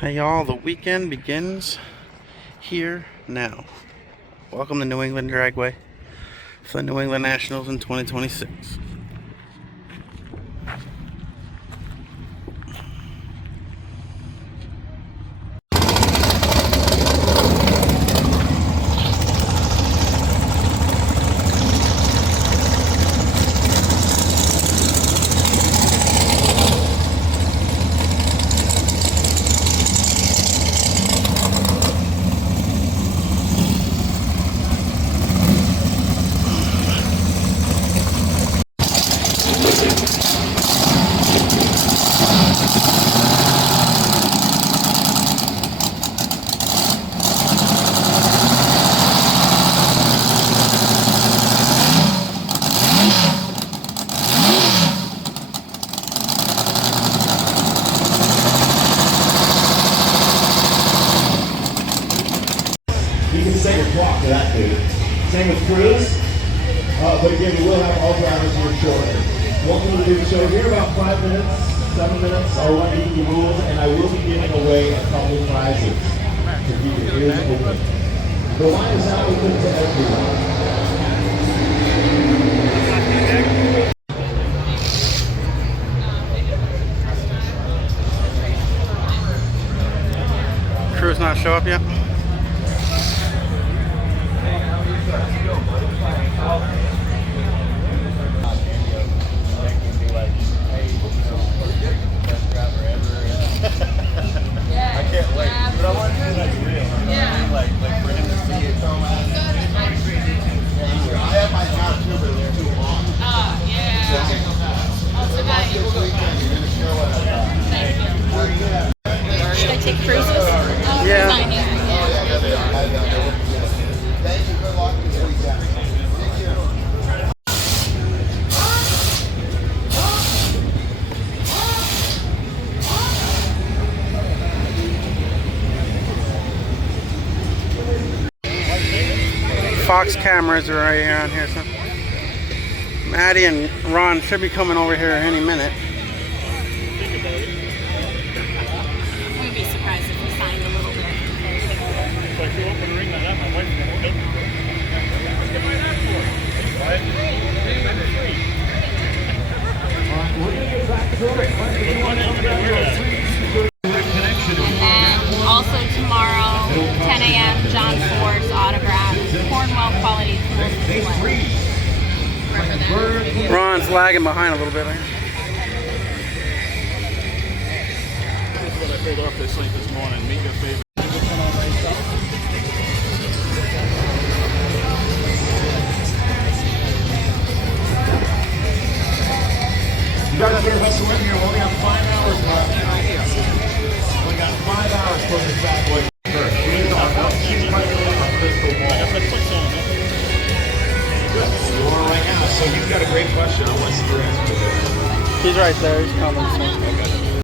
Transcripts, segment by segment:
Hey y'all, the weekend begins here now. Welcome to New England Dragway for the New England Nationals in 2026. You can say a walk to that dude. Same with Cruz. But again, we will have all drivers here shortly. Welcome to the big show. Here about 5 minutes, 7 minutes, I'll run you through the rules, and I will be giving away a couple of prizes. So keep your ears open. The line is now open to everyone. Crew's not show up yet? I can't wait. But I want to do like real. Yeah. Like for him to see it. I have my job too, but they're too long. Oh, yeah. Also got it. You're going to show us. Thank you. Should I take cruises? Yeah. Not here. Thank you. Good luck this weekend. Thank you. Fox cameras are right here on here. So Maddie and Ron should be coming over here any minute. I wouldn't be surprised if we signed a little bit. So if you open the ring like that, my wife will help you. What's the right for? Right? We're going to get back to it. And then also tomorrow, 10 a.m., John Ford's autograph, Cornwell Quality Tools display. Remember that? Ron's lagging behind a little bit. That's what I paid off this link this morning. Make your favorite. You guys better hustle in here. We only got 5 hours left. We got 5 hours for this bad boy. She's right there on crystal ball. You are right now. So you've got a great question. I want to see your answer to this. He's right there. He's coming soon.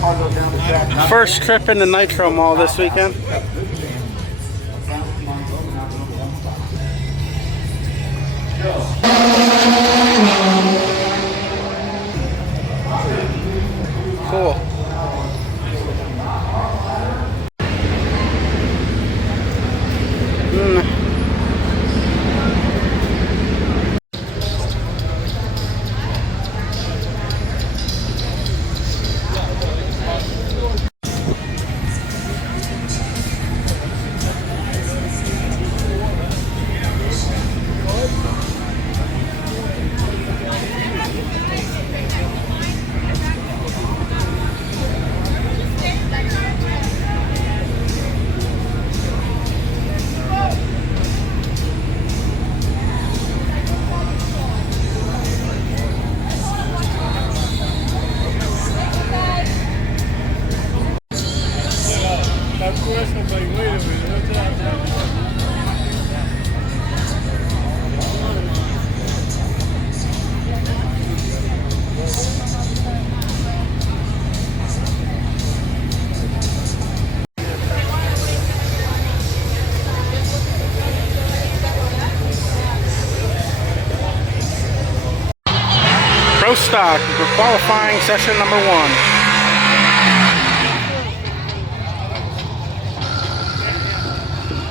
cargo down the track. First trip in the Nitro Mall this weekend. Cool. Pro Stock qualifying session number 1.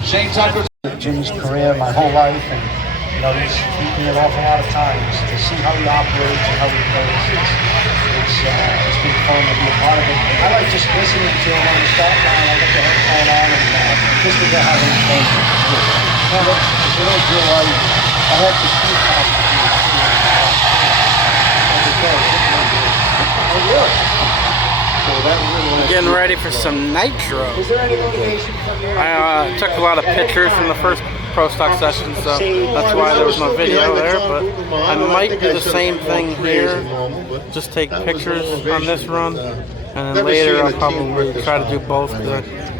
Shane Tucker. Jim's career my whole life, and you know he's beat me an awful lot of times. To see how he operates and how he plays, it's been fun to be a part of it. I like just listening to him on the stop line. I get the headphone on and just to get how he plays. It's a little drill. I have to speak out. Getting ready for some nitro. Is there any motivation from your I took a lot of pictures from the first Pro Stock session, so that's why there was no video there, but I might do the same thing here. Just take pictures on this run, and then later I'll probably try to do both.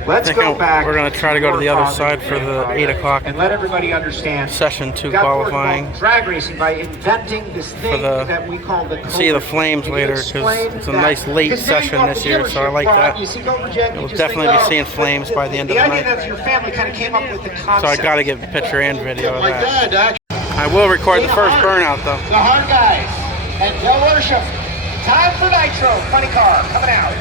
Let's go back. We're going to try to go to the other side for the 8 o'clock and let everybody understand session 2 qualifying. Drag racing by inventing this thing that we call the see the flames later, because it's a nice late session this year, so I like that. We'll definitely be seeing flames by the end of the night. So I got to get a picture and video of that. I will record the first burnout though. The hard guys and Del Worship. Time for Nitro. Funny car coming out.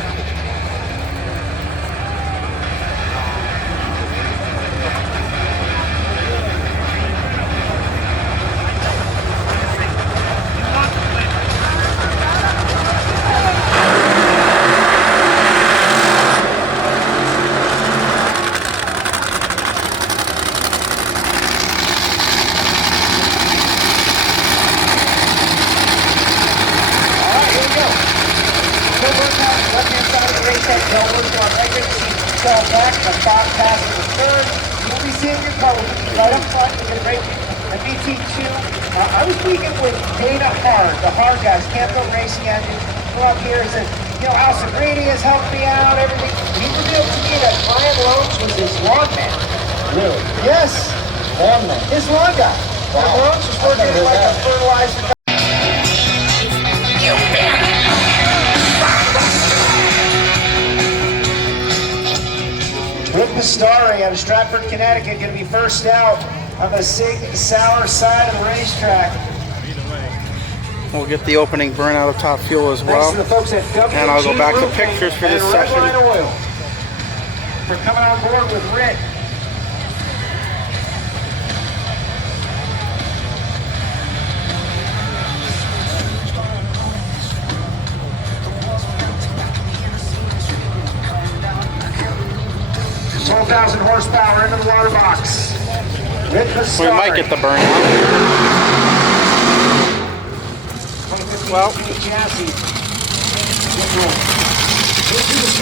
12 back, and 5 passes the third. You'll be seeing your car right up front. You're going to break a BT2. I was speaking with Dana Hard, the hard guys, Campbell Racing Engine. Come up here and said, you know, Al Sabrini has helped me out, everything. He revealed to me that Brian Rhodes was his lawn man. Really? Yes. Lawn man. His lawn guy. Wow. Rhodes was working like a fertilizer guy. Rick Pastari out of Stratford, Connecticut, going to be first out on the Sig Sauer side of the racetrack. We'll get the opening burnout of Top Fuel as well. Thanks to the folks at WG and I'll go back to Roofing pictures for this and session. Red Line Oil for coming on board with Rick. It's 12,000 horsepower into the water box. We might get the burnout. Well,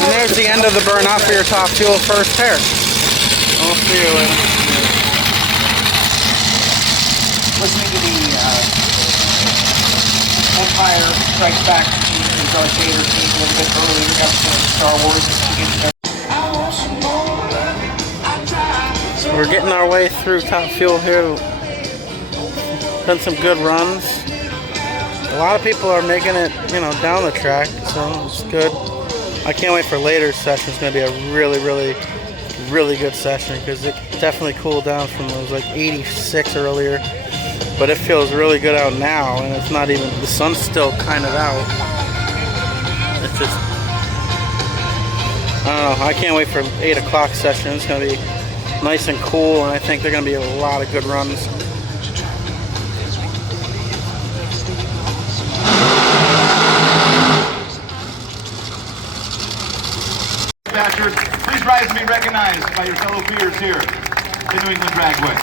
and there's the end of the burnout for your Top Fuel first pair. We'll see you later. Listening to the Empire Strikes Back and Darth Vader theme a little bit earlier, got some Star Wars. So we're getting our way through Top Fuel here. Done some good runs. A lot of people are making it, you know, down the track, so it's good. I can't wait for later session. It's going to be a really, really, really good session because it definitely cooled down from it was like 86 earlier, but it feels really good out now, and it's not even, the sun's still kind of out. It's just, I don't know, I can't wait for 8 o'clock session. It's going to be nice and cool, and I think there are going to be a lot of good runs. Dispatchers, please rise and be recognized by your fellow peers here in New England Dragway.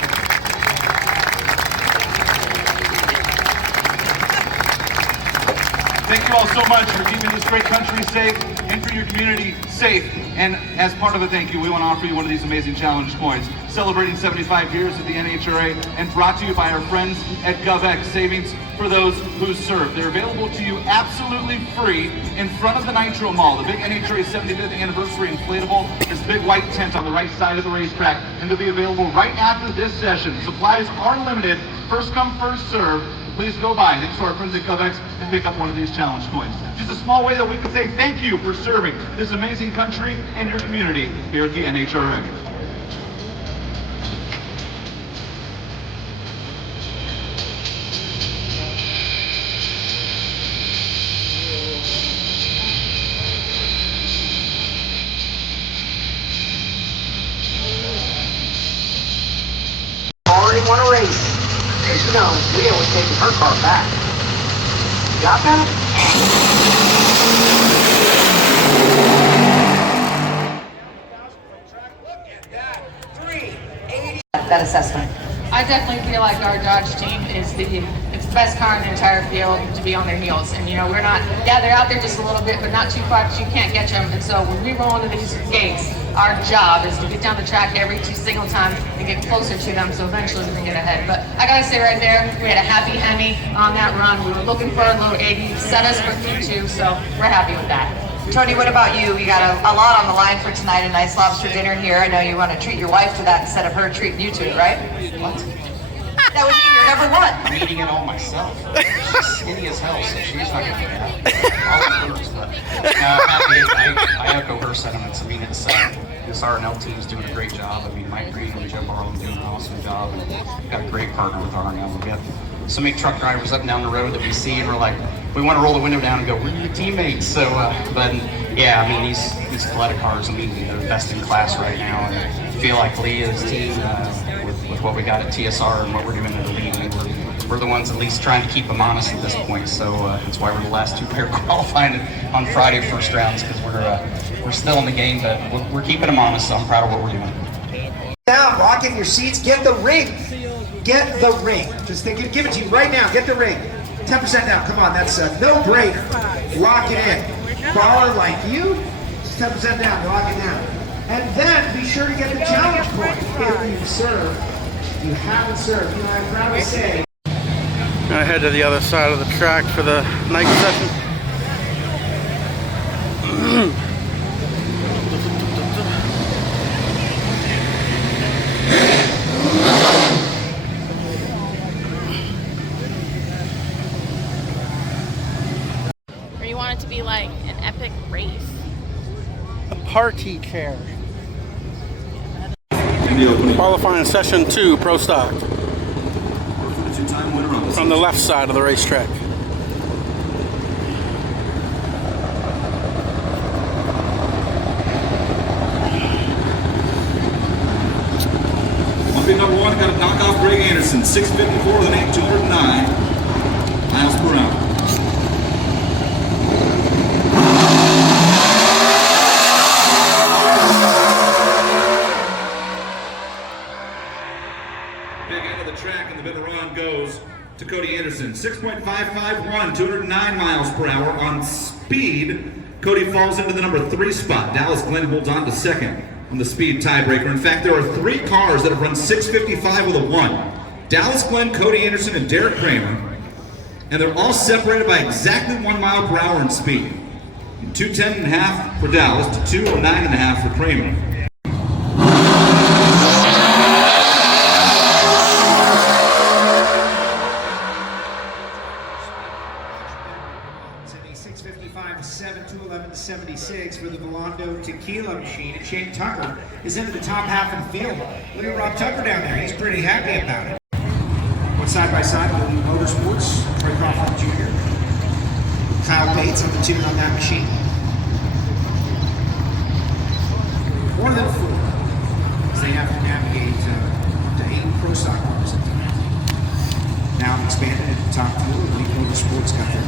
Thank you all so much for keeping this great country safe and for your community safe. And as part of a thank you, we want to offer you one of these amazing challenge coins, celebrating 75 years of the NHRA and brought to you by our friends at GovX, Savings for Those Who Serve. They're available to you absolutely free in front of the Nitro Mall. The big NHRA 75th anniversary inflatable, this big white tent on the right side of the racetrack, and they'll be available right after this session. Supplies are limited, first come, first serve. Please go by, thanks to our friends at GovX, and pick up one of these challenge coins. Just a small way that we can say thank you for serving this amazing country and your community here at the NHRA. Already won a race. As you know, Leah was taking her car back. Got that? That assessment. I definitely feel like our Dodge team is the best car in the entire field to be on their heels. And you know, we're not, yeah, they're out there just a little bit, but not too far that you can't catch them. And so when we roll into these gates, our job is to get down the track every single time and get closer to them so eventually we can get ahead. But I gotta say right there, we had a happy Hemi on that run. We were looking for a low 80, set us for Q2, so we're happy with that. Tony, what about you? You got a lot on the line for tonight, a nice lobster dinner here. I know you want to treat your wife to that instead of her treating you to it, right? What? That would mean you're number one. I'm eating it all myself. She's skinny as hell, so she's not gonna get that. All hers, but I echo her sentiments. I mean, this R&L team's doing a great job. I mean, Mike Green and Joe Barlow doing an awesome job, and we've got a great partner with R&L. We've got so many truck drivers up and down the road that we see, and we're like, we want to roll the window down and go, we're your teammates. So, but yeah, I mean, these Coletta cars, I mean, they're best in class right now, and I feel like Leah's team, with what we got at TSR and what we're doing at the league, we're the ones at least trying to keep them honest at this point. So that's why we're the last two pair qualifying on Friday first rounds, because we're still in the game, but we're keeping them honest. So I'm proud of what we're doing. Down, lock in your seats, get the ring. Get the ring. Just think, give it to you right now, get the ring. 10% down, come on, that's a no-brainer. Lock it in. Bar like you, 10% down, lock it down. And then be sure to get the challenge point. If you serve, you haven't served. You know, I'm proud to say. I head to the other side of the track for the night session. Or you want it to be like an epic race. A party chair. Qualifying session 2, Pro Stock. From the left side of the racetrack. On pit number 1, got a knockoff Greg Anderson, 654 with an 809 miles per hour. Big end of the track, and the bit of run goes to Cody Anderson, 6.551, 209 miles per hour on speed. Cody falls into the number 3 spot. Dallas Glenn holds on to second on the speed tiebreaker. In fact, there are 3 cars that have run 6:55 with a 1. Dallas Glenn, Cody Anderson, and Derek Kramer. And they're all separated by exactly 1 mile per hour in speed. 210.5 for Dallas to 209.5 for Kramer. It's 6:55 to 7, 2:11 to 7. 76 for the Volando Tequila machine. And Shane Tucker is into the top half of the field. Look at Rob Tucker down there. He's pretty happy about it. Went side by side with the Motorsports, Troy Crawford Jr. Kyle Bates on the tune on that machine. More than 4, because they have to navigate up to 8 pro stock cars at times. Now expanded at the top 4, Elite Motorsports got their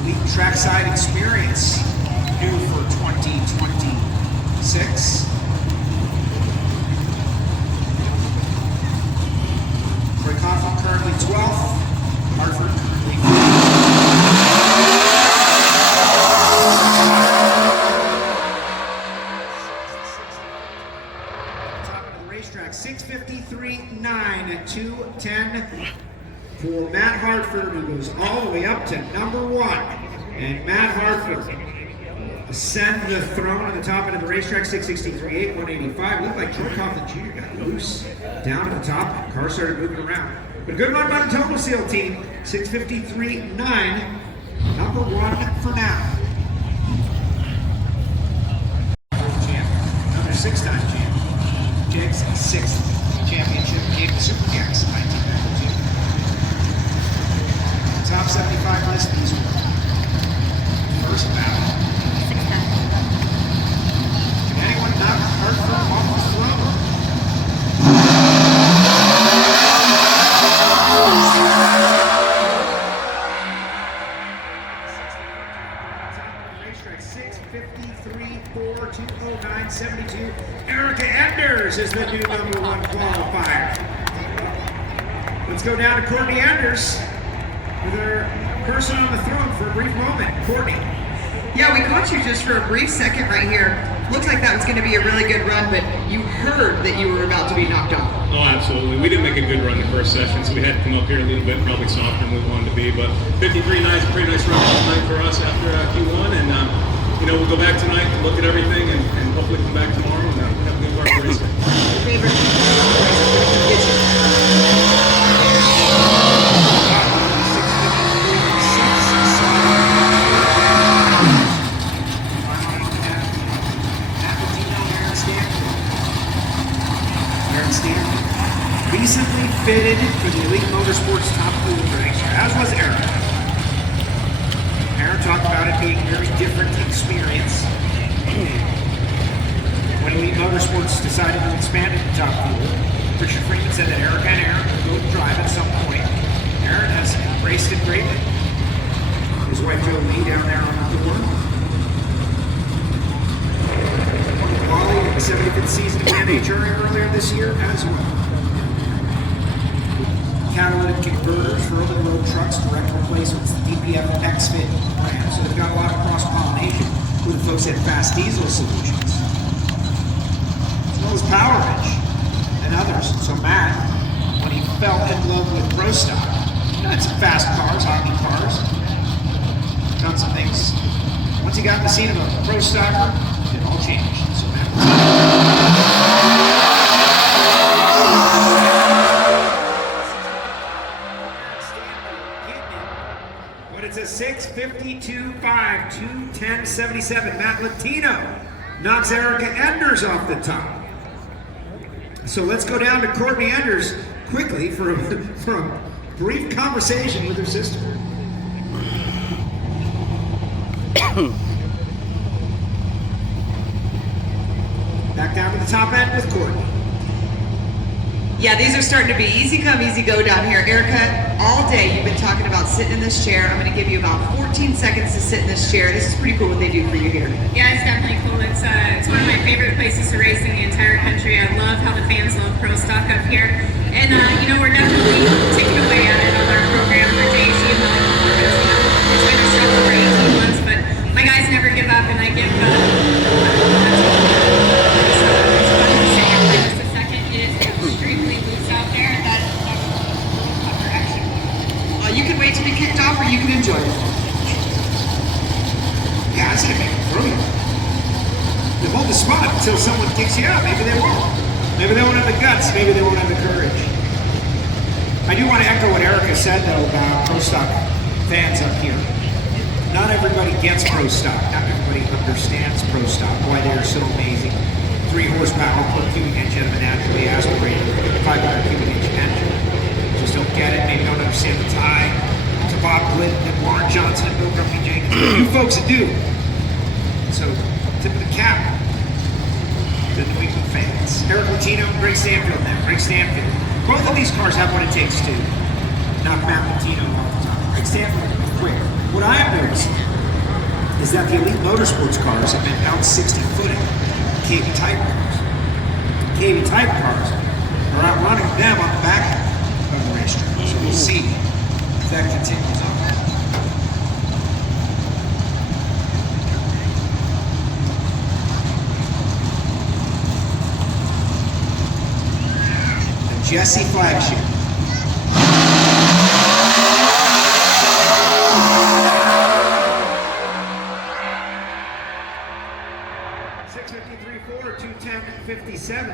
Elite Trackside Experience new for 2026. Troy Coughlin currently 12th, Hartford currently 6:53.9, 2:10 for Matt Hartford, who goes all the way up to number 1. And Matt Hartford ascend the throne on the top end of the racetrack, 6:63.8, 185. Looked like Troy Coughlin Jr. got loose down at the top. The car started moving around. But a good run by the Total Seal team, 6:53.9, number 1 for now. Another 6-time champ. Jake's 6th championship gave the Super Gags in 1992. Top 75 list, these were first battle. Can anyone knock Hartford off the throne? Racetrack 6:53.4, 2:09.72. Erica Enders is the new number 1 qualifier. Let's go down to Courtney Enders with her person on the throne for a brief moment. Courtney. Yeah, we caught you just for a brief second right here. Looked like that was going to be a really good run, but you heard that you were about to be knocked off. Oh, absolutely. We didn't make a good run the first session, so we had to come up here a little bit, probably softer than we wanted to be. But 53.9 is a pretty nice run tonight for us after Q1, and we'll go back tonight and look at everything, and hopefully come back tomorrow and have a good part of the race. Favorite? Recently fitted for the Elite Motorsports Top Fuel racer, as was Aaron. Aaron talked about it being a very different experience. When Elite Motorsports decided to expand it to Top Fuel, Richard Freeman said that Erica and Aaron would go drive at some point. Aaron has embraced it greatly. His wife Joe Lee down there on the door. Wally in the 75th season of the NHRA earlier this year as well. Catalytic converters for over-the-road trucks, direct replacements, the DPF XFit brand. So they've got a lot of cross-pollination with the folks at Fast Diesel Solutions, as well as Power Edge and others. So Matt, when he fell in love with Pro Stock, had some fast cars, hockey cars, done some things. Once he got in the scene of a Pro Stocker, it all changed. So Matt but it's a 6:52.5, 2:10.77. Matt Latino knocks Erica Enders off the top. So let's go down to Courtney Enders quickly for a brief conversation with her sister. Back down to the top end with Courtney. Yeah, these are starting to be easy come, easy go down here. Erica, all day you've been talking about sitting in this chair. I'm going to give you about 14 seconds to sit in this chair. This is pretty cool what they do for you here. Yeah, it's definitely cool. It's one of my favorite places to race in the entire country. I love how the fans love Pro Stock up here. And, we're definitely taking away at it on our program for JC and the it's been a struggle for 18 months, but my guys never give up, and I give you can wait to be kicked off, or you can enjoy it. Yeah, I said maybe throw you. They hold the spot until someone kicks you out. Maybe they won't. Maybe they won't have the guts. Maybe they won't have the courage. I do want to echo what Erica said, though, about Pro Stock fans up here. Not everybody gets Pro Stock. Not everybody understands pro stock, why they are so amazing. 3 horsepower per cubic inch out of a naturally aspirated 500 cubic inch engine. Just don't get it, maybe don't understand the tie to Bob Glidden and Warren Johnson and Bill Grumpy Jenkins. You folks that do. So, tip of the cap to the New England fans. Eric Latino and Greg Stanfield now. Greg Stanfield. Both of these cars have what it takes to knock Matt Latino off the top. Greg Stanfield is quick. What I have noticed is that the Elite Motorsports cars have been out 60-footing KB type cars. KB type cars are outrunning them on the back half of the racetrack. So we'll see if that continues on. The Jesse flagship.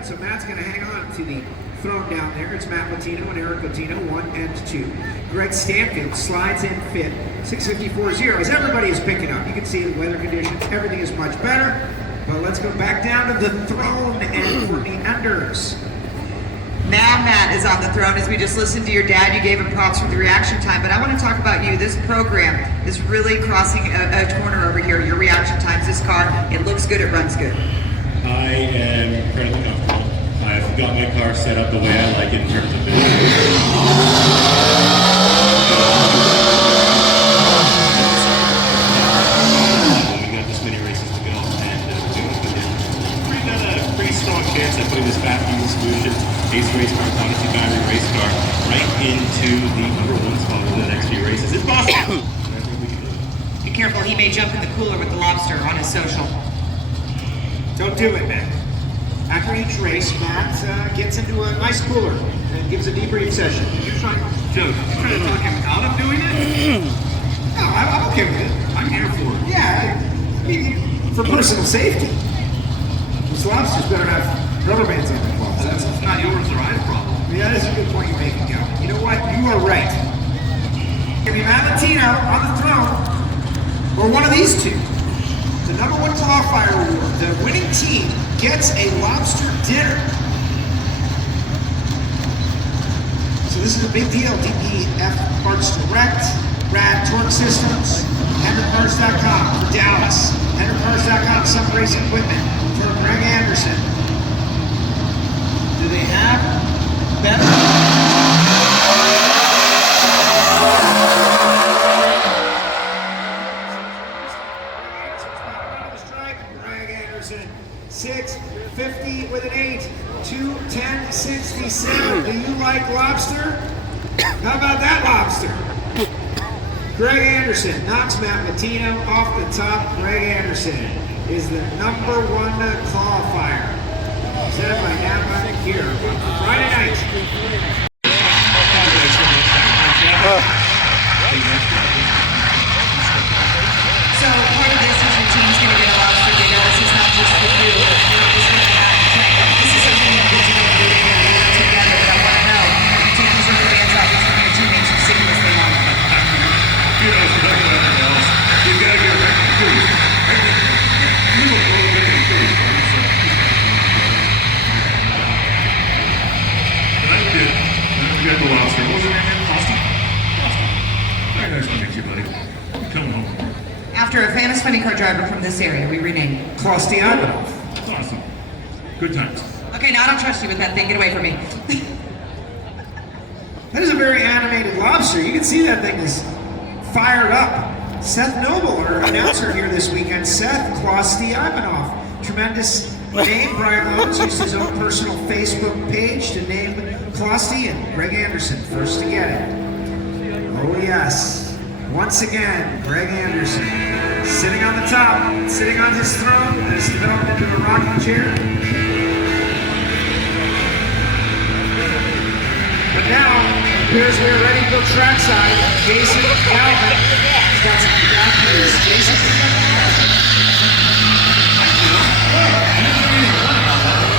So Matt's going to hang on to the throne down there. It's Matt Latino and Eric Latino, 1 and 2. Greg Stanfield slides in fifth, 6:54.0. As everybody is picking up, you can see the weather conditions, everything is much better. But let's go back down to the throne and for the unders. Now Matt is on the throne. As we just listened to your dad, you gave him props for the reaction time, but I want to talk about you. This program is really crossing a corner over here. Your reaction times, this car, it looks good, it runs good. I am incredibly comfortable. I've got my car set up the way I like it in terms of business. We got this many races to go, and we've got a pretty strong chance at putting this fast fuel solution, Ace race car, Odyssey battery race car, right into the #1 spot in the next few races. It's possible. Be careful, he may jump in the cooler with the lobster on his social. Don't do it, Matt. After each race, Matt gets into a nice cooler and gives a debrief session. You're trying to talk him out of doing it? No, I'm okay with it. I'm here for it. Yeah, for personal safety. Those lobsters better have rubber bands on their claws. That's not yours or I's problem. Yeah, that is a good point you're making, Calvin. You know what? You are right. Give me Matt Latino on the throne, or one of these two. The #1 qualifier award. The winning team gets a lobster dinner. So this is a big deal. DPF Parts Direct, Rad Torque Systems, HenryCars.com for Dallas, HenryCars.com Some Race Equipment for Greg Anderson. Do they have better? Greg Anderson, 6:50 with an 8, 2:10.67. Do you like lobster? How about that lobster? Greg Anderson knocks Matt Latino off the top. Greg Anderson is the #1 qualifier. Presented by Napa here on Friday night. So part of this is your team's going to get a lobster dinner. This is not just for you. This is something that we're doing together. But I want to know, take these rubber bands off from your teammates who sing this thing on. You know, if you're not going to else, you've got to get back to food. You don't go back to food. But I did. We got the lobster. What was your name? Costa? Costa. Very nice to meet you, buddy. Come home. After a famous funny car driver from this area, we renamed Klostianov. That's awesome. Good times. Okay, now I don't trust you with that thing. Get away from me. That is a very animated lobster. You can see that thing is fired up. Seth Noble, our announcer here this weekend. Seth Klostianov. Tremendous name. Brian Lowe's used his own personal Facebook page to name Klosty, and Greg Anderson first to get it. Oh yes. Once again, Greg Anderson, sitting on the top, sitting on his throne, that is developed into a rocking chair. But now, it appears we are ready to go trackside. Jason Galvin has got some documents. Jason?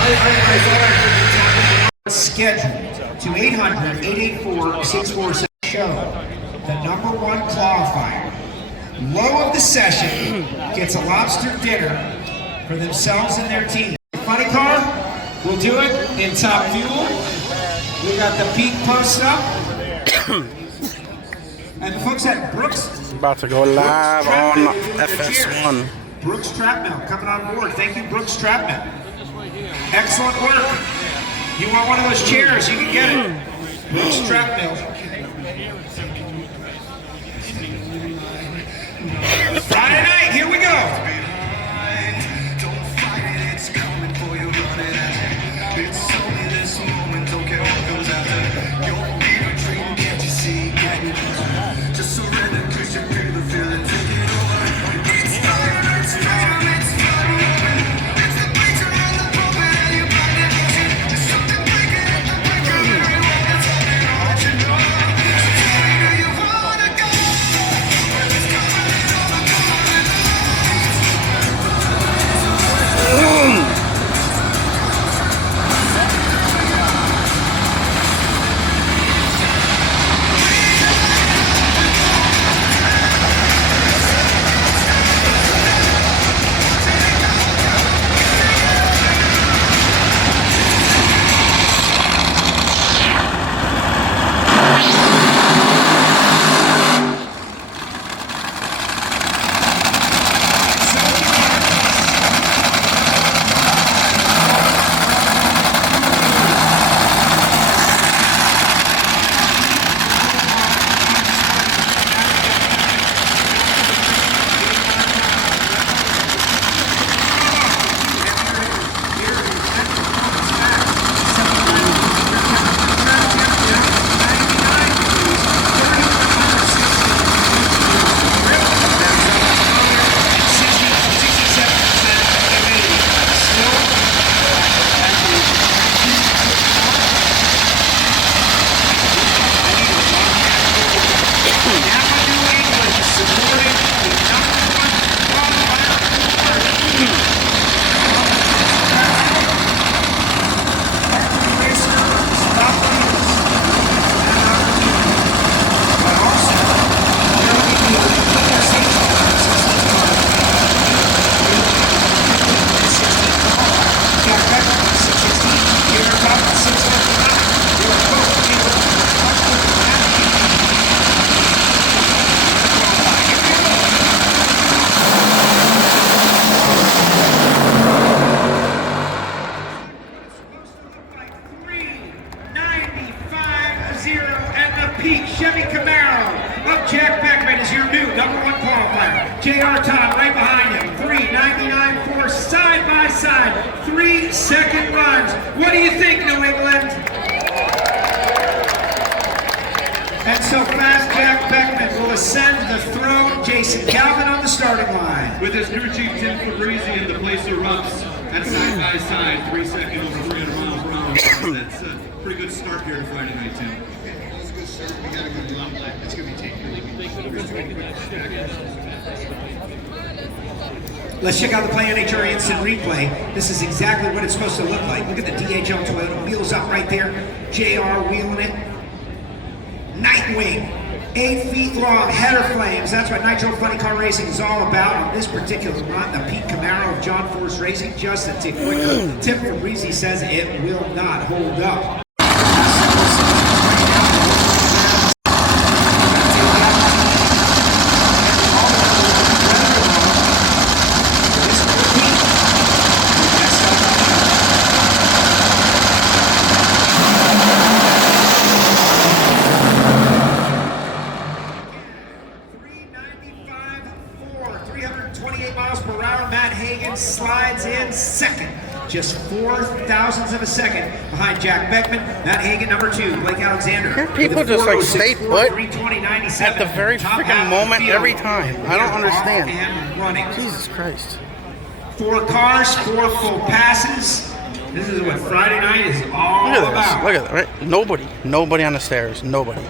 I thought I heard you talking about schedule to 800-884-647 show. The #1 qualifier low of the session gets a lobster dinner for themselves and their team. Funny car, we'll do it in top fuel. We got the peak post up. And the folks at Brooks. About to go live on FS1. Brooks Trapmill coming on board. Thank you, Brooks Trapmill. Excellent work. You want one of those chairs, you can get it. Brooks Trapmill. Friday night, here we go. Let's check out the play NHRA instant replay. This is exactly what it's supposed to look like. Look at the DHL Toyota wheels up right there. JR wheeling it. Nightwing, 8 feet long, header flames. That's what Nitro Funny Car Racing is all about on this particular run. The Pete Camaro of John Force Racing. Just a tick quicker. Tim from Breezy says it will not hold up. Just 4,000ths of a second behind Jack Beckman, Matt Hagan, number 2, Blake Alexander. Can't people just like stay put at the very freaking moment every time? I don't understand. Jesus Christ. 4 cars, 4 full passes. This is what Friday night is all about. Look at that, right? Nobody on the stairs. Nobody.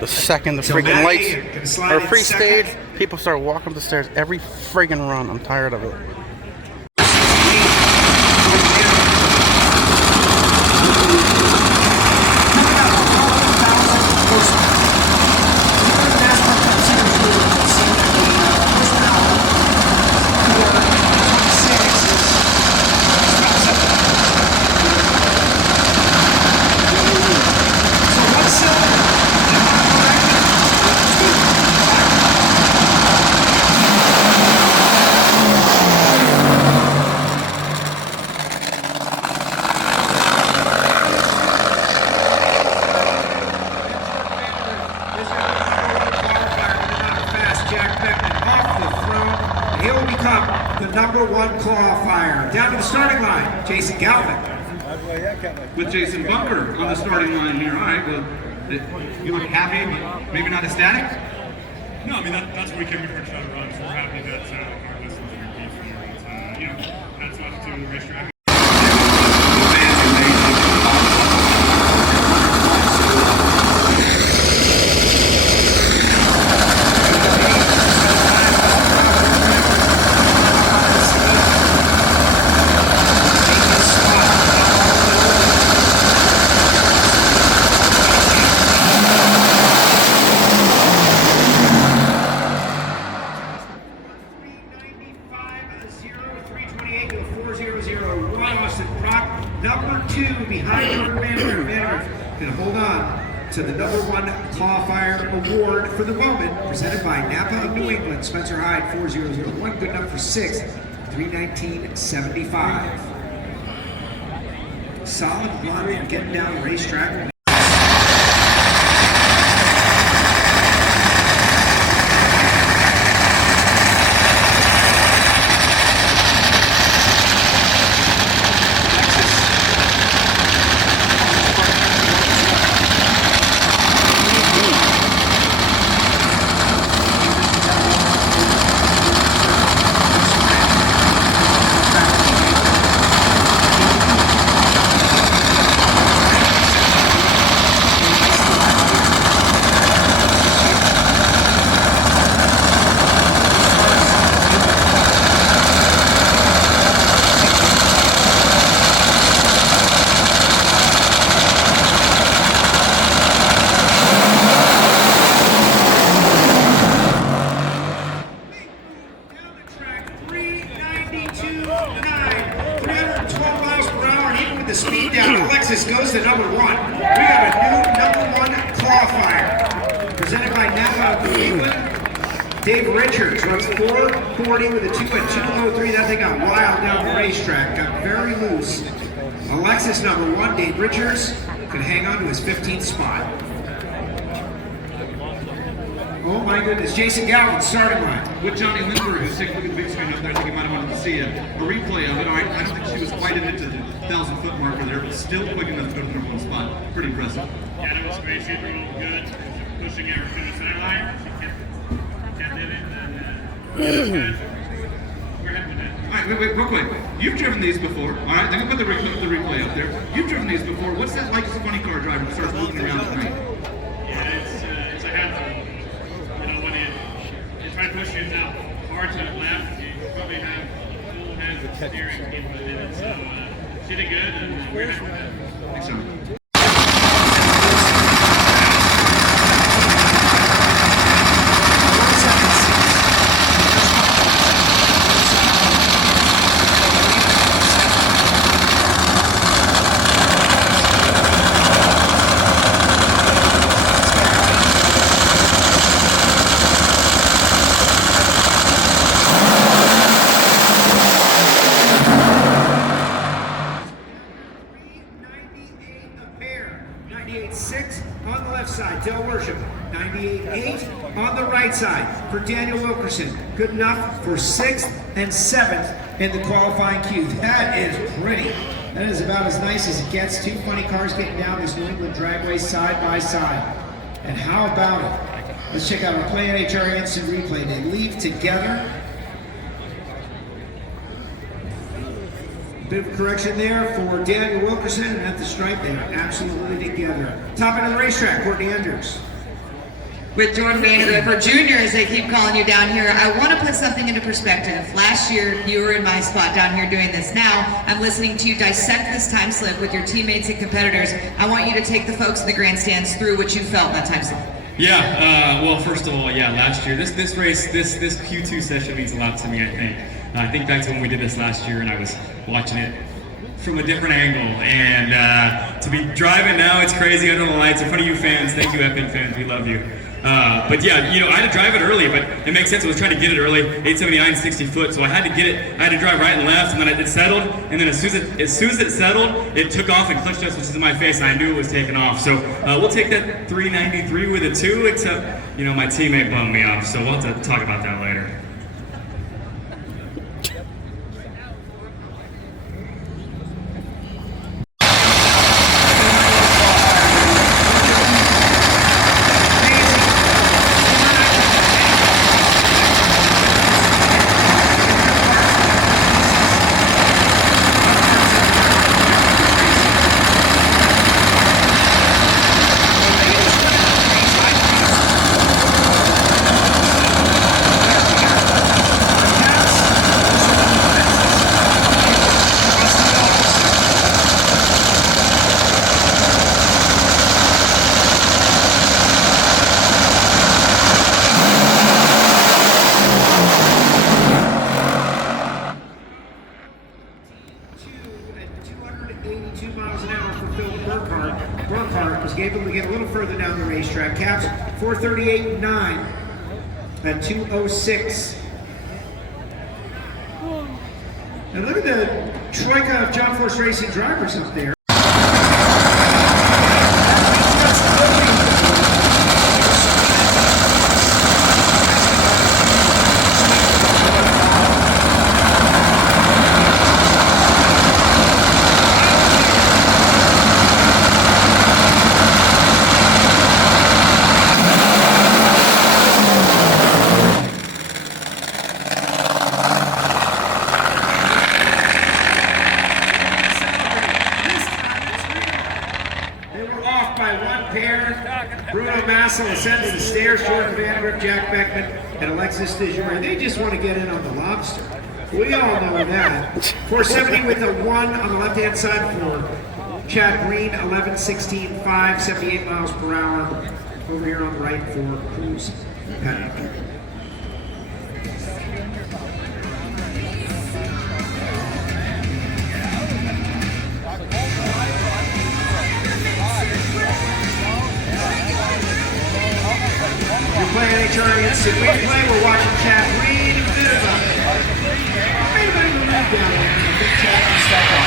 The second the freaking lights are pre-stage, people start walking up the stairs every friggin' run. I'm tired of it. Qualifier. Down to the starting line, Jason Galvin. With Jason Bunker on the starting line here. All right, well, you look happy, but maybe not ecstatic? No, I mean, that's what we came here for, try to run, so we're happy that our listeners are engaged for it. You know, that's off to the racetrack. To the #1 qualifier award for the moment, presented by Napa of New England, Spencer Hyde, 4001, good enough for 6th, 319.75. Solid run and getting down the racetrack. Goes to #1. We have a new #1 qualifier. Presented by Napa of New England. Dave Richards runs 440 with a 2:02:03. That thing got wild down the racetrack. Got very loose. Alexis #1, Dave Richards, could hang on to his 15th spot. Oh my goodness, Jason Galvin, starting line. With Johnny Lindbergh, who's taking a look at the big screen up there, I think you might have wanted to see a replay of it. All right, I don't think she was quite into the 1,000-foot marker there, but still quick enough to go to the #1 spot. Pretty impressive. Yeah, it was great. She drove good, pushing her to the center line. She kept it in, and we're happy with that. All right, wait, real quick. You've driven these before. All right, then we put the replay up there. You've driven these before. What's that like as a funny car driver who starts looking around at night? Yeah, it's a handful. You know, when you try to push it out hard to the left, you probably have full hands of steering in it. So she did good, and we're happy with that. Thanks, John. For Daniel Wilkerson, good enough for 6th and 7th in the qualifying queue. That is pretty. That is about as nice as it gets. Two funny cars getting down this New England Dragway side by side. And how about it? Let's check out our Play NHRA instant replay. They leave together. Bit of a correction there for Daniel Wilkerson, and at the stripe, they are absolutely together. Top end of the racetrack, Courtney Enders. With Jordan Vanderbilt, for Junior, as they keep calling you down here, I want to put something into perspective. Last year, you were in my spot down here doing this. Now, I'm listening to you dissect this time slip with your teammates and competitors. I want you to take the folks in the grandstands through what you felt in that time slip. Yeah, well, first of all, yeah, last year, this race, this Q2 session means a lot to me, I think. I think back to when we did this last year, and I was watching it from a different angle, and to be driving now, it's crazy under the lights in front of you fans. Thank you, Epping fans, we love you. But yeah, you know, I had to drive it early, but it makes sense. I was trying to get it early, 879, 60 foot, so I had to get it. I had to drive right and left, and then it settled. And then as soon as it settled, it took off and clutched us, which is in my face, and I knew it was taking off. So we'll take that 393 with a 2, except you know my teammate bummed me off. So we'll have to talk about that later. 282 miles an hour for Phil Burkhart. Burkhart was able to get a little further down the racetrack. Caps 438.9 at 206. And look at the troika of John Force Racing drivers up there. Ascends the stairs, Jordan Vandergriff, Jack Beckman, and Alexis DeJour. They just want to get in on the lobster. We all know that. 470 with a 1 on the left-hand side for Chad Green, 11.16.5, 78 miles per hour. Over here on the right for Cruz Pettit. We're playing NHRA Instant Replay. We're watching Chad Green. A bit of a move down there. Big tap and stuff on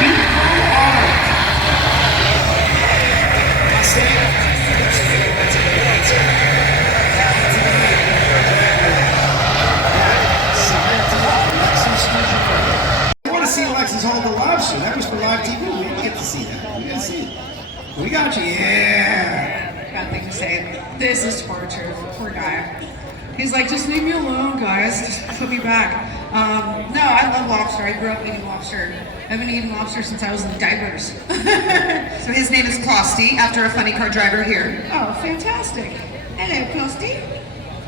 beautiful auto. Stay. I want to see Alexis hold the lobster. That was for live TV. We didn't get to see that. We didn't see it. We got you, yeah. Got nothing to say. This is torture. Poor guy. He's like, just leave me alone, guys. Just put me back. No, I love lobster. I grew up eating lobster. I've been eating lobster since I was in diapers. So his name is Closty, after a funny car driver here. Oh, fantastic. Hello, Closty.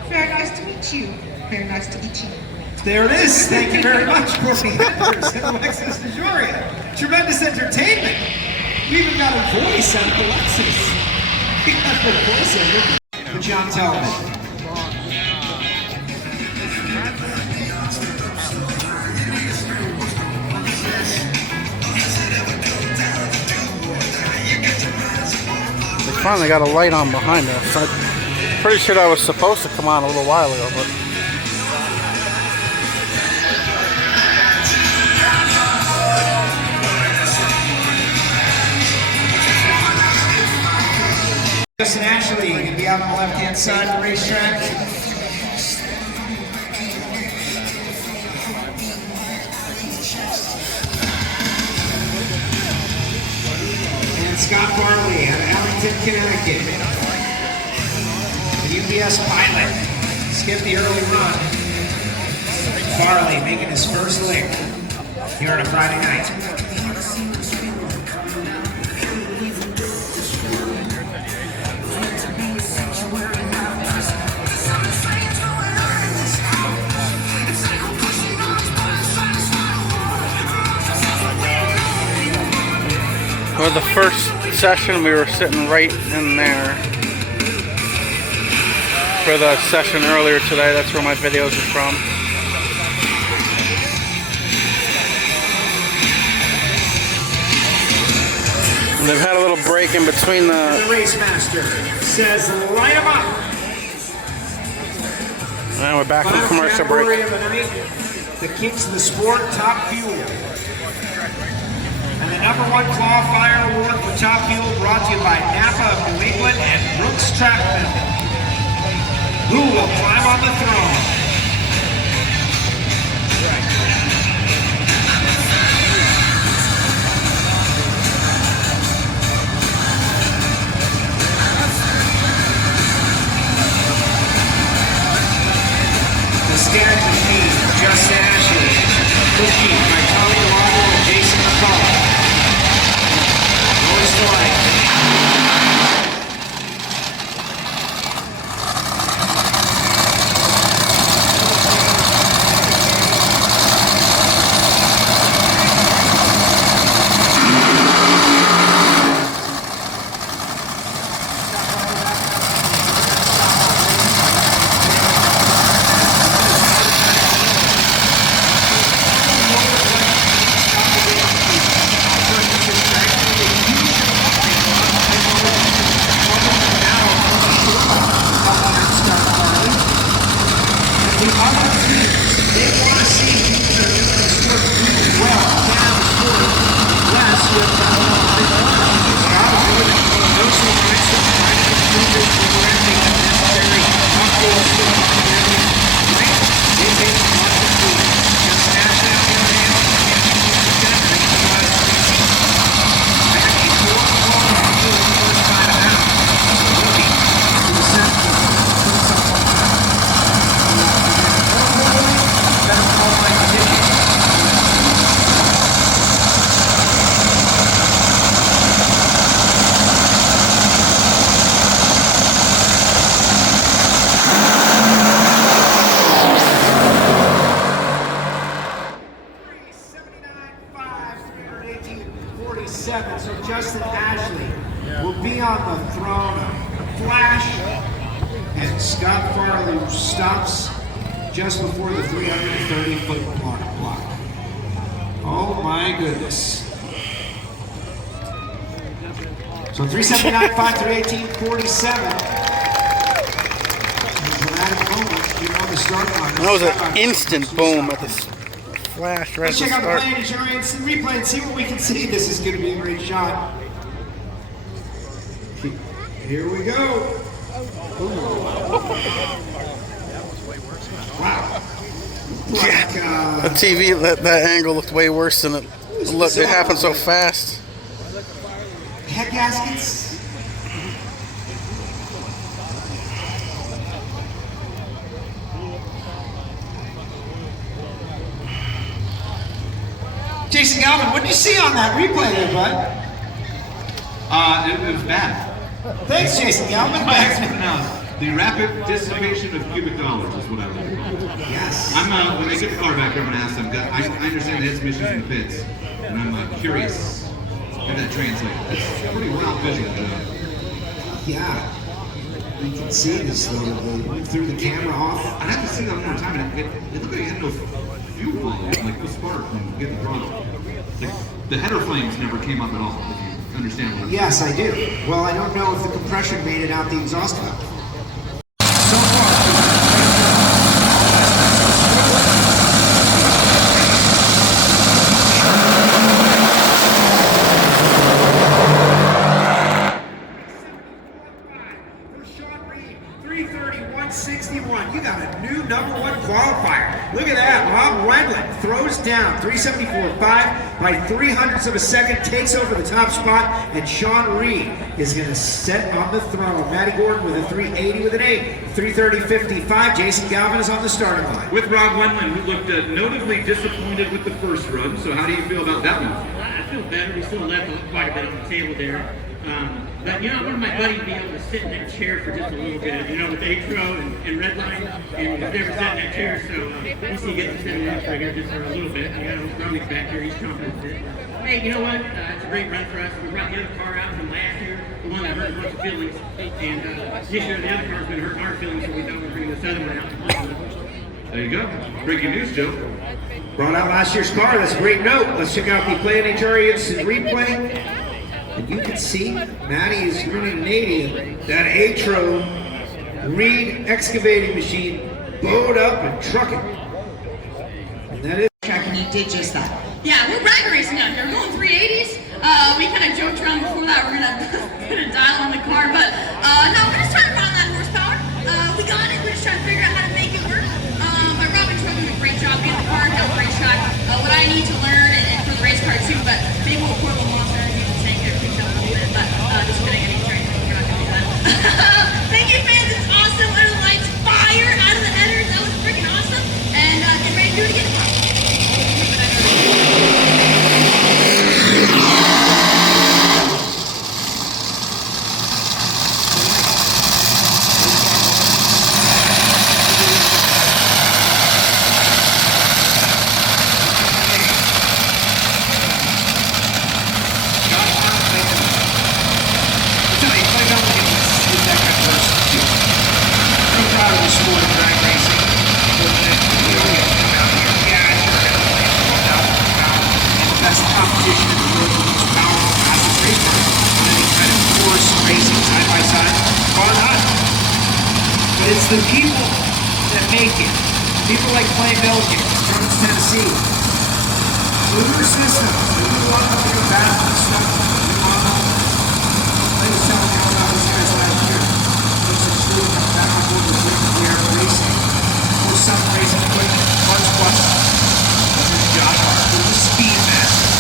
Very nice to meet you. Very nice to meet you. There it is. Thank you very much, Courtney Hendricks and Alexis DeJour. Tremendous entertainment. We even got a voice out of Alexis. We got the voice of it. But John Talbot. They finally got a light on behind us. I'm pretty sure that was supposed to come on a little while ago, but Justin Ashley going to be out on the left-hand side of the racetrack. And Scott Barley out of Allington, Connecticut. The UPS pilot skipped the early run. Barley making his first lick here on a Friday night. for the first session, we were sitting right in there. For the session earlier today, that's where my videos are from. And they've had a little break in between the race master says light them up. And we're back from commercial break. Of the night, the Kings of the Sport Top Fuel. And the #1 Claw Fire Award for Top Fuel brought to you by Napa of New England and Brooks Trackman. Who will climb on the throne? The stand machine, Justin Ashley. Cookie by Tommy Lago and Jason McCall. Noise to light. Justin Ashley will be on the throne of Flash, and Scott Farley stops just before the 330-foot block. Oh my goodness. So 379, 5, 47. Dramatic moment, you know, the start line. That was an instant boom at the Flash right at Let's the check out the start. play NHRA instant replay and see what we can see. This is going to be a great shot. Here we go. Wow. Like, The TV, that angle looked way worse than it looked. It happened so fast. Head gaskets. Jason Galvin, what did you see on that replay there, bud? It was bad. Thanks, Jason Galvin. The rapid dissipation of cubic dollars is what I would do. Yes. When I get the car back, I'm going to ask them. I understand the head submissions in the pits, and I'm curious how that translates. It's pretty wild visual. Yeah. You can see this little bit. Threw the camera off. I'd have to see that one more time. And it looked like it had no fuel volume, like no spark when you get the throttle. Like, the header flames never came up at all, if you understand what I'm saying. Yes, I do. Well, I don't know if the compression made it out the exhaust valve. You got a new #1 qualifier. Look at that. Rob Wendland throws down 374.5 by 0.03 of a second, takes over the top spot, and Sean Reed is going to set on the throne. Matty Gordon with a 380 with an 8. 330.55. Jason Galvin is on the starting line. With Rob Wendland, who looked notably disappointed with the first run. So how do you feel about that one? I feel better. We still left quite a bit on the table there. But you know, I wanted my buddy to be able to sit in that chair for just a little bit, you know, with Atro and Redline, and he's never sat in that chair, so we see get to sit in that chair here just for a little bit. You know, Romney's back here, he's chomping at it. Hey, you know what? It's a great run for us. We brought the other car out from last year, the one that hurt a bunch of feelings, and this year the other car's been hurting our feelings, so we thought we'd bring this other one out. There you go. Breaking news, Joe. Brought out last year's car. That's a great note. Let's check out the Play NHRA instant replay. And you can see Matty is running an 80. That Atro Reed excavating machine bowed up and trucking. And that is track, and you did just that. Yeah, we're rag racing out here. We're going 380s. We kind of joked around before that we're gonna put a dial on the car, but no, we're just trying to find that horsepower. We got it. We're just trying to figure out how to make it work. But Robin's doing a great job getting the car, got a great shot. What I need to learn and for the race car too, but maybe we'll pour a little monster and use the tank there, fix it up a little bit. But just kidding, any train, we're not gonna do that. Thank you, fans. It's awesome. Under the lights, fire out of the headers. That was freaking awesome. And get ready to do it again. It's the people that make it. People like Clay Billiken from Tennessee. Lunar Systems. We do a lot of their battle stuff. I was telling you about those guys last year. Those are true. Back on board with Rick Pierre Racing. For some racing equipment. Much plus. There's Josh Hart, who's a speed master.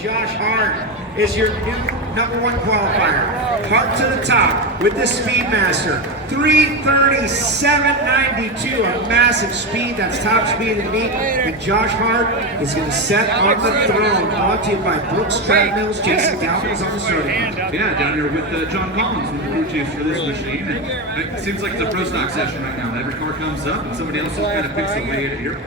Josh Hart is your new #1 qualifier. Hart to the top with the Speedmaster. 3:37.92, a massive speed. That's top speed in the meet. And Josh Hart is going to set on the throne. Brought to you by Brooks Treadmills. Jason Galvin is on the starting line. Yeah, down here with John Collins, with the crew chief for this machine. And it seems like it's a pro stock session right now. Every car comes up and somebody else kind of picks the way in here.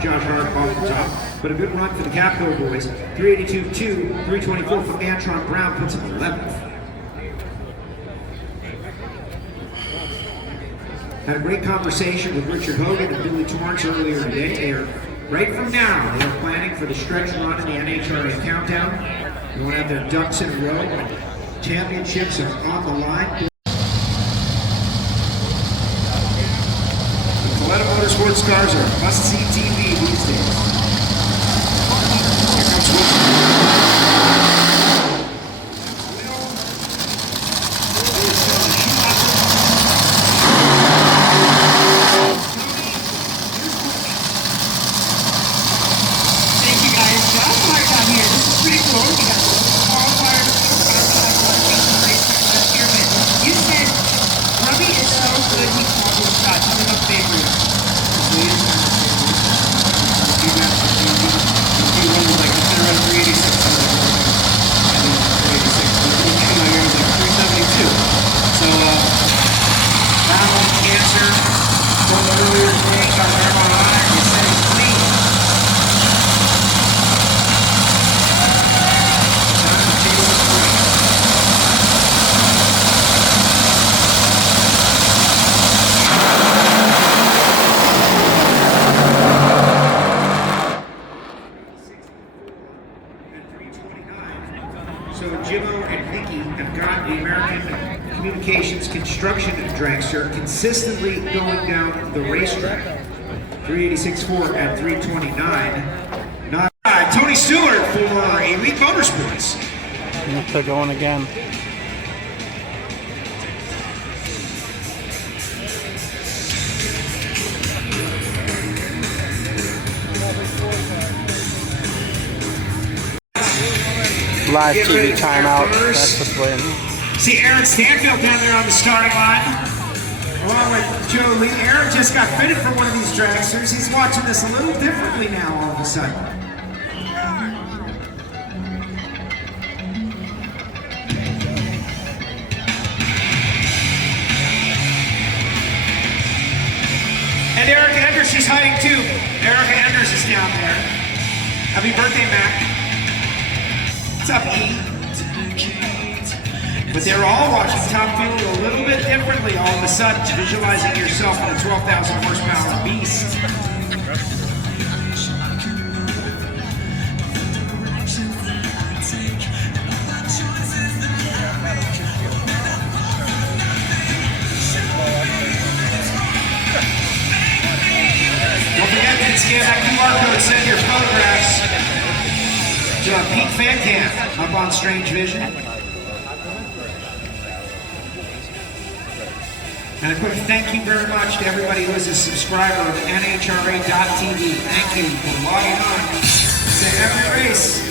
Josh Hart off the top, but a good run for the Capitol boys. 382.2, 324 for Antron Brown puts him 11th. Had a great conversation with Richard Hogan and Billy Torrance earlier today. They are, right from now, they are planning for the stretch run in the NHRA countdown. They want to have their ducks in a row. Championships are on the line. Coletta Motorsports cars are must-see TV these days. Here comes Thank you guys. Josh Hart down here. This is pretty cool. We got qualifiers. You said Robbie is so good he called his shot. He's a favorite. Construction dragster consistently going down the racetrack. 386.4 at 329. Not Tony Stewart for Elite Motorsports. They're going again. Live TV timeout. That's what's waiting. See Aaron Stanfield down there on the starting line, along with Joe Lee. Aaron just got fitted for one of these dragsters. He's watching this a little differently now all of a sudden. And Erica Enders is hiding too. Erica Enders is down there. Happy birthday, Mac. What's up, E? But they're all watching Top Fuel a little bit differently all of a sudden, visualizing yourself in a 12,000 horsepower beast. Don't forget to scan that QR code, send your photographs to our Peak Fan Cam up on Strange Vision. And a quick thank you very much to everybody who is a subscriber of NHRA.tv. Thank you for logging on to every race.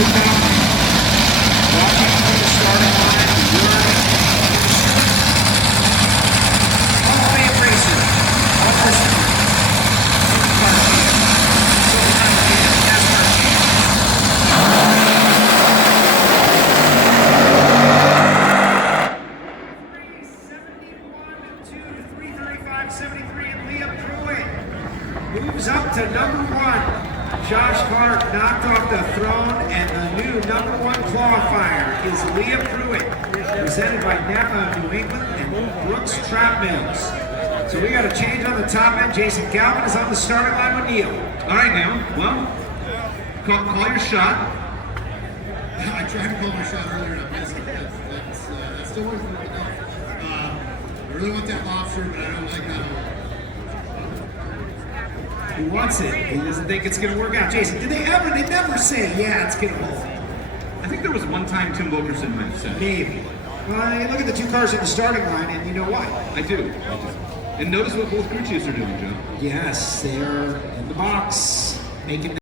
with them, watching from the starting line, learning. Hall of Fame racer, all horsepower. Supercar champ, silver-time champ, NASCAR champ. 3:35.73, and Leah Pruitt moves up to number 1. Josh Hart knocked off the throne, and the new number 1 qualifier is Leah Pruitt, presented by Napa of New England and Brooks Trap Mills. So we got a change on the top end. Jason Galvin is on the starting line with Neil. All right, Neil. Well, call your shot. I tried to call my shot earlier and I missed it. That's still working enough. I really want that lobster, but I don't like that one. He wants it. He doesn't think it's going to work out. Jason, did they never say, yeah, it's going to hold? I think there was one time Tim Wilkerson might have said. Maybe. Well, you look at the 2 cars in the starting line, and you know why. I do. And notice what both crew chiefs are doing, Joe. Yes, they're in the box, making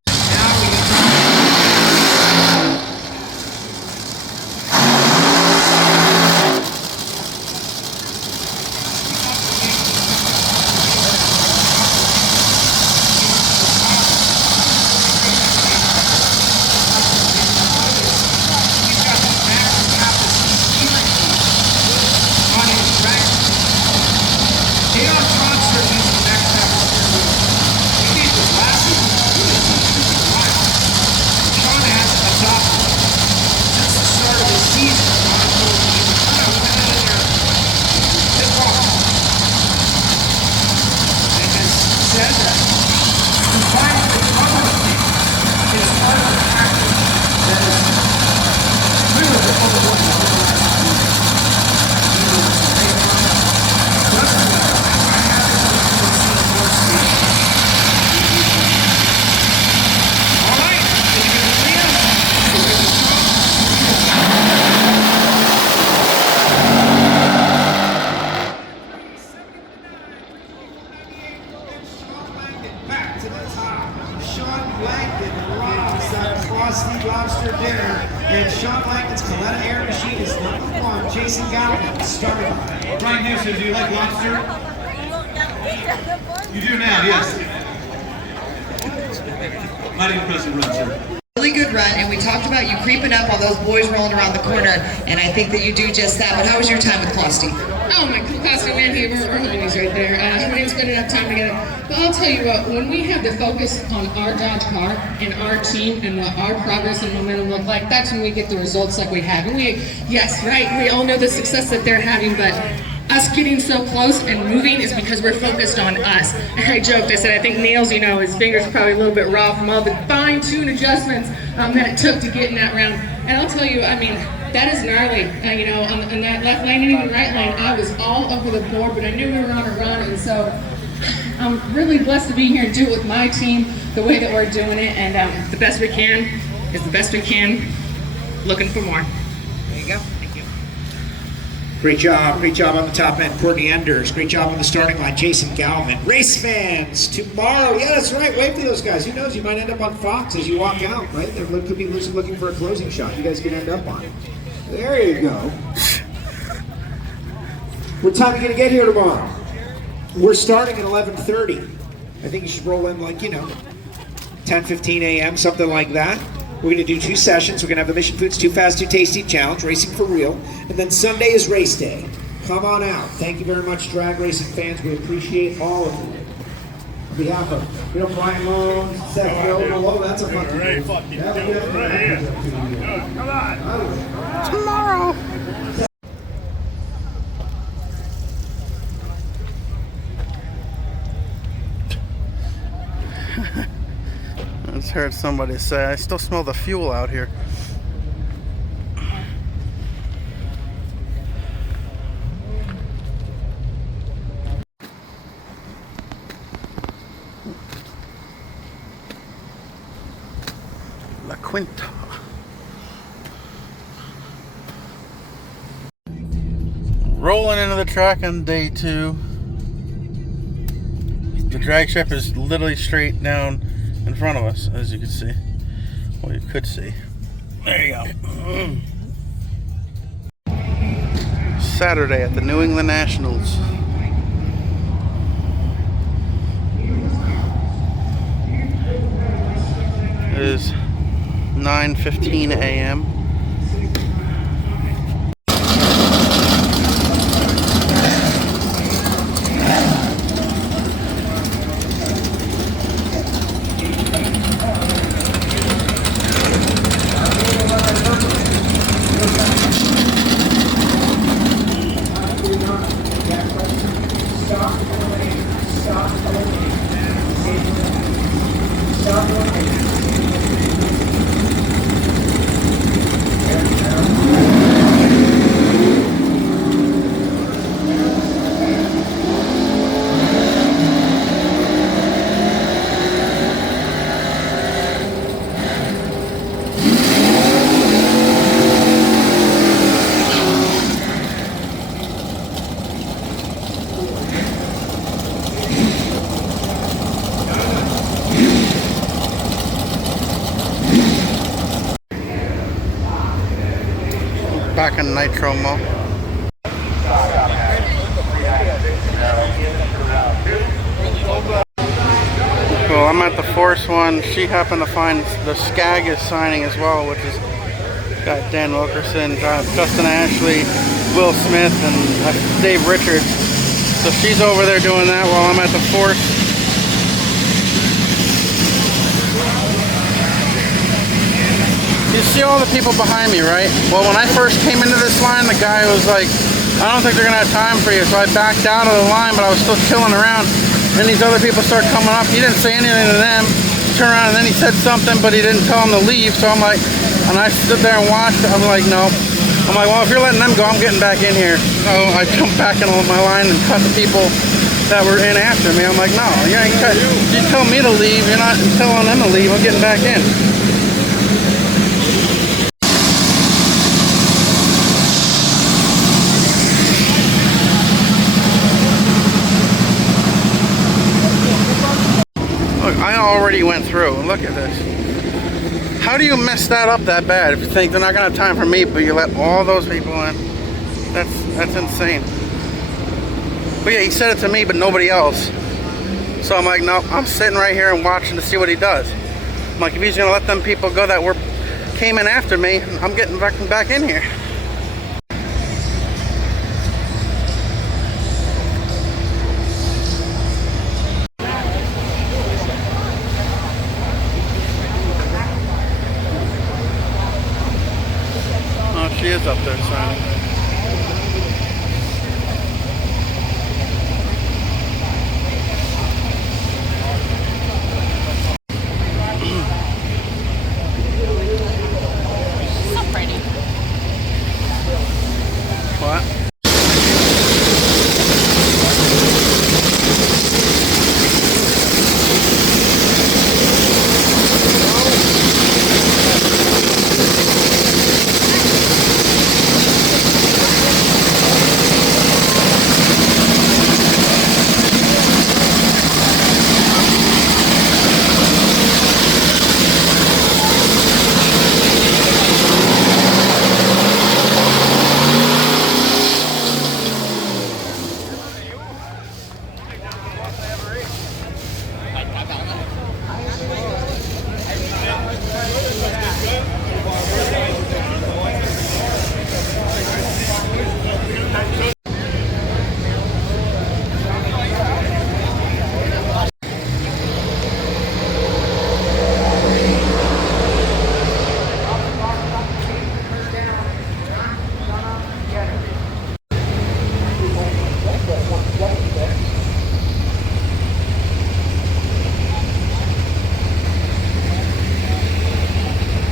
Brian Newsom, do you like lobster? You do now, yes. Mighty impressive run, sir. Really good run, and we talked about you creeping up on those boys rolling around the corner, and I think that you do just that. But how was your time with Closty? Oh my Closty, man, our homies right there. We didn't spend enough time together. But I'll tell you what, when we have the focus on our Dodge car and our team and what our progress and momentum look like, that's when we get the results like we have. And we all know the success that they're having, but us getting so close and moving is because we're focused on us. And I joked, I said, I think Nails, his fingers are probably a little bit raw from all the fine-tuned adjustments that it took to get in that round. And I'll tell you, that is gnarly. On that left lane and even right lane, I was all over the board, but I knew we were on a run, and so I'm really blessed to be here and do it with my team the way that we're doing it, and the best we can is the best we can. Looking for more. There you go. Thank you. Great job on the top end, Courtney Enders. Great job on the starting line, Jason Galvin. Race fans, tomorrow, yeah, that's right, wave to those guys. Who knows, you might end up on Fox as you walk out, right? There could be looking for a closing shot. You guys can end up on it. There you go. What time are you going to get here tomorrow? We're starting at 11:30. I think you should roll in 10:15 a.m., something like that. We're going to do 2 sessions. We're going to have the Mission Foods Too Fast, Too Tasty Challenge, Racing for Real. And then Sunday is race day. Come on out. Thank you very much, drag racing fans. We appreciate all of you. On behalf of Brian Lowe, Seth Hill, that's a fun Right, fucking do it right here. Come on. Tomorrow. I just heard somebody say, I still smell the fuel out here. La Quinta. Rolling into the track on day 2. The drag strip is literally straight down in front of us, as you can see. Well, you could see. There you go. Saturday at the New England Nationals. It is 9:15 a.m. Back in Nitro Mall. Well, I'm at the Force one. She happened to find the Skag is signing as well, which is got Dan Wilkerson, Justin Ashley, Will Smith, and Dave Richards. So she's over there doing that while I'm at the Force. You see all the people behind me, right? Well, when I first came into this line, the guy was like, I don't think they're gonna have time for you. So I backed out of the line, but I was still chilling around. Then these other people start coming up. He didn't say anything to them. Turn around and then he said something, but he didn't tell them to leave. So I'm like, and I stood there and watched. I'm like, no. I'm like, well, if you're letting them go, I'm getting back in here. So I jumped back in my line and cut the people that were in after me. I'm like, no, you tell me to leave. You're not telling them to leave. I'm getting back in. I already went through. Look at this. How do you mess that up that bad if you think they're not gonna have time for me, but you let all those people in? That's insane. But yeah, he said it to me, but nobody else. So I'm like, no, I'm sitting right here and watching to see what he does. I'm like, if he's gonna let them people go that came in after me, I'm getting back in here. She is up there signing. So pretty. What?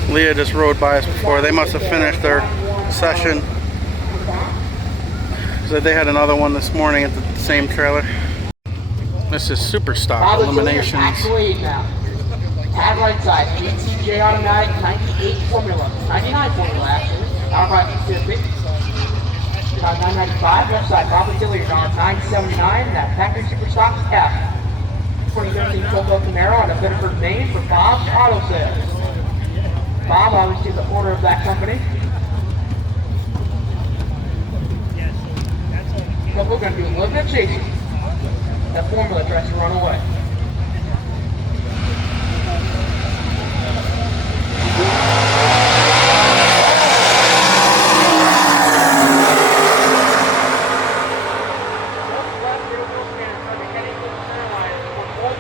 Leah just rode by us before. They must have finished their session. So they had another one this morning at the same trailer. This is super stock eliminations. Tag right side, ATJ automatic, 98 formula, 99 formula actually. Outright Pacific. 995, left side, Bob Auxiliary, 979. That factory super stock is F. 2013 Topo Camaro on a Biddeford, Maine for Bob's Auto Sales. Bob, obviously the owner of that company. What we're going to do is look at chasing. That formula tries to run away.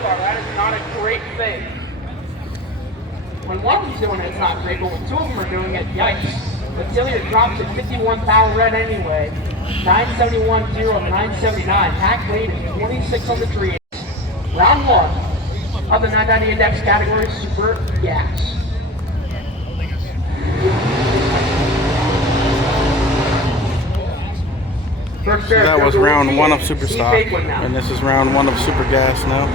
That is not a great thing. When one of them's doing it, it's not great, but when two of them are doing it, yikes. But Tillier drops at 51 power red anyway. 971.0 to 979. Hack lead is 26 on the 3/8. Round one of the 990 index category, Super Gas. So that was round one of Super Stock, and this is round one of Super Gas now.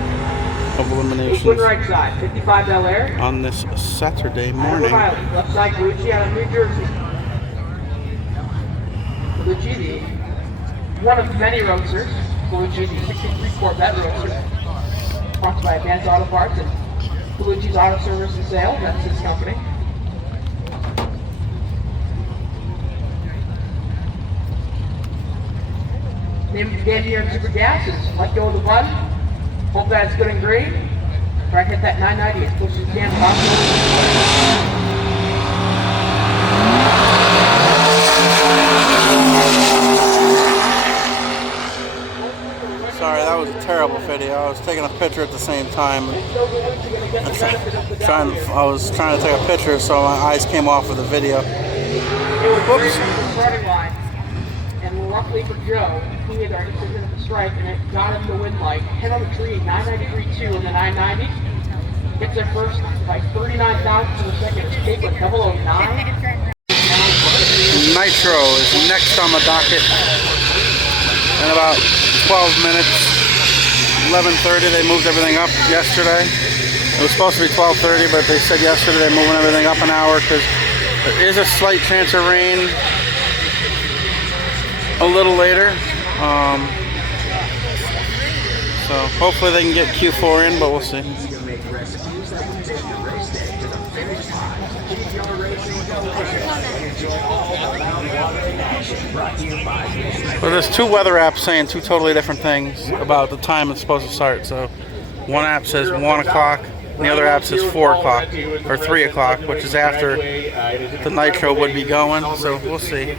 Couple eliminations Right side, 55 Bel Air. on this Saturday morning. Left side, Gucci out of New Jersey. Gucci, the one of many roadsters. Gucci, the 63 Corvette roadster. Sponsored by Advanced Auto Parts and Gucci's Auto Service and Sales. That's his company. Name of the game here in Super Gas is let go of the button. Hope that's good and green. Try to hit that 990 as close as you can possible. Sorry, that was a terrible video. I was taking a picture at the same time. I was trying to take a picture, so my eyes came off of the video. Whoops. Starting line, and luckily for Joe, he had already submitted the strike, and it got him the win light. Hit on the tree, 993.2 in the 990. Gets there first by 39 thousandths of a second. Take with 009. Nitro is next on the docket in about 12 minutes. 11:30. They moved everything up yesterday. It was supposed to be 12:30, but they said yesterday they're moving everything up an hour because there is a slight chance of rain a little later. So hopefully they can get Q4 in, but we'll see. Well, there's two weather apps saying two totally different things about the time it's supposed to start. So one app says 1 o'clock, and the other app says 4 o'clock or 3 o'clock, which is after the Nitro would be going. So we'll see.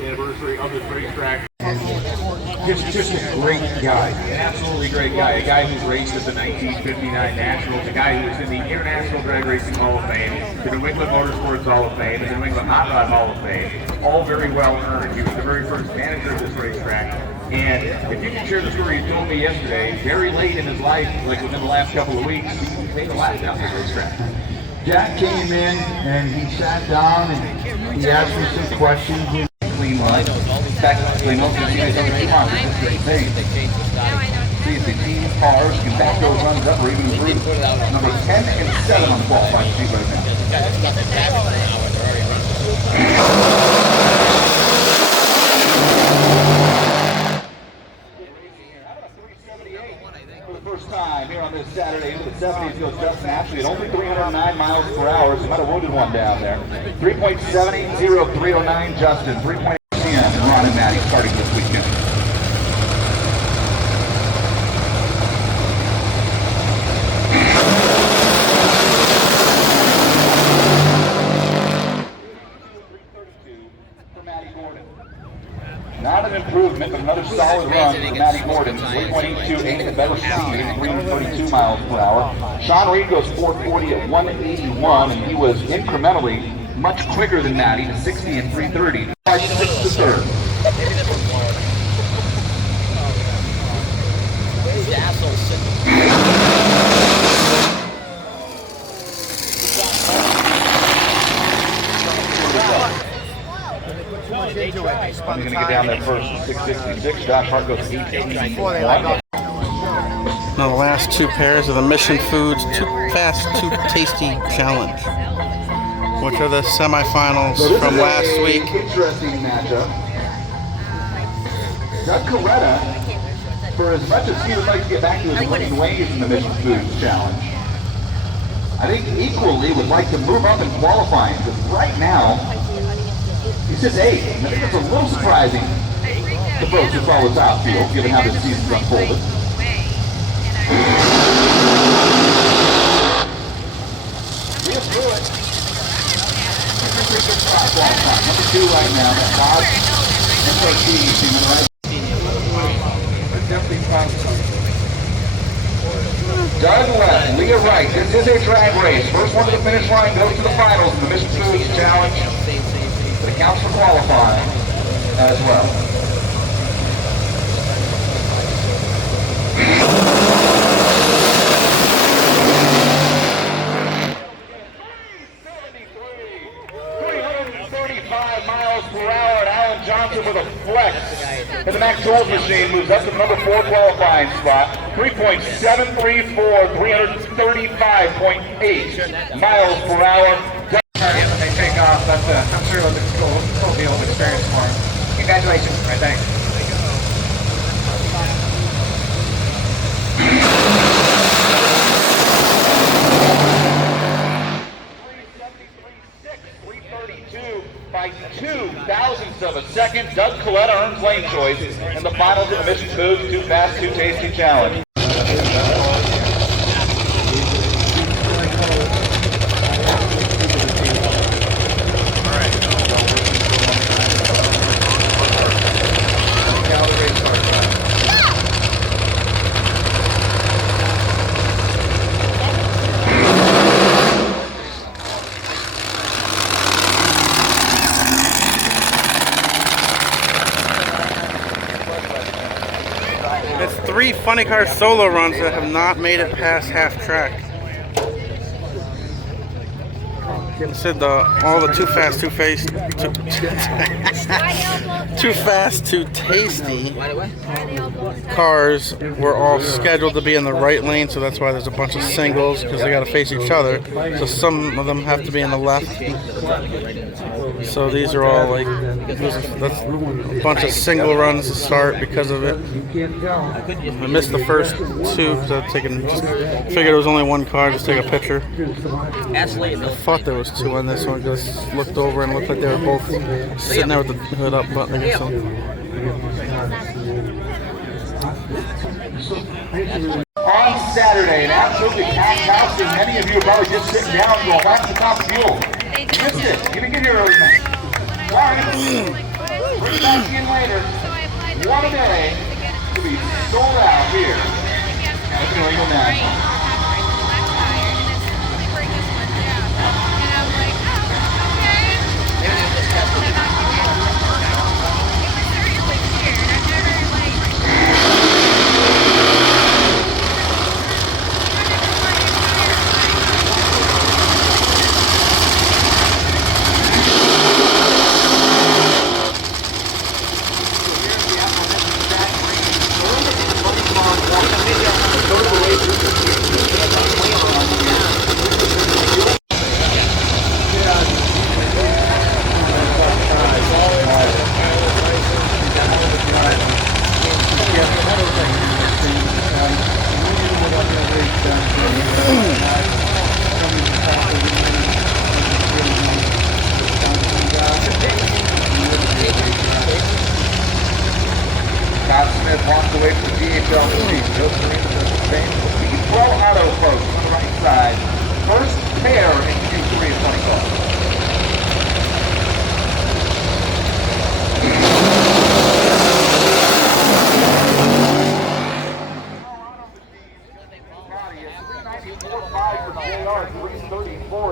Just a great guy, an absolutely great guy. A guy who's raced at the 1959 Nationals, a guy who was in the International Drag Racing Hall of Fame, the New England Motorsports Hall of Fame, and the New England Hot Rod Hall of Fame. All very well earned. He was the very first manager of this racetrack. And if you can share the story you told me yesterday, very late in his life, like within the last couple of weeks, he made a lap down this racetrack. Jack came in and he sat down and he asked me some questions. Clean line. Back to clean up. You guys don't keep on. This is great thing. See if the team cars can back those runs up or even improve. Number 10 and 7 on the qualifying sheet right now. For the first time here on this Saturday into the 70s goes Justin Ashley at only 309 miles per hour, so might have wounded one down there. 3.70309 Justin, 3.8 and Ron and Maddie starting this weekend. Not an improvement, but another solid run for Matty Gordon. 3.82, aimed at better speed at 332 miles per hour. Sean Reed goes 440 at 181, and he was incrementally much quicker than Matty to 60 and 330. 6 to third. I'm going to get down there first. 666. Josh Hart goes 881. Now the last two pairs of the Mission Foods Too Fast, Too Tasty Challenge, which are the semifinals from last week. Interesting matchup. Doug Coretta, for as much as he would like to get back to his winning ways in the Mission Foods Challenge, I I think equally would like to move up in qualifying, because right now, he's just 8th. I think that's a little surprising to folks who follow this outfield, given how this season's unfolded. We'll do it. Number 2 right now, that's Bob. NHRA team right. Dragway, Leah Wright. This is a drag race. First one to the finish line goes to the finals in the Mission Foods Challenge. It counts for qualifying as well. With a flex, and the Max Tools machine moves up to the number 4 qualifying spot. 3.734, 335.8 miles per hour. When they take off, but I'm sure it'll be an experience for them. Congratulations. All right, thanks. By 0.02 of a second, Doug Coletta earns lane choice in the finals of the Mission Foods Too Fast, Too Tasty Challenge. It's 3 funny car solo runs that have not made it past half track. I said all the Too Fast, Too Too Tasty cars were all scheduled to be in the right lane, so that's why there's a bunch of singles, because they got to face each other. So some of them have to be in the left. So these are all like, that's a bunch of single runs to start because of it. I missed the first 2 because I figured it was only 1 car, just take a picture. I thought there was 2 on this one, just looked over and looked like they were both sitting there with the hood up button against them. On Saturday, an absolutely packed house, and many of you are probably just sitting down and going, "That's the top fuel." You missed it. You didn't get here early enough. Sorry. Bring it back in later. What a day to be sold out here at the New England National. Walks away from the DHL machine. Goes to the same Pro Auto folks on the right side. First pair in Q3 of 25.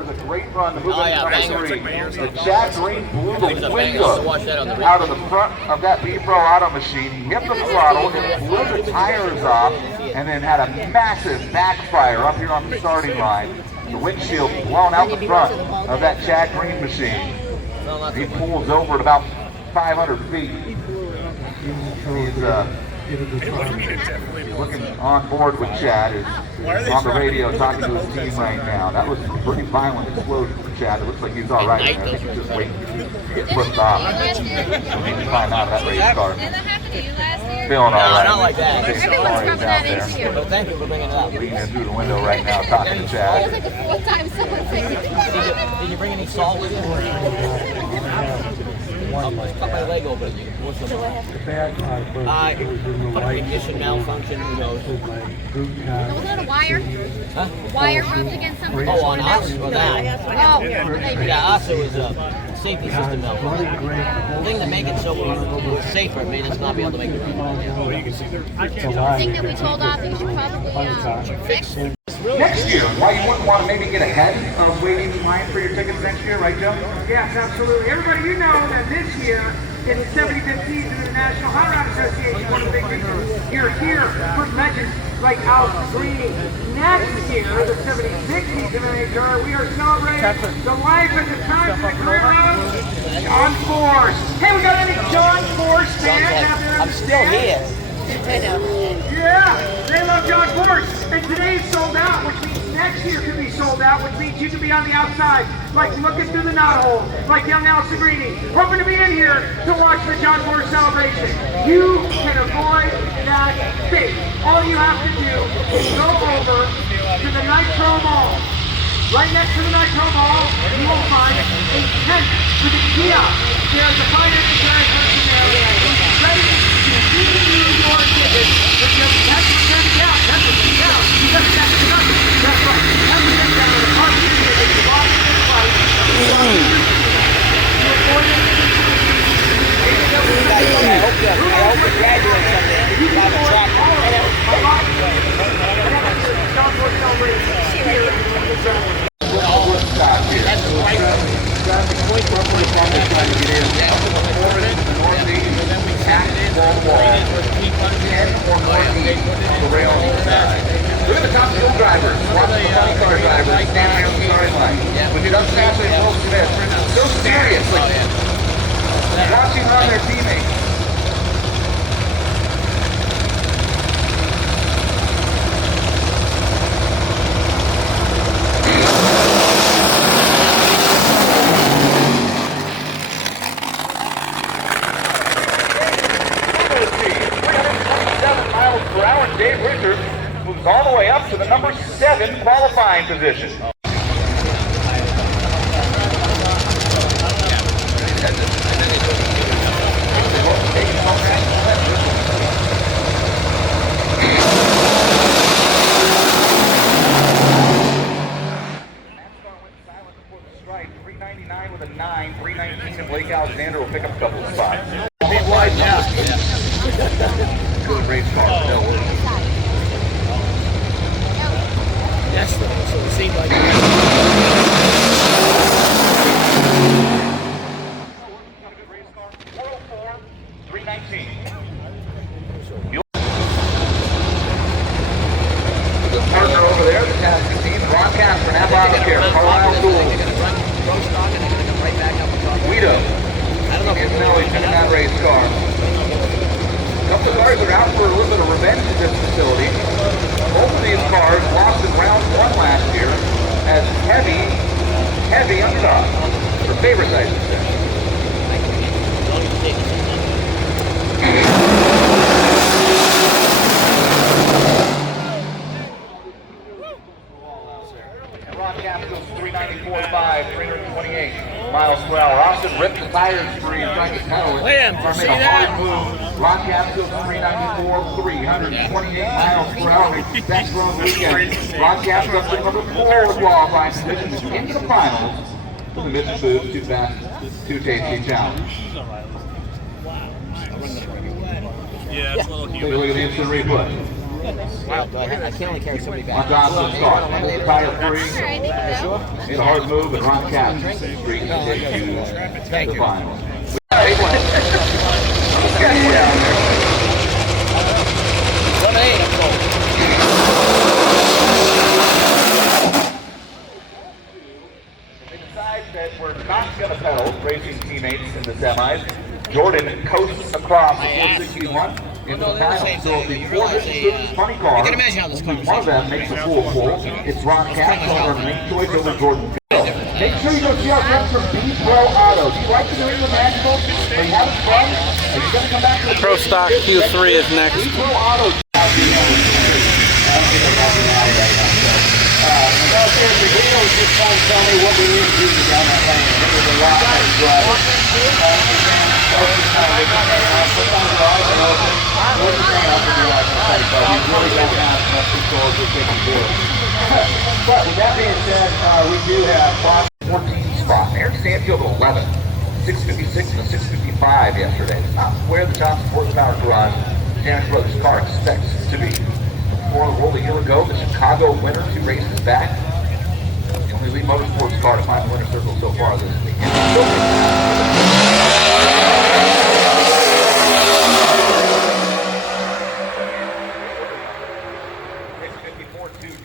Is a great run to move the Jack Green blew the window out of the front of that Pro Auto machine. He hit the throttle, it blew the tires off, and then had a massive backfire up here on the starting line. The windshield blown out the front of that Jack Green machine. He pulls over at about 500 feet. He's looking on board with Chad, who's on the radio talking to his team right now. That was a pretty violent explosion. Chad. It looks like he's all right. I think he's just waiting to get pushed off. So we need to find out that race car. Feeling all right. Not like that. Everyone's coming out there. But thank you for bringing it up. Leaning in through the window right now, talking to Chad. It was like the fourth time someone said, did you bring any salt with you? I almost cut my leg open. What's the ignition malfunction, who knows? Was it a wire? Huh? A wire rubbed against something? Oh, on us or that? Oh. Yeah, us it was a safety system malfunction. The thing that made it so it was safer made us not be able to make the The thing that we told off, you should probably fix. Next year, why you wouldn't want to maybe get ahead of waiting in line for your tickets next year, right, Joe? Yes, absolutely. Everybody, you know that this year is the 75th season of the National Hot Rod Association. One of the big reasons you're here for legends like Al Greeny. Next year, the 76th season of NHRA, we are celebrating the life and the times and the career of John Force. Hey, we got any John Force fans out there? I'm still here. Yeah, they love John Force. And today's sold out, which means next year could be sold out, which means you can be on the outside, like looking through the knothole, like young Al Greeny, hoping to be in here to watch the John Force celebration. You can avoid that fate. All you have to do is go over to the Nitro Mall. Right next to the Nitro Mall, you will find a tent with a kiosk. There's a finance person there who's ready to give you your tickets with just 10% down. 10% down. That's nothing. That's right. 10% down on the parking ticket. The bottom of the price. I hope you graduate someday. You have a track. Look at the top fuel drivers, watch the funny car drivers standing on the starting line. When you're done passing Will Smith, so serious, like watching on their teammates. Dave Richards moves all the way up to the number 7 qualifying position. Strait, 399 with a 9, 319, and Blake Alexander will pick up a couple of spots. Wide, good race car. Yes, so it seemed like 319. The partner over there, the task team, Ron Casper, now bottom here, Carlisle School. Guido. Antonelli in that race car. A couple of cars are out for a little bit of revenge at this facility. Both of these cars lost in round 1 last year as heavy underdogs. For favorites, I should say. And Ron Capsule 394.5, 328 miles per hour. Austin ripped the tires free and tried to pedal it. Made a hard move. Ron Capsule 394, 328 miles per hour. That's long weekend. Ron Capsule up to number 4 with qualifying position into the finals for the Mission Foods Too Fast, Too Tasty Challenge. Yeah, it's a little Take a look at the instant replay. Wow, I can only carry so many bags. On Johnson start. Tire free. Made a hard move, and Ron Capsule streaks into the finals. They decide that we're not going to pedal racing teammates in the semis. Jordan coasts across the 461 into the finals. So the 450 funny car, one of them makes a full. It's Ron Capsule, our main choice over Jordan. Make sure you go see our friends from B Pro Auto. Do you like the New England Nationals? Are you having fun? Are you going to come back to the Pro Stock Q3 is next. B Pro Auto. No, seriously, Dino was just trying to tell me what we need to do down that lane. It was a lot of driving. But with that being said, we do have 14 spot. Aaron Stanfield at 11, 656 and a 655 yesterday. That's not where the Johnson Horsepower Garage Janice Brothers car expects to be. Before the world a year ago, the Chicago winner 2 races back. The only Elite Motorsports car to find the winner's circle so far this weekend.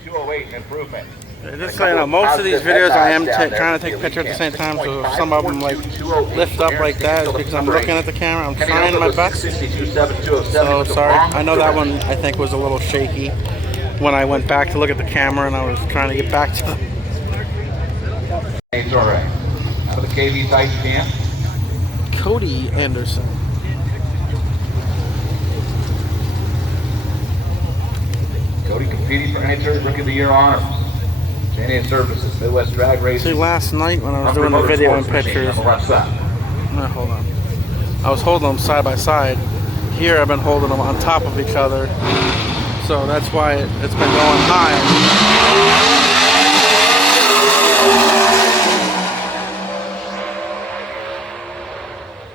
208 improvement. Just so you know, most of these videos I am trying to take a picture at the same time, so if some of them like lift up like that, it's because I'm looking at the camera, I'm trying my best. So sorry, I know that one I think was a little shaky when I went back to look at the camera and I was trying to get back to the NHRA. Out of the KV Titan camp. Cody Anderson. Cody competing for NHRA Rookie of the Year honors. JNA Services, Midwest Drag Racing. See, last night when I was doing the video and pictures, hold on. I was holding them side by side. Here I've been holding them on top of each other. So that's why it's been going high.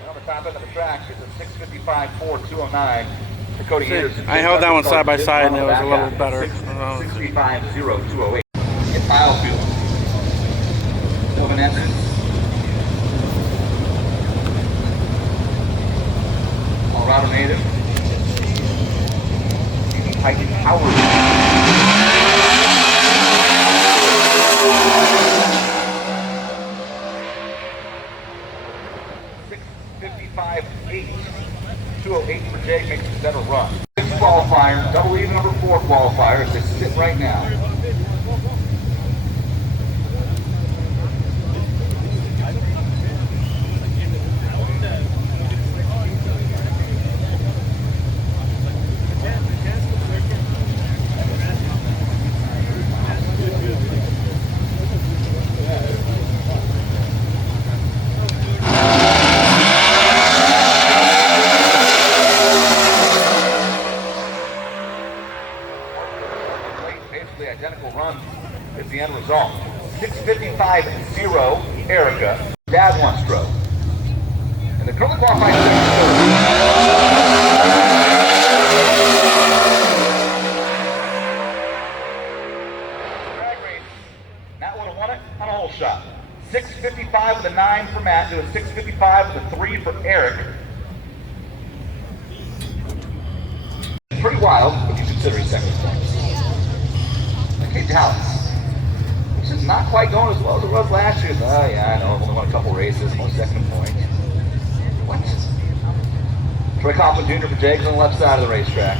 On the top end of the track is a 655-4-209. Cody Anderson. I held that one side by side and it was a little better. 655-0-208. In Biofield. Sylvan Essence. Colorado native. Titan Howard. 655-8. 208 for Jay makes a better run. 6 qualifier, double even number 4 qualifier as they sit right now. Identical run is the end result. 655-0, Erica. Dad wants stroke. And the currently qualified drag race. Matt would have won it on a hole shot. 655 with a 9 for Matt to a 655 with a 3 for Eric. Pretty wild if you consider his second place. Okay, Dallas, which is not quite going as well as it was last year. Oh yeah, I know, I've only won a couple races, most second point. What? Troy Coughlin Jr. for Jags on the left side of the racetrack.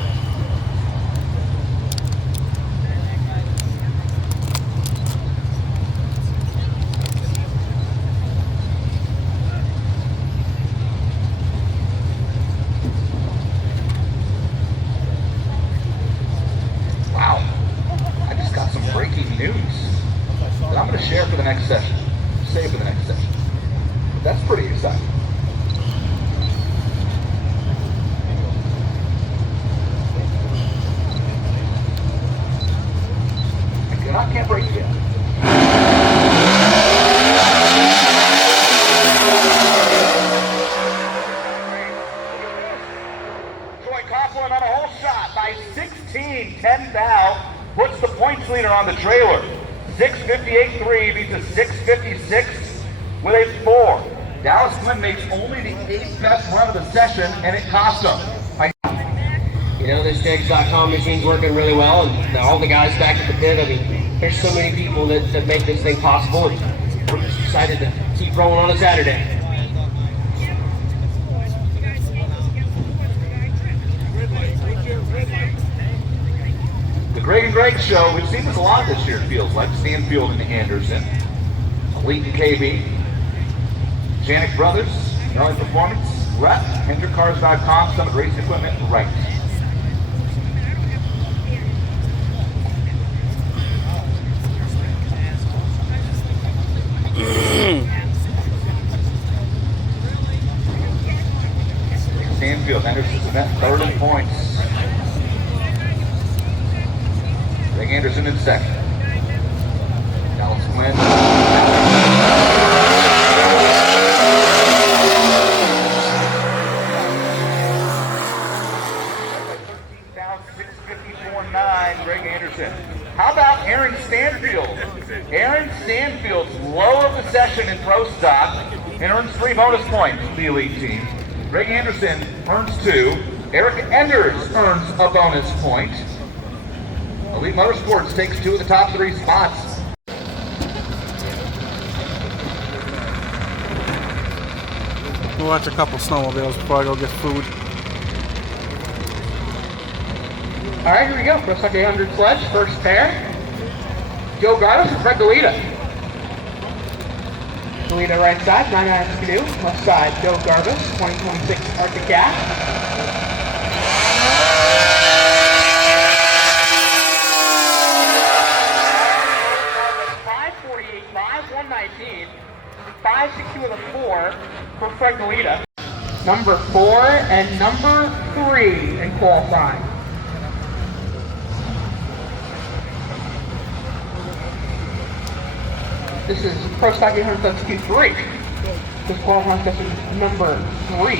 Share for the next session. Save for the next session. That's pretty exciting. I can't break it yet. Troy Coughlin on a hole shot by 16. 10 thou puts the points leader on the trailer. 658.3 beats a 656 with a 4. Dallas Quinn makes only the 8th best run of the session, and it cost him. You know, this Jags.com machine's working really well, and all the guys back at the pit, I mean, there's so many people that make this thing possible, and we're just excited to keep rolling on a Saturday. The Greg and Greg Show, we've seen this a lot this year, it feels like. Stanfield and Anderson. Elite and KB, Janik Brothers, Nelly Performance, Rep, HendrickCars.com, Summit Racing Equipment, right. Sandfield, Henderson Cement, third in points. Rick Anderson in second. Dallas Quinn. 13,654.9, Greg Anderson. How about Aaron Stanfield? Aaron Stanfield's low of the session in pro stock and earns 3 bonus points for the elite team. Greg Anderson earns 2. Eric Enders earns a bonus point. Elite Motorsports takes 2 of the top 3 spots. We'll watch a couple snowmobiles before I go get food. All right, here we go. Pro Stock 800 sledge, first pair. Joe Garvis and Fred Galita. Galita right side, 99 Skidoo. Left side, Joe Garvis, 2026 Arctic Cat. 119, 560 with a 4 for Fred Galita. Number 4 and number 3 in qualifying. This is Pro Stock 800 substitute 3. This qualifying session number 3.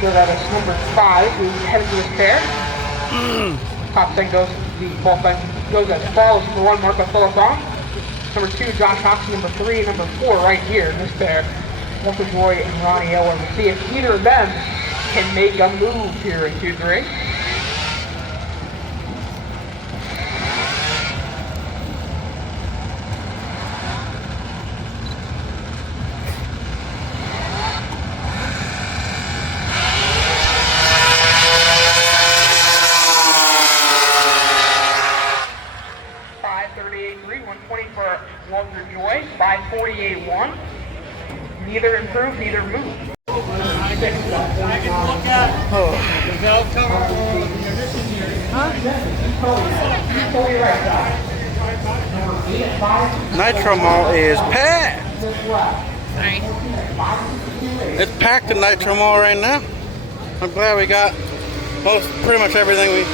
So that is number 5 who's headed to this pair. Top 10 goes, the qualifying goes as follows. Number 1, Marco Filipon. Number 2, Josh Hobson. Number 3, number 4 right here in this pair. Walter Joy and Ronnie Owen. We'll see if either of them can make a move here in Q3. Walter Joy, 548.1. Neither improved, neither moved. Nitro Mall is packed. It's packed in Nitro Mall right now. I'm glad we got pretty much everything we.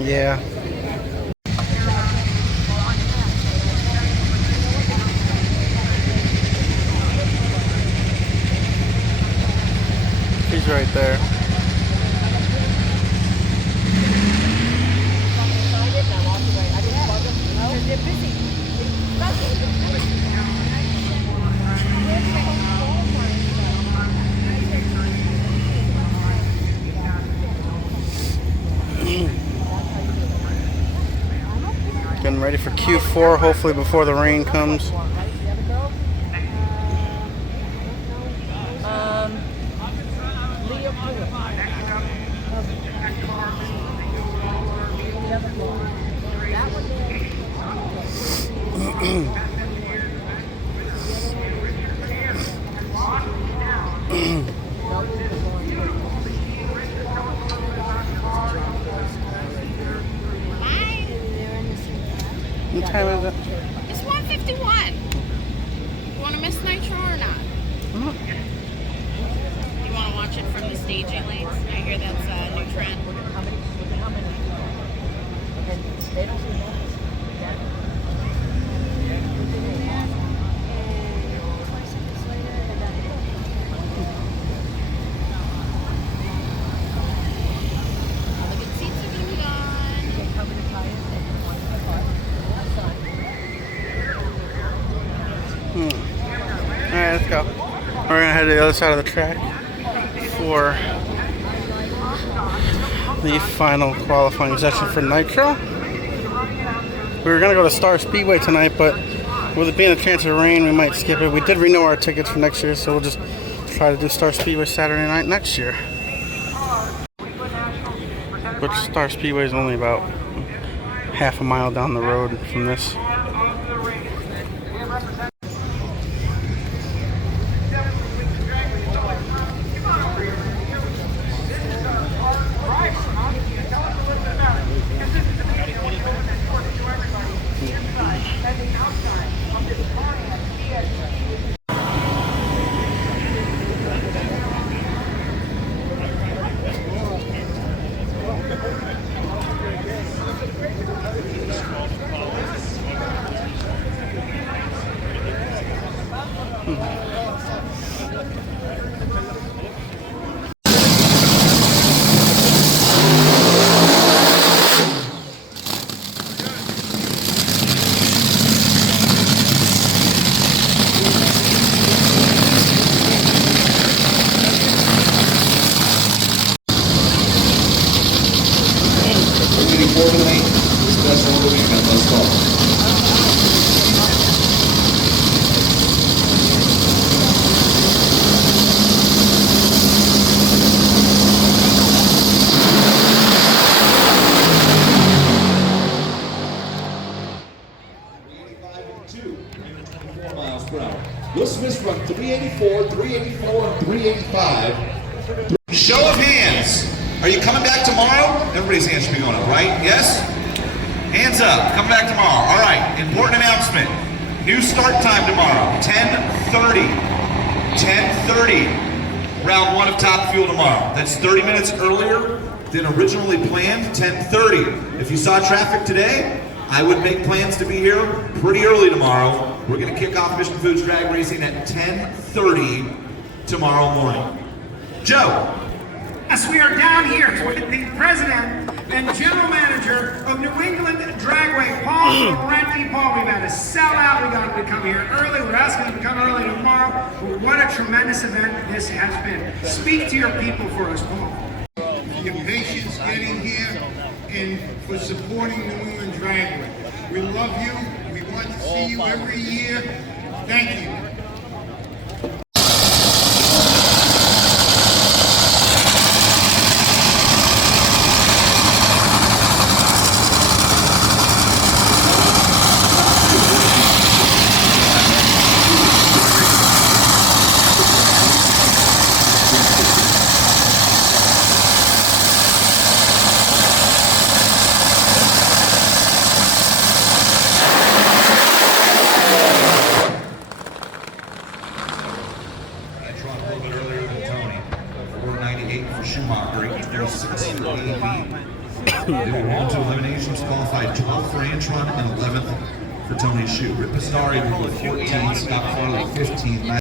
Yeah. He's right there. Getting ready for Q4, hopefully before the rain comes. What time is it? It's 1:51. You want to miss Nitro or not? You want to watch it from the staging lanes? I hear that's a new trend. Alright, let's go. We're gonna head to the other side of the track for the final qualifying session for Nitro. We were gonna go to Star Speedway tonight, but with it being a chance of rain, we might skip it. We did renew our tickets for next year, so we'll just try to do Star Speedway Saturday night next year. But Star Speedway is only about half a mile down the road from this. Will Smith run 384, 384, and 385. Show of hands. Are you coming back tomorrow? Everybody's hands should be going up, right? Yes? Hands up. Come back tomorrow. All right. Important announcement. New start time tomorrow. 10:30. 10:30. Round 1 of Top Fuel tomorrow. That's 30 minutes earlier than originally planned. 10:30. If you saw traffic today, I would make plans to be here pretty early tomorrow. We're going to kick off Mission Foods Drag Racing at 10:30 tomorrow morning. Joe. Yes, we are down here with the president and general manager of New England Dragway, Paul Laurenti. Paul, we've had a sellout. We got him to come here early. We're asking him to come early tomorrow. What a tremendous event this has been. Speak to your people for us, Paul. Your patience getting here and for supporting New England Dragway. We love you. We want to see you every year. Thank you. Qualified 12th for Antron and 11th for Tony Shu. Rip Pastari will go 14, Scott Farley 15.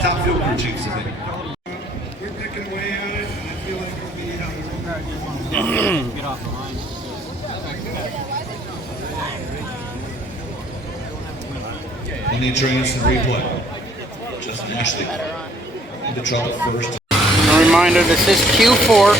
Top Fuel crew chiefs, I think. We're picking away at it, and I feel like it'll be Get off the line. NHRA instant replay. Justin Ashley into trouble first. A reminder, this is Q4.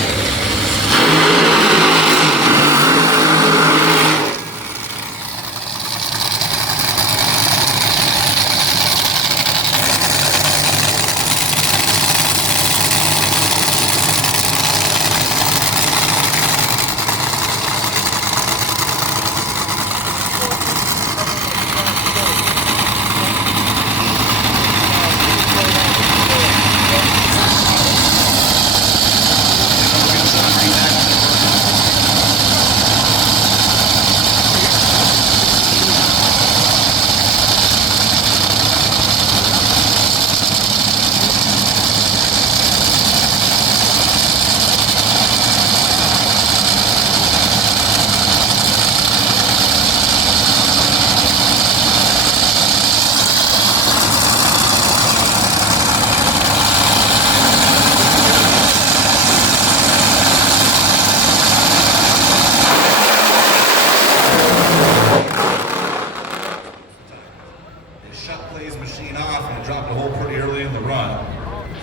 shut Clay's machine off and dropped a hole pretty early in the run.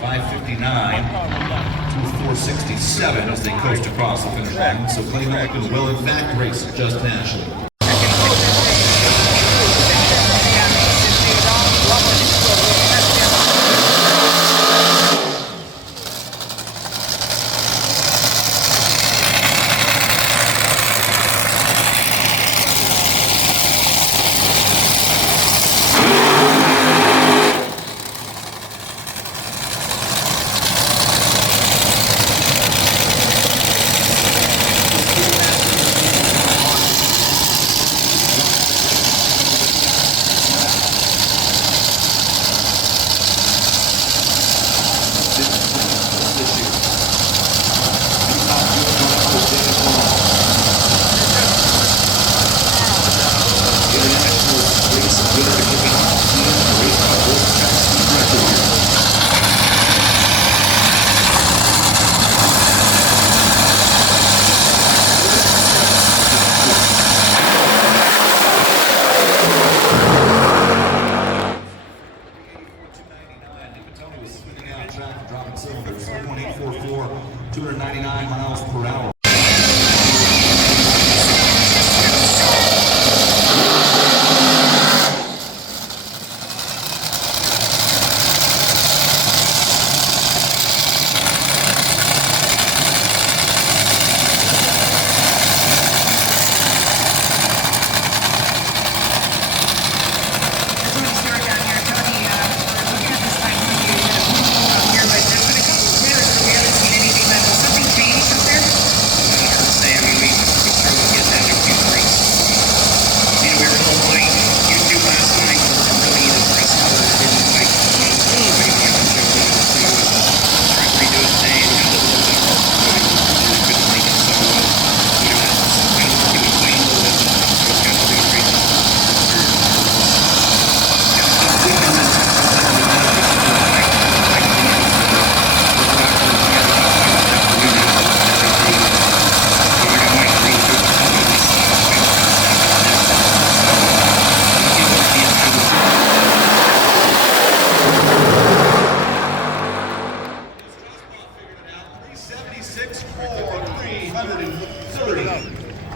5:59 to 4:67 as they coast across the finish line. So Clay Milliken will in fact race just nationally. Dropping cylinders, 1.844, 299 miles per hour.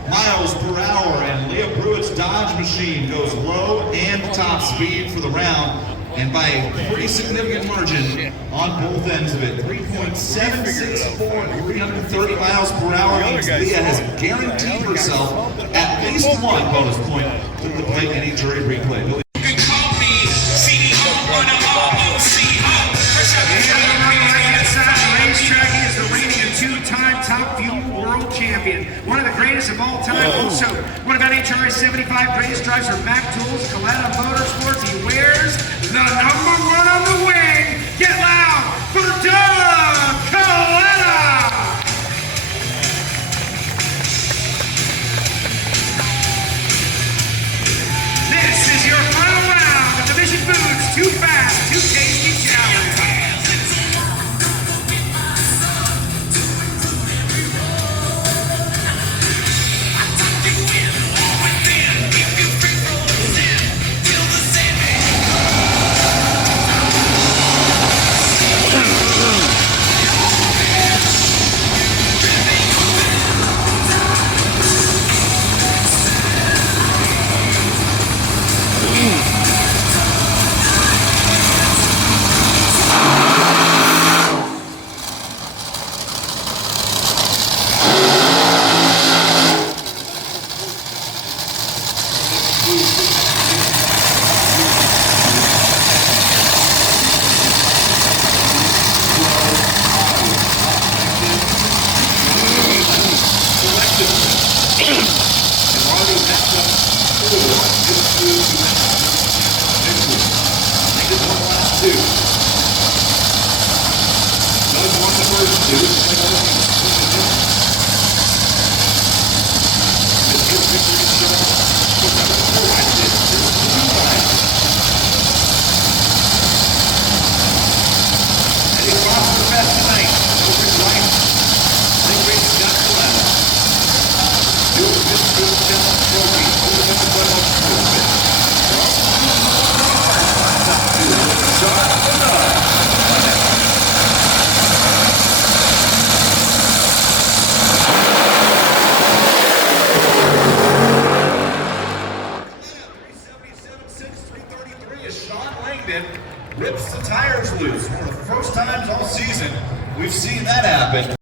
Miles per hour, and Leah Pruitt's Dodge machine goes low and top speed for the round, and by a pretty significant margin on both ends of it. 3.764, 330 miles per hour means Leah has guaranteed herself at least one bonus point to the plate NHRA replay. Top Fuel World Champion, one of the greatest of all time. Also, one of NHRA's 75 greatest drives for Mac Tools, Coletta Motorsports. He wears the #1 on the wing. Get loud for Doug Coletta! This is your final round of the Mission Foods Too Fast, Too Tasty Challenge. as Sean Langdon rips the tires loose. One of the first times all season we've seen that happen.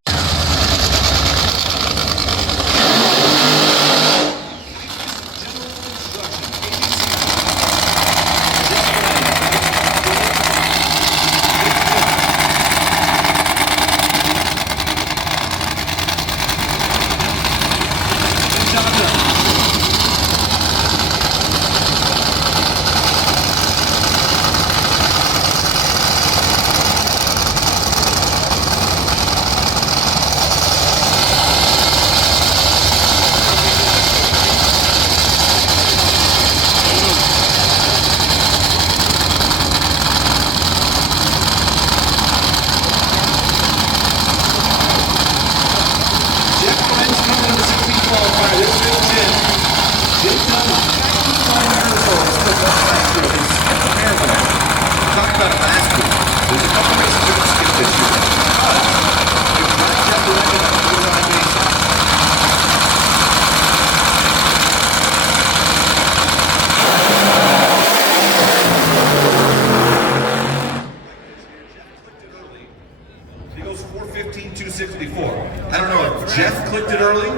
I don't know if Jeff clicked it early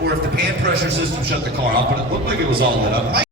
or if the pan pressure system shut the car off, but it looked like it was all lit up.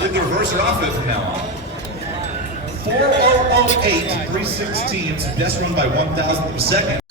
Leave the reverser off it from now on. 4008 316, it's best run by 1,000th of a second.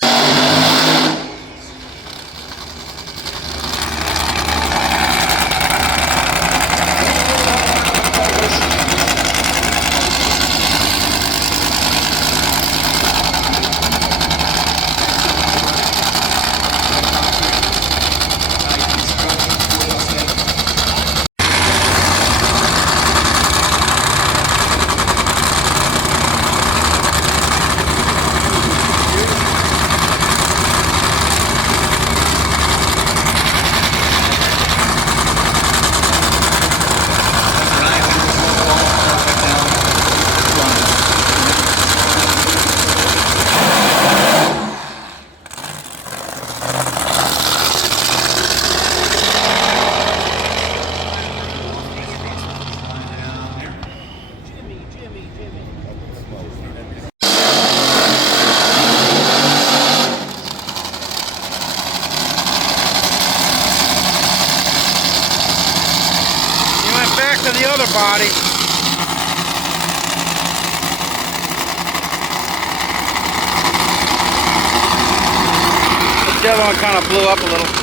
the other body. The other one kind of blew up a little.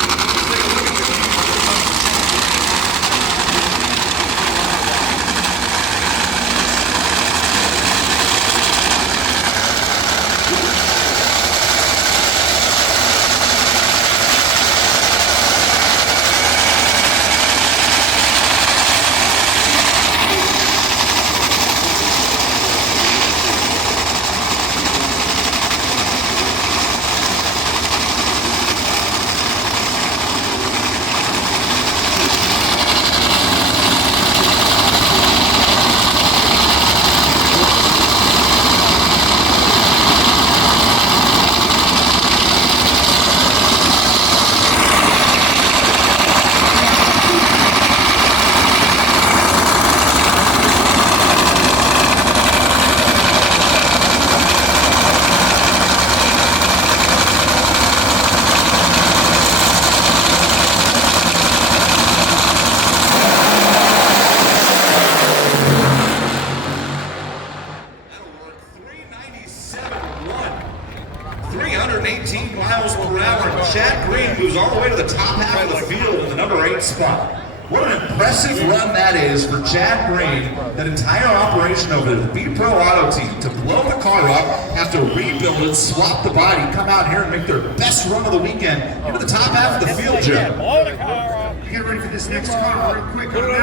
Moves all the way to the top half of the field in the number 8 spot. What an impressive run that is for Chad Green, that entire operation over there, the B-Pro Auto team, to blow the car up, have to rebuild it, swap the body, come out here and make their best run of the weekend into the top half of the field, Jim. Get ready for this next car real quick. You know what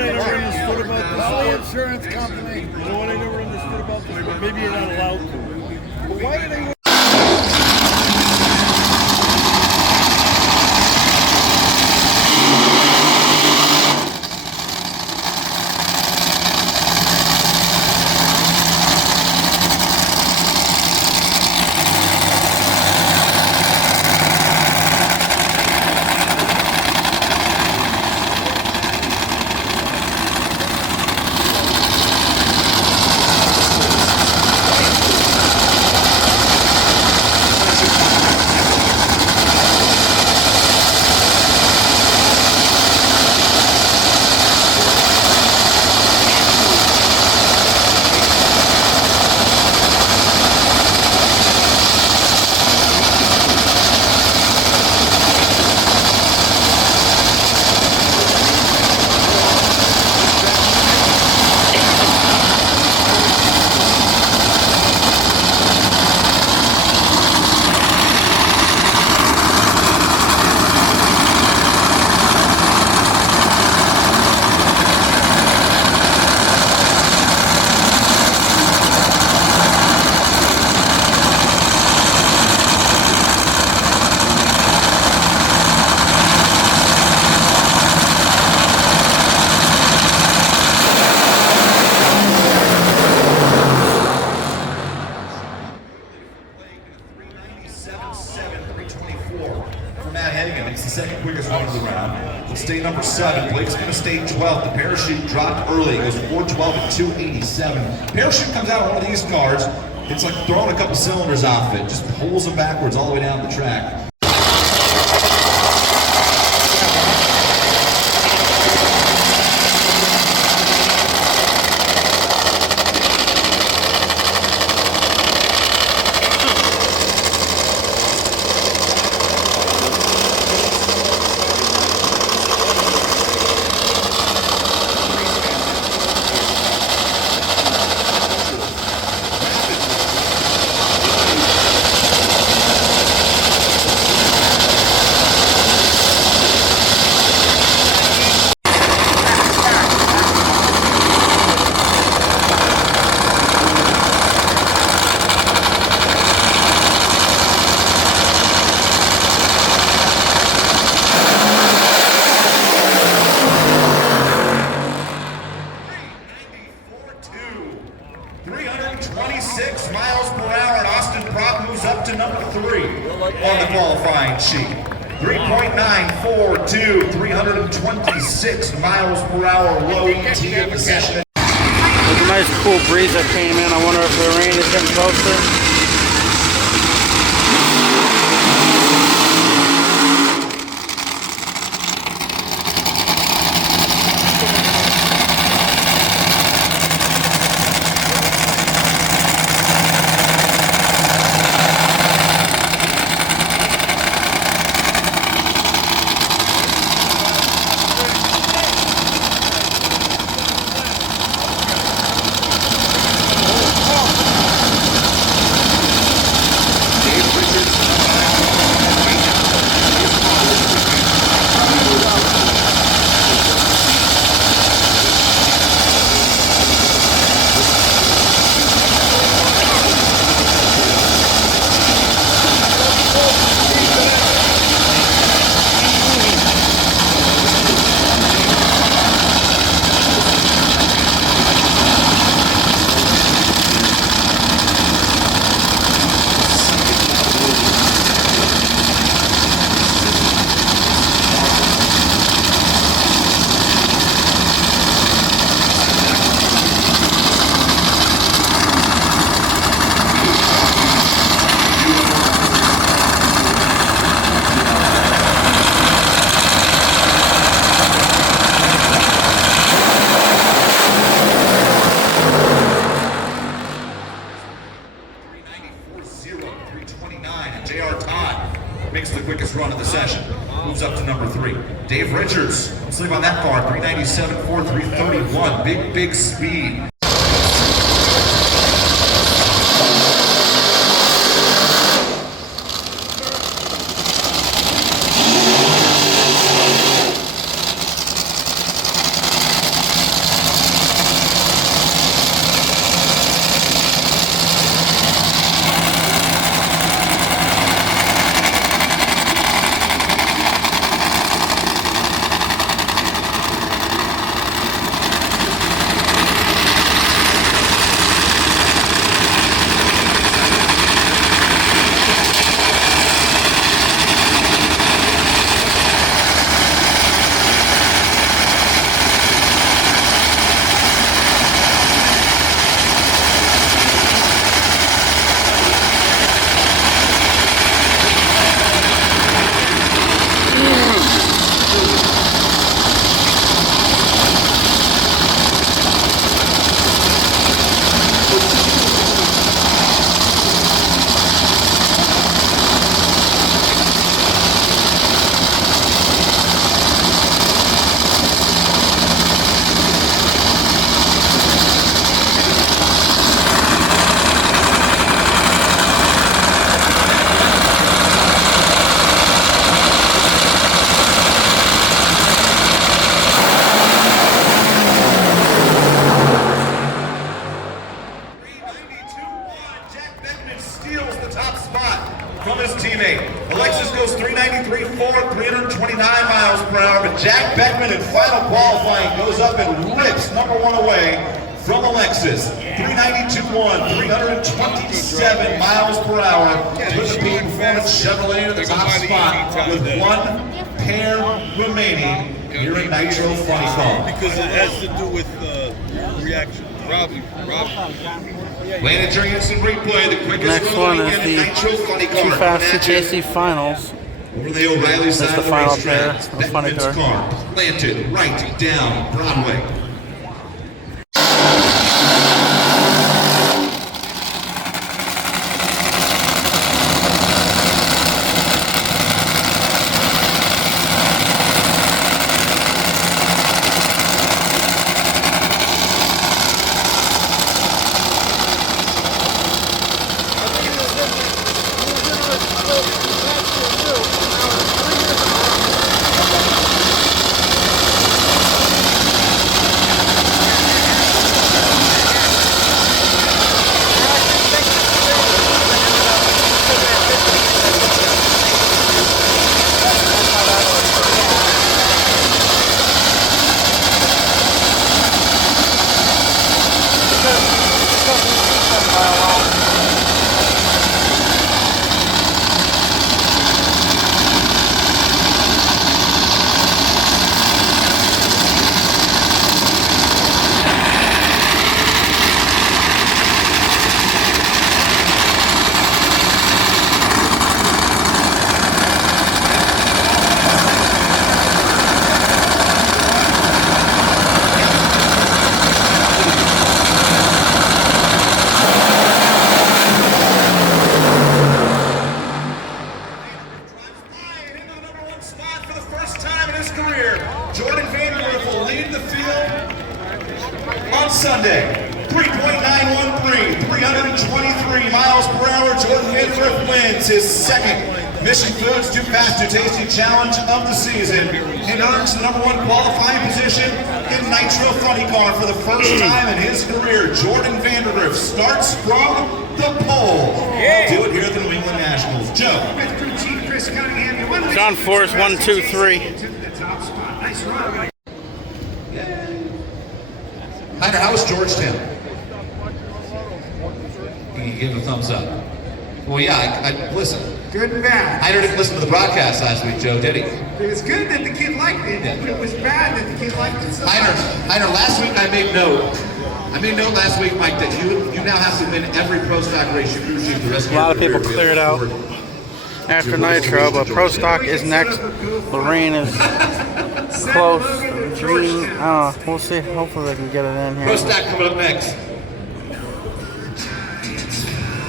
I never understood about this? The insurance company. You know what I never understood about this? But maybe you're not allowed to. But why are they... Second quickest run of the round. Will stay number 7. Blake's going to stay 12th. The parachute dropped early. It goes 412 and 287. Parachute comes out on one of these cars. It's like throwing a couple cylinders off it. Just pulls them backwards all the way down the track. On the qualifying sheet. 3.942, 326 miles per hour low T possession. There's a nice cool breeze that came in. I wonder if the rain is getting closer. section. Moves up to number 3. Dave Richards, sleep on that car, 397.4, 331. Big speed. From his teammate. Alexis goes 393.4, 329 miles per hour, but Jack Beckman in final qualifying goes up and rips number 1 away from Alexis. 392.1, 327 miles per hour. Puts the Peak Performance Chevrolet to the top spot with 1 pair remaining here in Nitro Funny Car. Because it has to do with reaction. Probably. Landed during instant replay, the quickest next one is the Too Fast CKC Finals. Over the O'Reilly side that's the final pair of Funny Car. Planted right down Broadway. Sunday. 3.913, 323 miles per hour. Jordan Vandergriff wins his second Mission Foods Too Fast Too Tasty Challenge of the season and earns the #1 qualifying position in Nitro Funny Car for the first time in his career. Jordan Vandergriff starts from the pole. Do it here at the New England Nationals. Joe. John Forrest, 1, 2, 3. Hyder, how was Georgetown? Can you give a thumbs up? Well, yeah, I listen. Good and bad. Hyder didn't listen to the broadcast last week, Joe, did he? It was good that the kid liked it. It was bad that the kid liked it so much. Hyder, last week I made note. Last week, Mike, that you now have to win every Pro Stock race you crew chief the rest of your career. A lot of people cleared out after Nitro, but Pro Stock is next. Lorraine is close. Green, I don't know. We'll see. Hopefully they can get it in here. Pro Stock coming up next.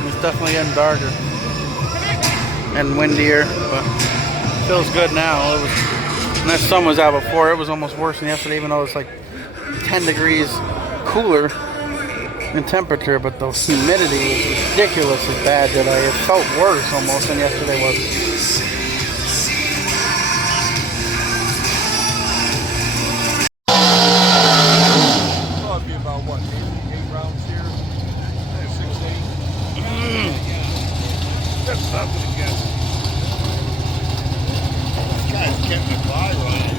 It's definitely getting darker and windier, but feels good now. When that sun was out before, it was almost worse than yesterday, even though it's like 10 degrees cooler in temperature, but the humidity was ridiculously bad today. It felt worse almost than yesterday was. Probably about what, 8 rounds here? 6, 8? That's nothing again. This guy's getting it by right.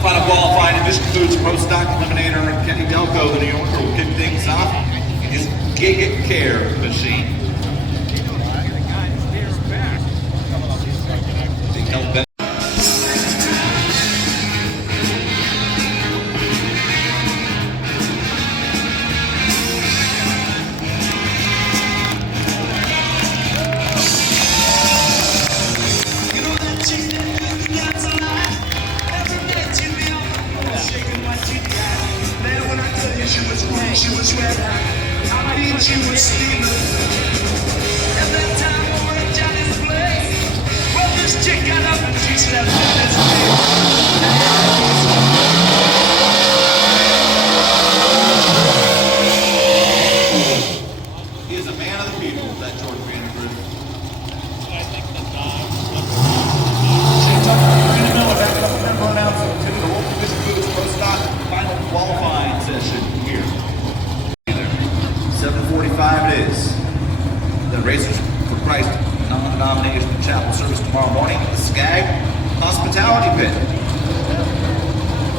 Final qualifying Mission Foods Pro Stock Eliminator and Kenny Delco, the New Yorker, will kick things off in his Gig Care machine. He is a man of the people, that George Vanderbilt. Member announcement to the local Mission Foods Pro Stock final qualifying session here. 7:45 it is. The Racers for Christ non-denominational chapel service tomorrow morning at the Skag Hospitality Pit.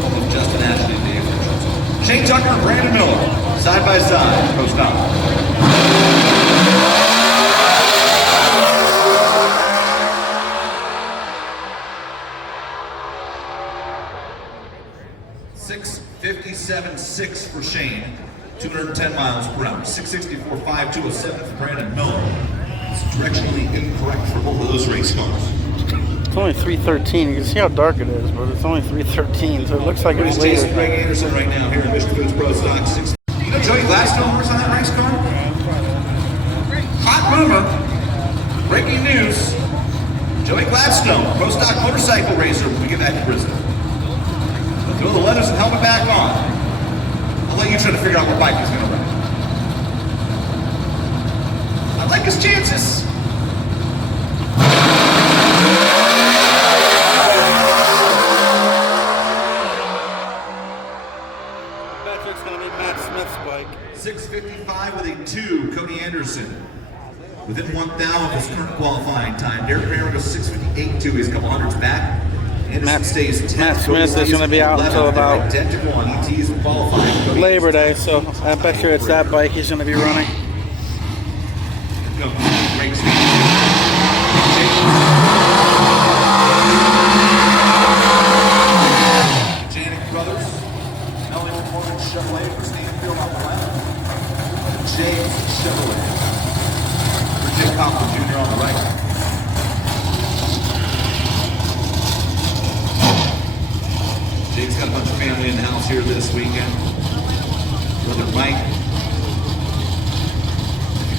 Home of Justin Ashley and Dave Richards. Shane Tucker and Brandon Miller, side by side, Pro Stock. 6:57.6 for Shane, 210 miles per hour. 6:64.5, 2:07 for Brandon Miller. It's directionally incorrect for both of those race cars. It's only 3:13. You can see how dark it is, but it's only 3:13, so it looks like it's later. Greg Anderson right now here in Mission Foods Pro Stock 6. You know Joey Gladstone works on that race car? Hot rumor, breaking news. Joey Gladstone, Pro Stock motorcycle racer when we get back to Brisbane. Throw the leathers and helmet back on. I'll let you try to figure out what bike he's going to ride. I like his chances. I bet you it's going to be Matt Smith's bike. 6:55 with a 2, Cody Anderson. Within 1,000 of his current qualifying time. Derek Barron goes 6:58.2. He's a couple hundreds back. Matt stays 10. Matt Smith is going to be out until about identical on ET's qualifying. Labor Day, so I bet you it's that bike he's going to be running. Great speed. Janik Brothers, Elliott Morgan Chevrolet for Stanfield on the left. James Chevrolet for Jake Coughlin Jr. on the right. Jake's got a bunch of family in the house here this weekend. Brother Mike.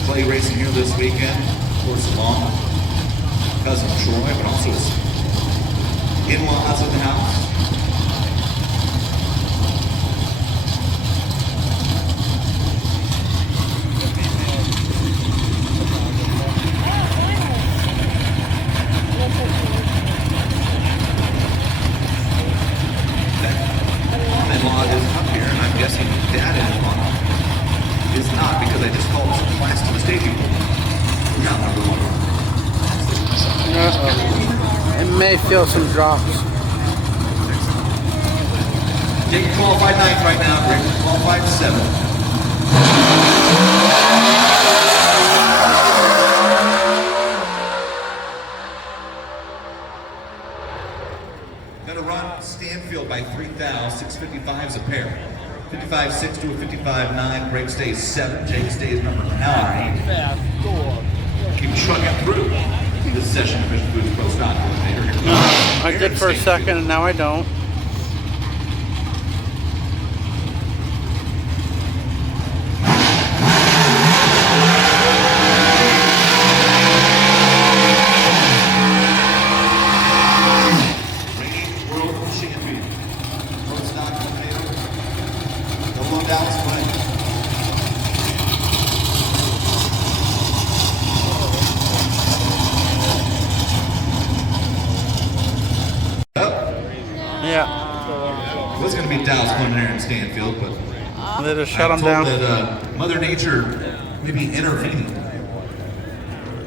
Clay racing here this weekend. Of course, along cousin Troy, but also his in-laws in the house. Mom-in-law is up here, and I'm guessing dad-in-law is not, because I just called some class to the staging pool. Not number one. It may feel some drops. Jake qualified 9th right now, Greg qualified 7th. Gonna run Stanfield by 3,000, 6:55s a pair. 55.6 to a 55.9. Greg stays 7. Jake stays number 9. Keep trucking through this session of Mission Foods Pro Stock Eliminator. I did for a second, and now I don't. Dallas Glenn and Aaron Stanfield, but they just shut them down. That Mother Nature may be intervening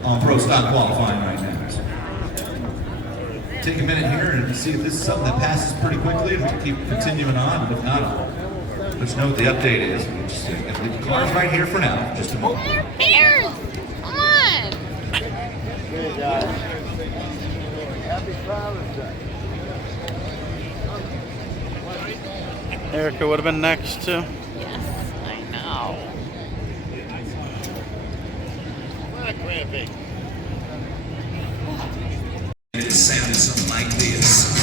on pro stock qualifying right now. So take a minute here and see if this is something that passes pretty quickly, and we can keep continuing on. But if not, let's know what the update is. Just leave the cars right here for now. Just a moment. Here! Come on! Good job. Happy Father's Day. Erica would have been next too. Yes, I know. What a crappy. It sounds something like this.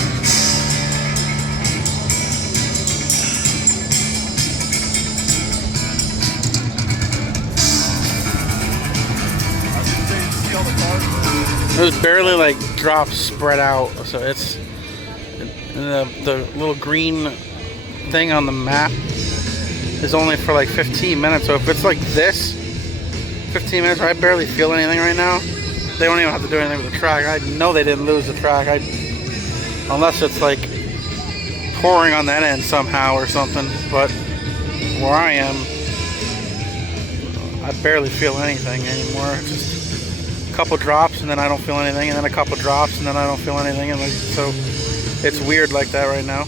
There's barely like drops spread out, so it's the little green thing on the map is only for like 15 minutes. So if it's like this, 15 minutes, I barely feel anything right now. They don't even have to do anything with the track. I know they didn't lose the track, unless it's like pouring on that end somehow or something. But where I am, I barely feel anything anymore. Just a couple drops and then I don't feel anything, and then a couple drops and then I don't feel anything, and like, so it's weird like that right now.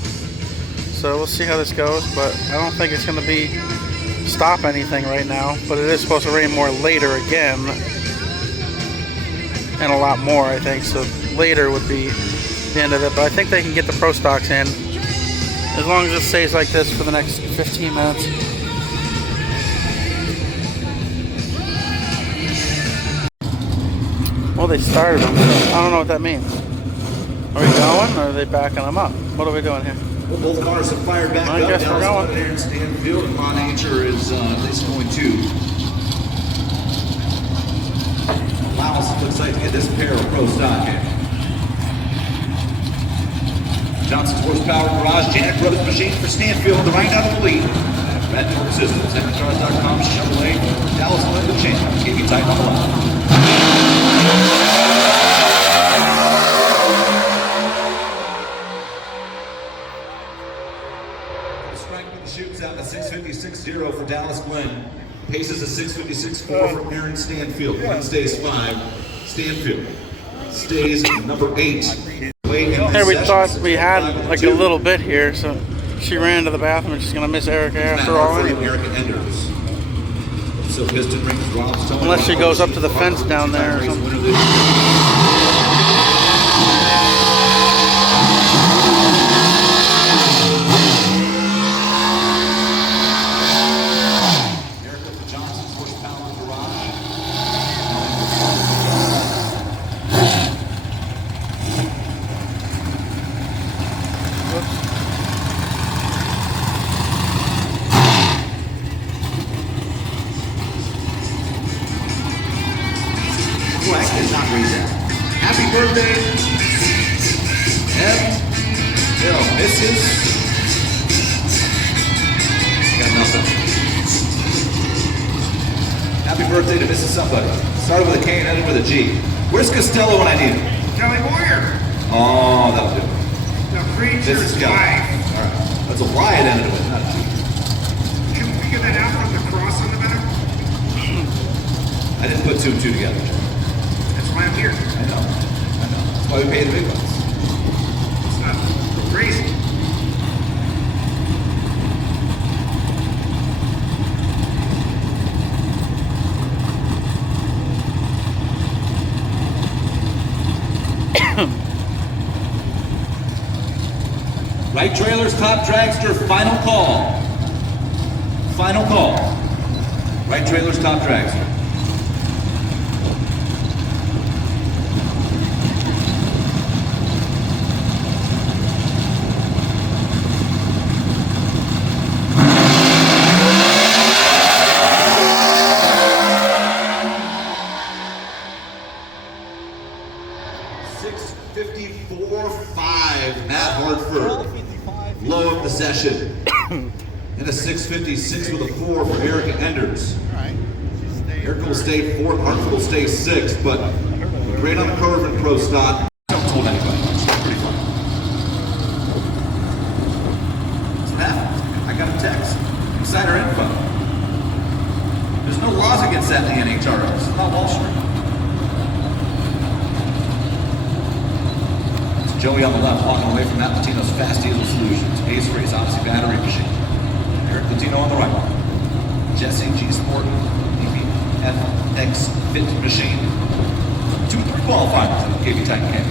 So we'll see how this goes, but I don't think it's going to stop anything right now. But it is supposed to rain more later again, and a lot more, I think. So later would be the end of it. But I think they can get the pro stocks in as long as it stays like this for the next 15 minutes. Well, they started them. I don't know what that means. Are we going, or are they backing them up? What are we doing here? Well, both cars have fired back up. I guess we're going. Aaron Stanfield and NHRA is at least going to allow us, it looks like, to get this pair of pro stock in. Johnson's Horsepower Garage, Janet Brothers Machines for Stanfield, the right out of the lead. Red North Systems, NHRA.com, Chevrolet, Dallas Glenn, the champ. Keep you tight on the line. Shoots out a 656.0 for Dallas Glenn. Paces a 656.4 for Aaron Stanfield. Glenn stays 5. Stanfield stays number 8. Here we thought we had like a little bit here, so she ran to the bathroom and she's gonna miss Erica after all anyway. So piston rings, Rob's unless she goes up to the fence down there or something. Happy birthday, Mrs. Got nothing. Happy birthday to Mrs. Somebody. Started with a K and ended with a G. Where's Costello when I need him? Kelly Boyer. Oh, that'll do. The preacher's wife. All right. That's a Y it ended with, not a G. Can we figure that out from the cross on the back? I didn't put 2 and 2 together. That's why I'm here. I know. That's why we pay the big bucks. It's not crazy. Right trailers, top dragster, final call. Final call. Right trailers, top dragster. Low of the session. And a 656 with a 4 for Erica Enders. Erica will stay 4th, Hartford will stay 6th, but great on the curve in pro stock. Don't told anybody. It's pretty fun. It's that. NHRAs. Not Wall Street. It's Joey on the left, walking away from Matt Latino's Fast Diesel Solutions. Ace Race, Odyssey Battery Machine. Eric Latino on the right. Jesse G Sport, EPFX Fit Machine. 2-3 qualifiers at KB Titan Camp.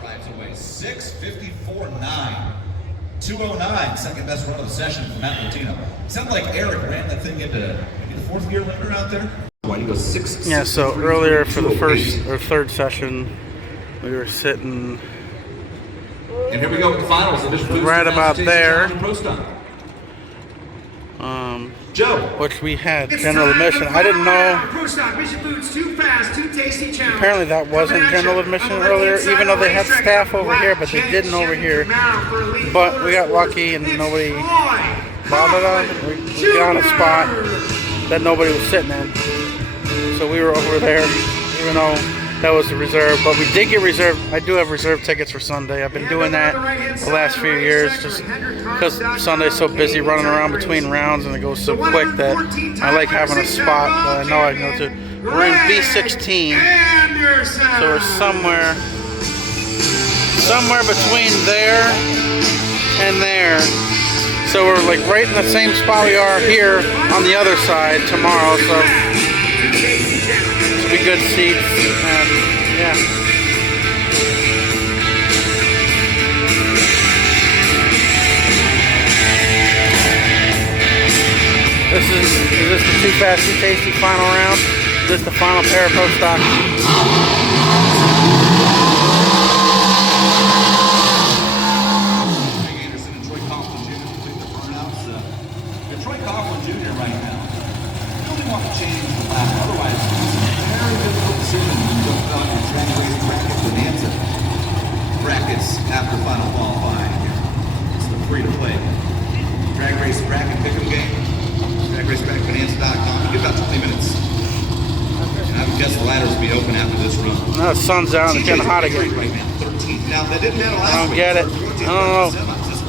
Drives away 6:54.9. 2:09, second best run of the session for Matt Latino. Sounded like Eric ran that thing into maybe the fourth gear limiter out there. Why he goes 6. Yeah, so earlier for the first or third session, we were sitting and here we go with the finals. Right about there. Joe, which we had general admission. I didn't know. Mission Foods, too fast, too tasty challenge. Apparently that wasn't general admission earlier, even though they had staff over here, but they didn't over here. But we got lucky and nobody bothered us. We got on a spot that nobody was sitting in. So we were over there, even though that was the reserve. But we did get reserved. I do have reserve tickets for Sunday. I've been doing that the last few years just because Sunday's so busy running around between rounds and it goes so quick that I like having a spot that I know I can go to. We're in B16, so we're somewhere between there and there. So we're like right in the same spot we are here on the other side tomorrow. So be good seats, and yeah. Is this the Too Fast, Too Tasty final round? Is this the final pair of pro stock? Anderson and Troy Coughlin Jr. complete their burnouts. Troy Coughlin Jr. right now. You only want to change the lap, otherwise very difficult decision when you don't on your drag race bracket bonanza brackets after final qualifying here. It's the free-to-play drag race bracket pick'em game. DragRaceBracketBonanza.com. You get about 20 minutes. And I would guess the ladders will be open after this run. Now the sun's out and it's getting hot again. Right now, 13. Now that didn't matter last I don't get it. I don't know.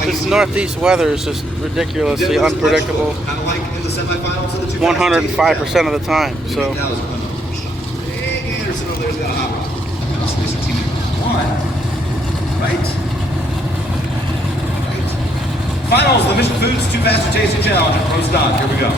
This northeast weather is just ridiculously unpredictable. 105% of the time. So. Anderson over there's got a hot rod. Racer team 1. Right? Finals, the Mission Foods Too Fast Too Tasty Challenge at Pro Stock. Here we go.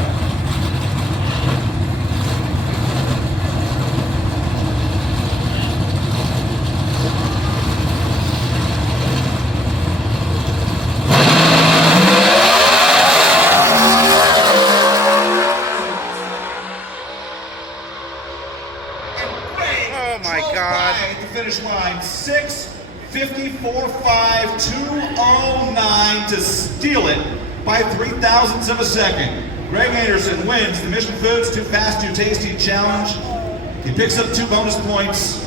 Finish line 6:54.5.209 to steal it by 0.03 of a second. Greg Anderson wins the Mission Foods Too Fast Too Tasty Challenge. He picks up 2 bonus points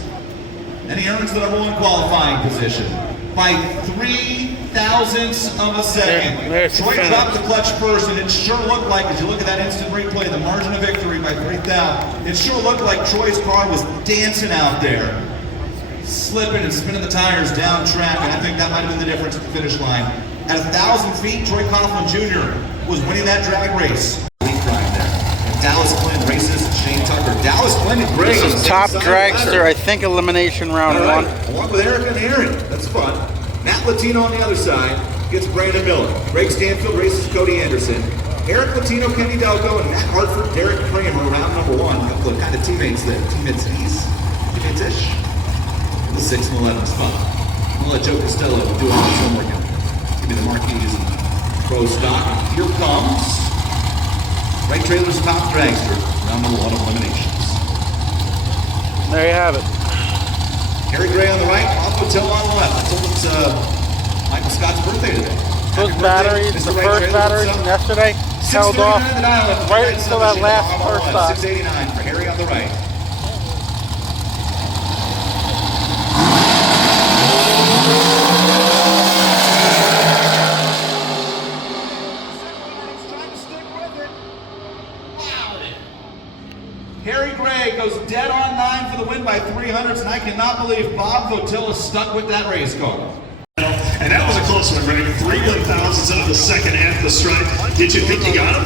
and he earns the #1 qualifying position by 0.03 of a second. Troy dropped the clutch first, and it sure looked like, as you look at that instant replay, the margin of victory by 0.03, it sure looked like Troy's car was dancing out there, slipping and spinning the tires down track, and I think that might have been the difference at the finish line. At 1,000 feet, Troy Coughlin Jr. was winning that drag race. Dallas Glenn races Shane Tucker. Dallas Glenn and Greg. This is top dragster, I think, elimination round 1. Along with Eric and Aaron. That's fun. Matt Latino on the other side gets Brandon Miller. Greg Stanfield races Cody Anderson. Eric Latino, Kenny Delco, and Matt Hartford, Derek Kramer, round #1. A couple of kind of teammates there. Teammates-ish. The 6th and 11th spot. I'll let Joe Costello do all his homework and give me the marquees and pro stock. Here comes Right Trailer's top dragster, round #1 of eliminations. There you have it. Harry Gray on the right, Alpha Till on the left. I told him it's Michael Scott's birthday today. Those batteries, the first batteries from yesterday, held off right until that last first stop. 689 for Harry on the right. Harry Gray goes dead on 9 for the win by 300s, and I cannot believe Bob Votilla stuck with that race car. And also ranked 3 1,000s out of the second half of the strike. Did you think you got him?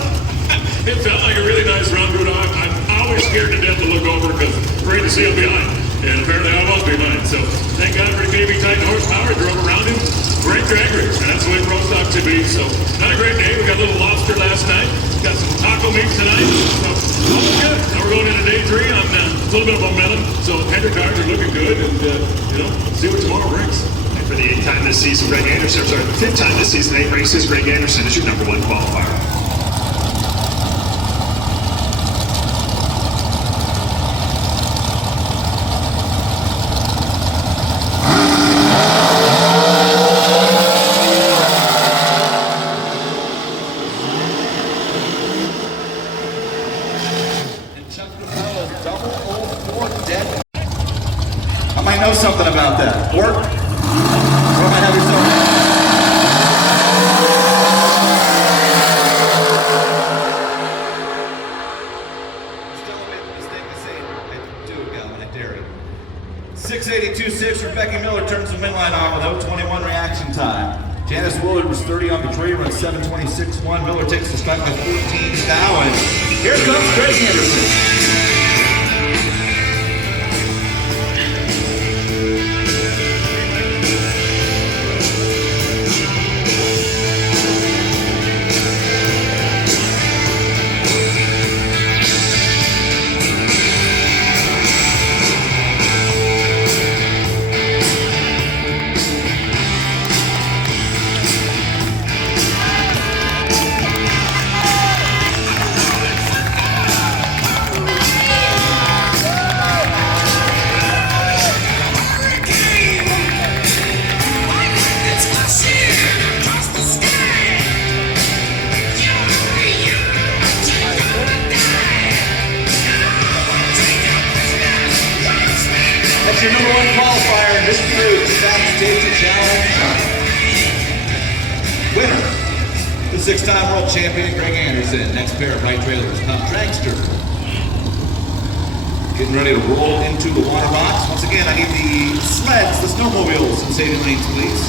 It felt like a really nice run, dude. I'm always scared to death to look over because afraid to see him behind. And apparently I was behind. So thank God for the KB Titan horsepower. Drove around him. Great drag race. And that's the way pro stock should be. So not a great day. We got a little lobster last night. Got some taco meat tonight. So all was good. Now we're going into day 3 on a little bit of momentum. So Hendrick cars are looking good. And, see what tomorrow brings. And for the 8th time this season, Greg Anderson, sorry, the 5th time this season, 8 races, Greg Anderson is your #1 qualifier. I might know something about that. Or I might have yourself. Still made the mistake to say I do it, Gavin, I dare you. 6:82.6 for Becky Miller turns the win line on with 0:21 reaction time. Janice Willard was 30 on Betrayal, runs 7:26.1. Miller takes the strike by 14 now, and here comes Greg Anderson. That's your #1 qualifier in this year's South State Challenge. Winner, the 6-time world champion Greg Anderson. Next pair of right trailers, Tom Dragster. Getting ready to roll into the water box. Once again, I need the sleds, the snowmobiles, and saving lanes, please.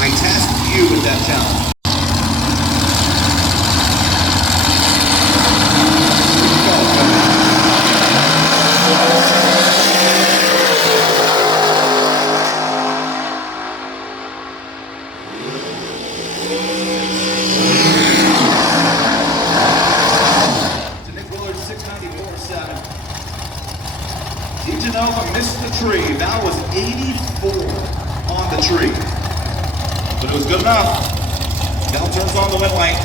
I tasked you with that challenge. To Nick Willard, 694.7. Did you know if I missed the tree, that was 84 on the tree. But it was good enough. Bell turns on the wind light.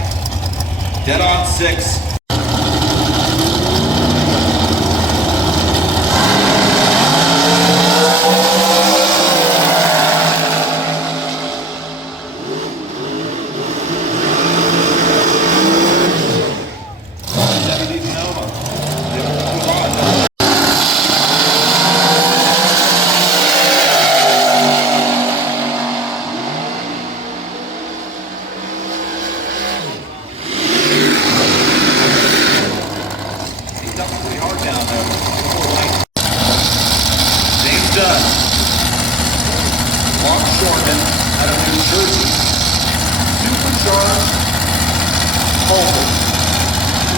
Dead on 6.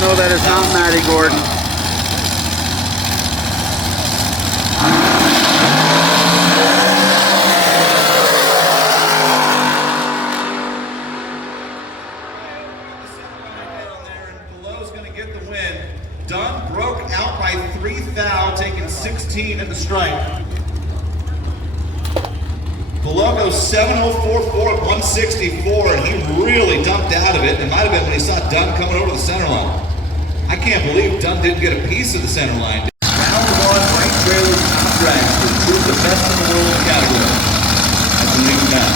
No, that is not Matty Gordon. Below's going to get the win. Dunn broke out by 3 thou, taking 16 at the stripe. Below goes 7:04.4 at 164, and he really dumped out of it. It might have been when he saw Dunn coming over the center line. I can't believe Dunn didn't get a piece of the center line. Round 1, right trailers, top drags, to prove the best in the world in the category. That's the new match.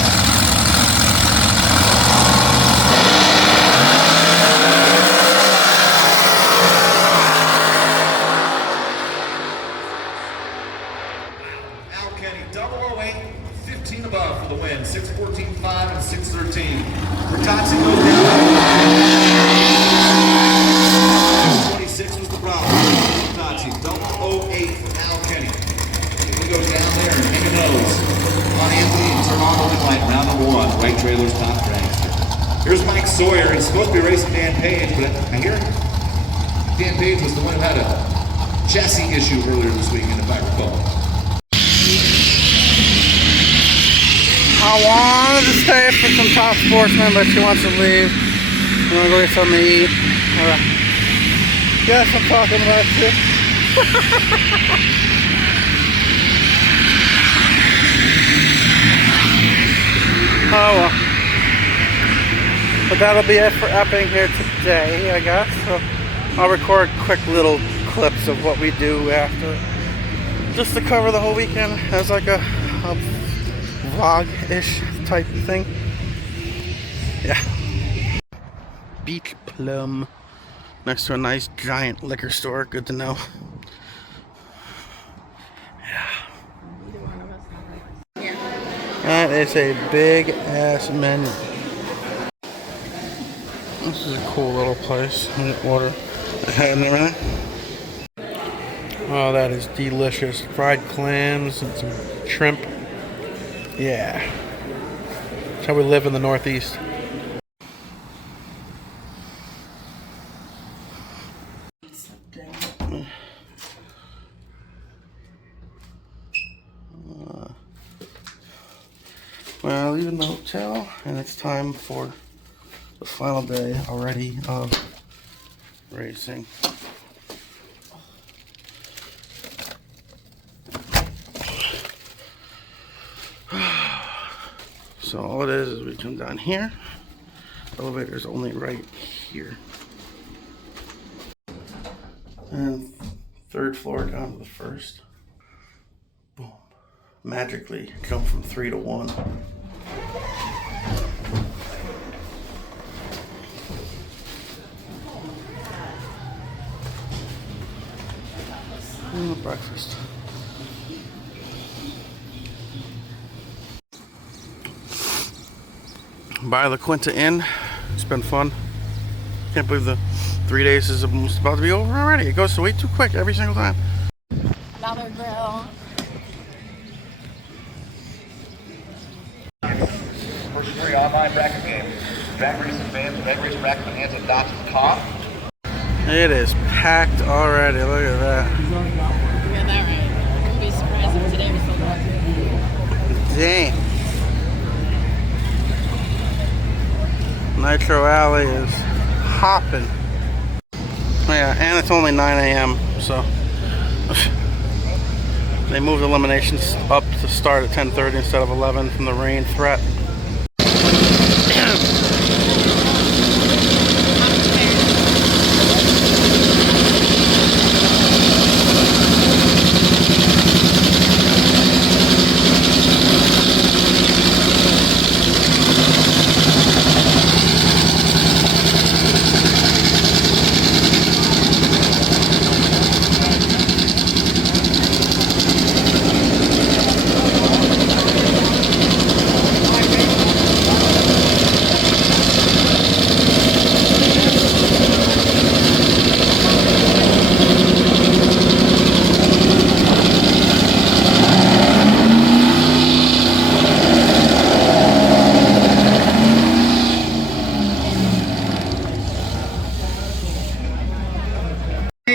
Page, but I hear Dan Page was the one who had a chassis issue earlier this weekend, if I recall. I wanted to stay for some top sportsmen, but she wants to leave. You want to go get something to eat? Yes, I'm talking about you. Oh well. But that'll be it for Epping here today, I guess. So I'll record quick little clips of what we do after, just to cover the whole weekend as like a vlog-ish type thing. Yeah. Beach Plum. Next to a nice giant liquor store. Good to know. Yeah. That is a big ass menu. This is a cool little place. Water and everything. Oh, that is delicious. Fried clams and some shrimp. Yeah. That's how we live in the Northeast. Well, leaving the hotel, and it's time for the final day already of racing. So all it is we come down here. The elevator is only right here. And third floor down to the first. Boom. Magically jump from 3 to 1. And breakfast. By La Quinta Inn. It's been fun. Can't believe the 3 days is almost about to be over already. It goes way too quick every single time. Another grill. First 3 online bracket games. Drag racing fans, drag racing bracket fans, and Dodge's Cough. It is packed already. Look at that. You got that right. I wouldn't be surprised if today was sold out. Dang. Nitro Alley is hopping. Yeah, and it's only 9 a.m. so they moved eliminations up to start at 10:30 instead of 11 from the rain threat.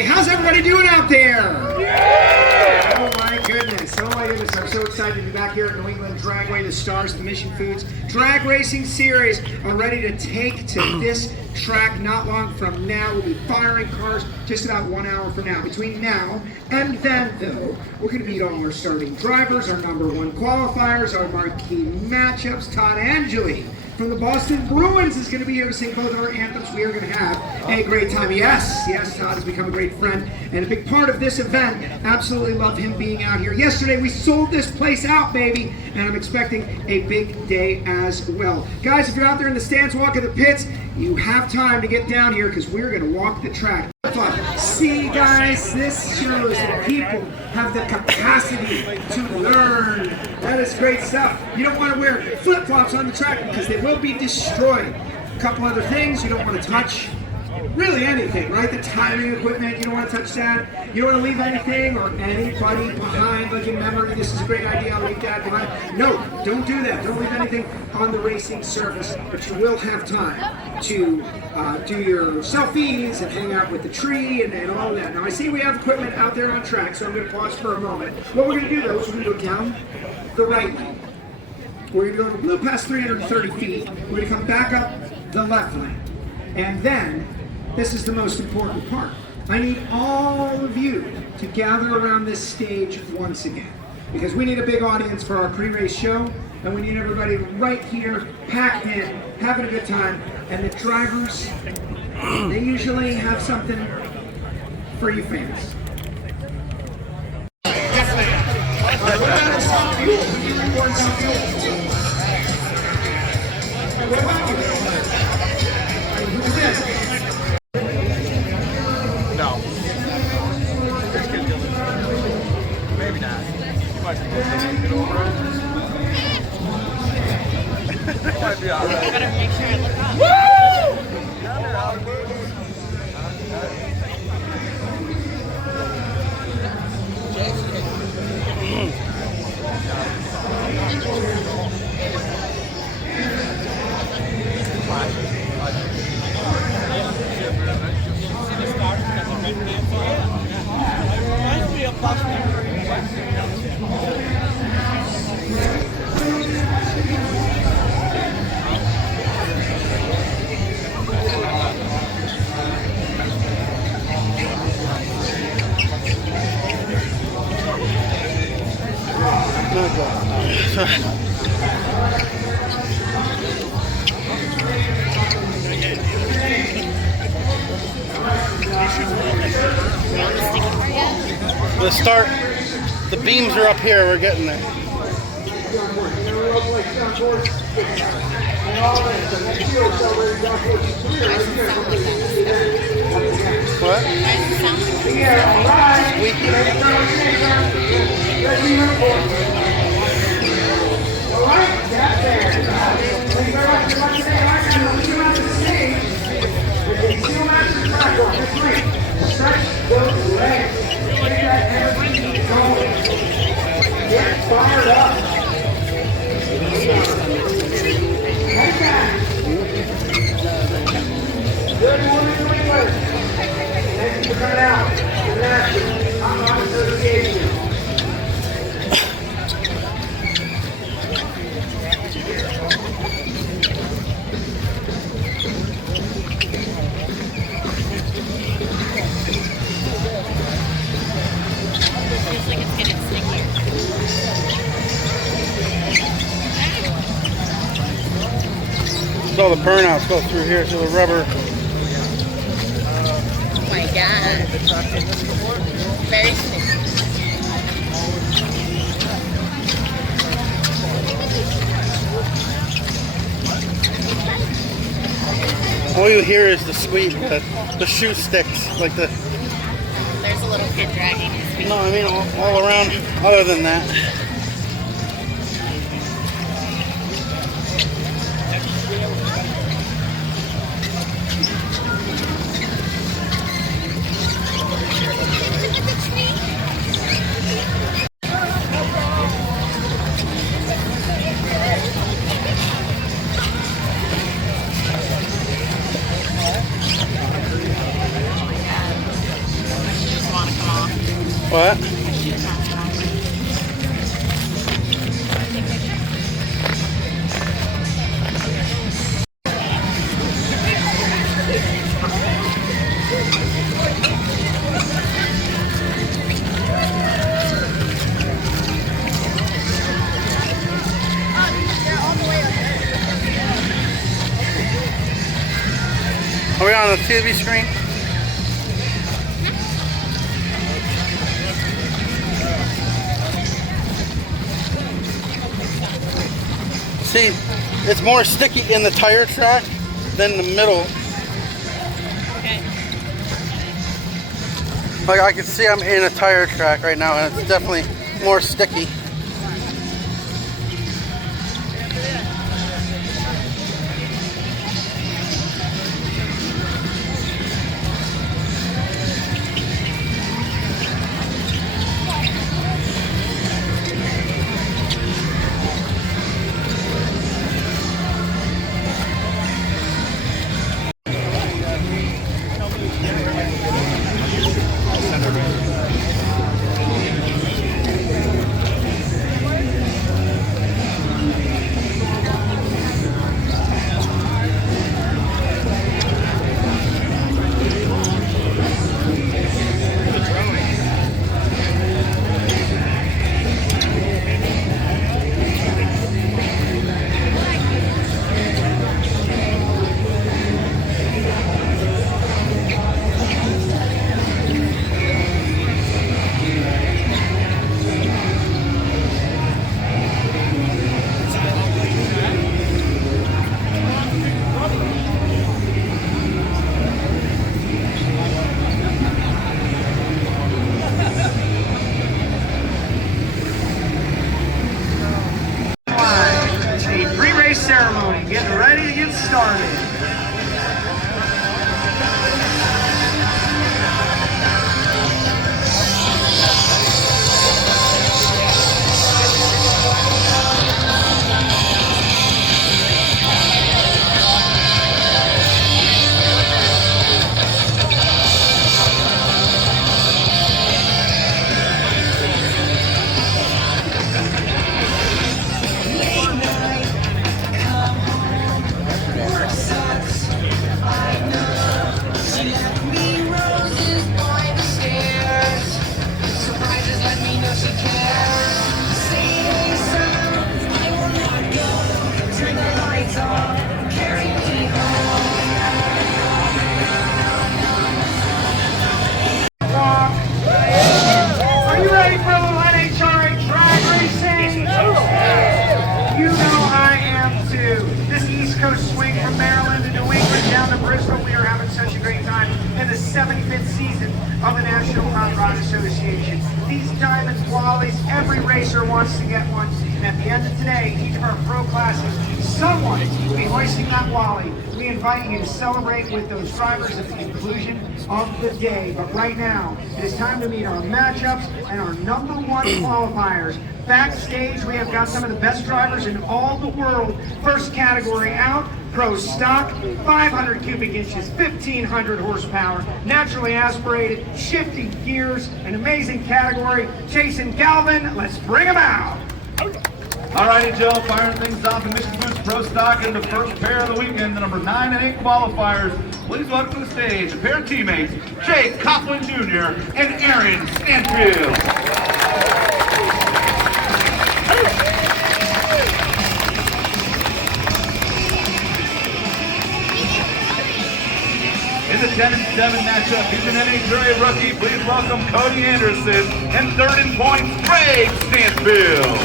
How's everybody doing out there? Yeah! Oh my goodness, I'm so excited to be back here at New England Dragway. The stars of the Mission Foods Drag Racing Series are ready to take to this track not long from now. We'll be firing cars just about 1 hour from now. Between now and then, though, we're going to meet all our starting drivers, our #1 qualifiers, our marquee matchups. Todd Angeli from the Boston Bruins is going to be here to sing both of our anthems. We are going to have a great time. Yes, Todd has become a great friend and a big part of this event. Absolutely love him being out here. Yesterday we sold this place out, baby, and I'm expecting a big day as well. Guys, if you're out there in the stands walking the pits, you have time to get down here because we're going to walk the track. See, guys, this shows that people have the capacity to learn. That is great stuff. You don't want to wear flip-flops on the track because they will be destroyed. A couple other things you don't want to touch. Really anything, right? The timing equipment, you don't want to touch that. You don't want to leave anything or anybody behind. Like in memory, this is a great idea, I'll leave that behind. No, Don't do that. Don't leave anything on the racing surface, but you will have time to do your selfies and hang out with the tree and all of that. Now I see we have equipment out there on track, so I'm going to pause for a moment. What we're going to do though is we're going to go down the right lane. We're going to go a little past 330 feet. We're going to come back up the left lane. And then, this is the most important part. I need all of you to gather around this stage once again. Because we need a big audience for our pre-race show, and we need everybody right here, packed in, having a good time. And the drivers, they usually have something for you fans. What about South Fuel? Can you report South Fuel? What about you? Who's this? No. This kid's gonna maybe not. You might get over it. It might be alright. Better make sure I look up. Woo! The start, the beams are up here, we're getting there. What? Squeaky. Get fired up. Good morning, Wesley. Thank you for coming out. The National Online Association. Feels like it's getting stickier. So the burnouts go through here to the rubber. Oh my god. Very sticky. All you hear is the squeak, the shoe sticks, like the... There's a little kid dragging his feet. No, I mean all around, other than that. What? Are we on the TV screen? See, it's more sticky in the tire track than the middle. Okay. Like I can see I'm in a tire track right now and it's definitely more sticky. 75th season of the National Hot Rod Association. These diamond qualities, every racer wants to get one. And at the end of today, each of our pro classes, someone will be hoisting that Wally. We invite you to celebrate with those drivers at the conclusion of the day. But right now, it is time to meet our matchups and our #1 qualifiers. Backstage, we have got some of the best drivers in all the world. First category out, Pro Stock, 500 cubic inches, 1,500 horsepower, naturally aspirated, shifting gears, an amazing category. Jason Galvin, let's bring him out. Alrighty, Joe, firing things off in Mission Foods Pro Stock in the first pair of the weekend, the number 9 and 8 qualifiers. Please welcome to the stage a pair of teammates, Jake Coughlin Jr. and Aaron Stanfield. In the 10 and 7 matchup, he's an NHRA rookie. Please welcome Cody Anderson and third in points, Craig Stanfield.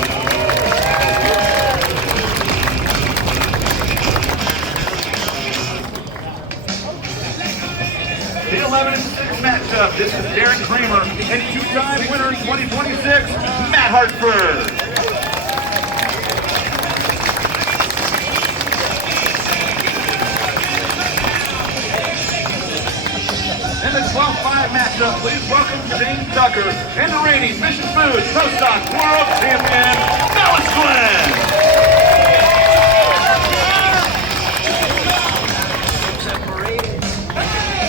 The 11 and 6 matchup, this is Darren Kramer and two-time winner in 2026, Matt Hartford. In the 12-5 matchup, please welcome James Tucker and the reigning Mission Foods Pro Stock World Champion, Dallas Glenn.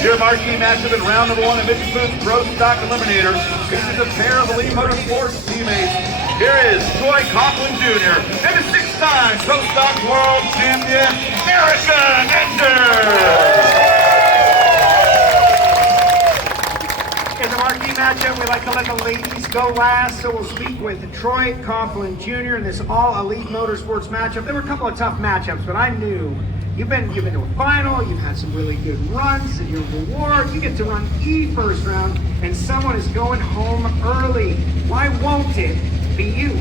Your marquee matchup in round number 1 of Mission Foods Pro Stock Eliminator features a pair of elite motorsports teammates. Here is Troy Coughlin Jr. and the 6-time Pro Stock World Champion, Erica Ender. In the marquee matchup, we like to let the ladies go last, so we'll speak with Troy Coughlin Jr. in this all-elite motorsports matchup. There were a couple of tough matchups, but I knew you've been to a final, you've had some really good runs, and your reward, you get to run E first round, and someone is going home early. Why won't it be you?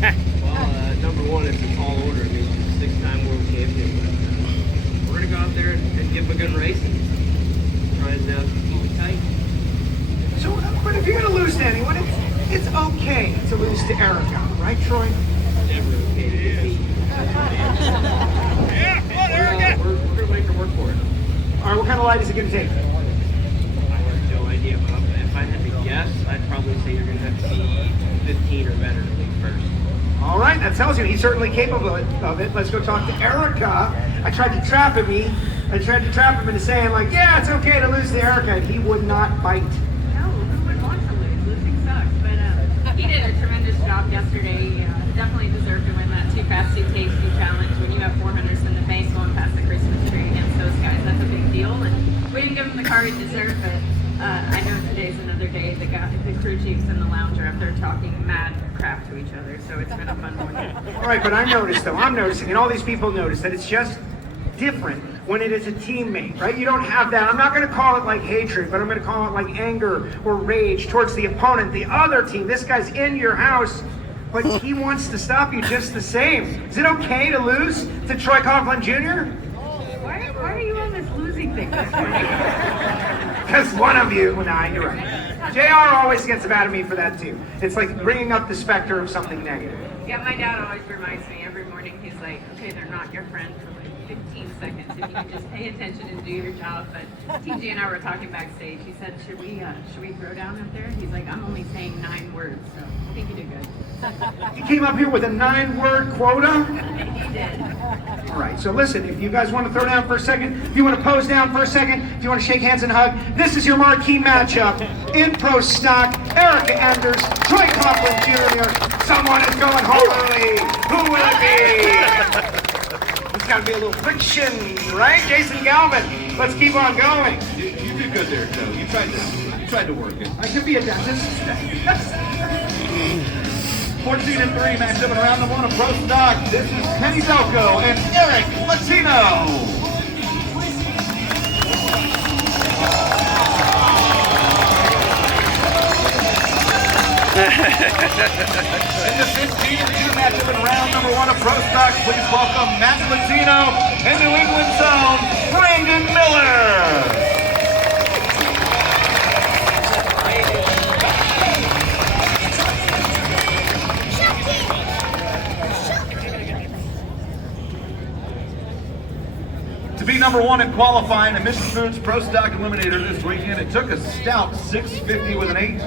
Well, number 1 is a tall order. I mean, she's a 6-time world champion. But, we're going to go out there and give them a good race and try and keep it tight. So, but if you're going to lose to anyone, it's okay to lose to Erica, right, Troy? Never okay to get beat. We're going to make her work for it. All right, what kind of light is it going to take? I have no idea, but if I had to guess, I'd probably say you're going to have to be 15 or better to lead first. All right, that tells you he's certainly capable of it. Let's go talk to Erica. I tried to trap him into saying, like, yeah, it's okay to lose to Erica, and he would not bite. He did a tremendous job yesterday. Definitely deserved to win that Too Fast, Too Tasty challenge. When you have 400s in the bank going past the Christmas tree against those guys, that's a big deal. And we didn't give him the car he deserved, but I know today's another day. The crew chiefs and the lounge are up there talking mad crap to each other, so it's been a fun morning. All right, but I'm noticing, and all these people notice that it's just different when it is a teammate, right? You don't have that. I'm not going to call it like hatred, but I'm going to call it like anger or rage towards the opponent, the other team. This guy's in your house, but he wants to stop you just the same. Is it okay to lose to Troy Coughlin Jr.? Why are you on this losing thing this morning? Because one of you, nah, you're right. JR always gets mad at me for that too. It's like bringing up the specter of something negative. Yeah, my dad always reminds me every morning, he's like, okay, they're not your friend for like 15 seconds if you can just pay attention and do your job. But TJ and I were talking backstage. He said, should we throw down up there? He's like, I'm only saying 9 words, so I think you did good. He came up here with a 9-word quota? He did. All right, so listen, if you guys want to throw down for a second, if you want to pose down for a second, if you want to shake hands and hug, this is your marquee matchup. In Pro Stock, Erica Enders, Troy Coughlin Jr. Someone is going home early. Who will it be? There's got to be a little friction, right? Jason Galvin, let's keep on going. You did good there, Joe. You tried to work it. I could be a dentist. 14 and 3 matchup in round number 1 of Pro Stock. This is Kenny Delco and Eric Latino. In the 15 and 2 matchup in round number 1 of Pro Stock, please welcome Matt Latino and New England's own Brandon Miller. number one in qualifying at Mission Foods Pro Stock Eliminator this weekend. It took a stout 650 with an 8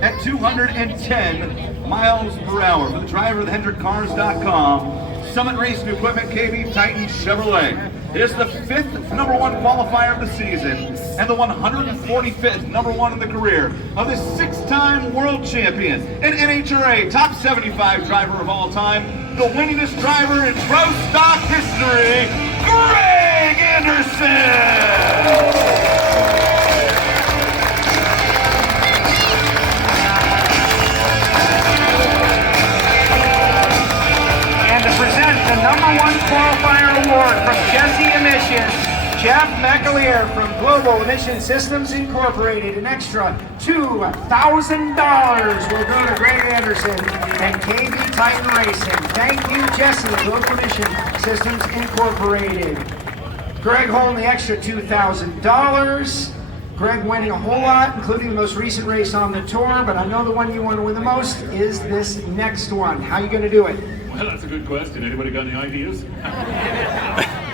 at 210 miles per hour. For the driver of the HendrickCars.com, Summit Racing Equipment, KB Titan Chevrolet. Is the 5th number one qualifier of the season and the 145th number one in the career of this 6-time world champion and NHRA top 75 driver of all time, the winningest driver in pro stock history, Greg Anderson! The number one qualifier award from Jesse Emissions, Jeff McAleer from Global Emission Systems Incorporated. An extra $2,000 will go to Greg Anderson and KB Titan Racing. Thank you, Jesse, Global Emission Systems Incorporated. Greg holding the extra $2,000. Greg winning a whole lot, including the most recent race on the tour, but I know the one you want to win the most is this next one. How are you going to do it? Well, that's a good question. Anybody got any ideas?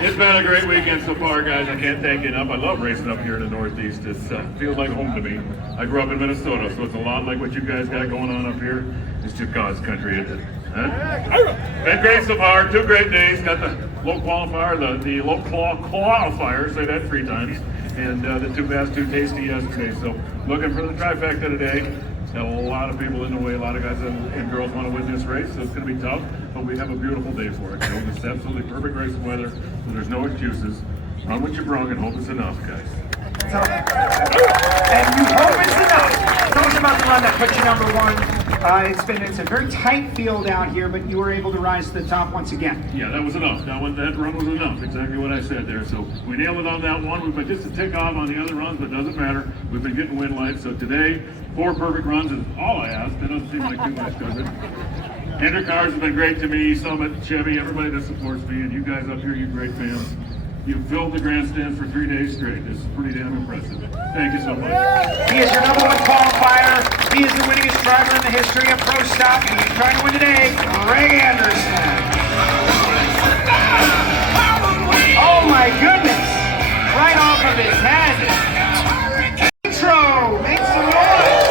It's been a great weekend so far, guys. I can't thank you enough. I love racing up here in the Northeast. It feels like home to me. I grew up in Minnesota, so it's a lot like what you guys got going on up here. It's just God's country, isn't it? Huh? Been great so far. 2 great days. Got the low qualifier, the low qualifier, say that 3 times, and the 2 fast, 2 tasty yesterday. So looking for the trifecta today. Got a lot of people in the way, a lot of guys and girls want to win this race, so it's going to be tough, but we have a beautiful day for it. You know, it's absolutely perfect race weather, so there's no excuses. Run what you brung and hope it's enough, guys. And you hope it's enough. Tell us about the run that put you number one. It's a very tight field out here, but you were able to rise to the top once again. Yeah, that was enough. That run was enough. Exactly what I said there. So we nailed it on that one. We've been just a tick off on the other runs, but it doesn't matter. We've been getting win lights. So today, 4 perfect runs is all I asked. It doesn't seem like too much, does it? Hendrick Cars have been great to me. Summit, Chevy, everybody that supports me, and you guys up here, you great fans. You filled the grandstands for 3 days straight. This is pretty damn impressive. Thank you so much. He is your number one qualifier. He is the winningest driver in the history of pro stock, and he's trying to win today, Greg Anderson. Oh my goodness! Right off of his head. Intro, make some noise.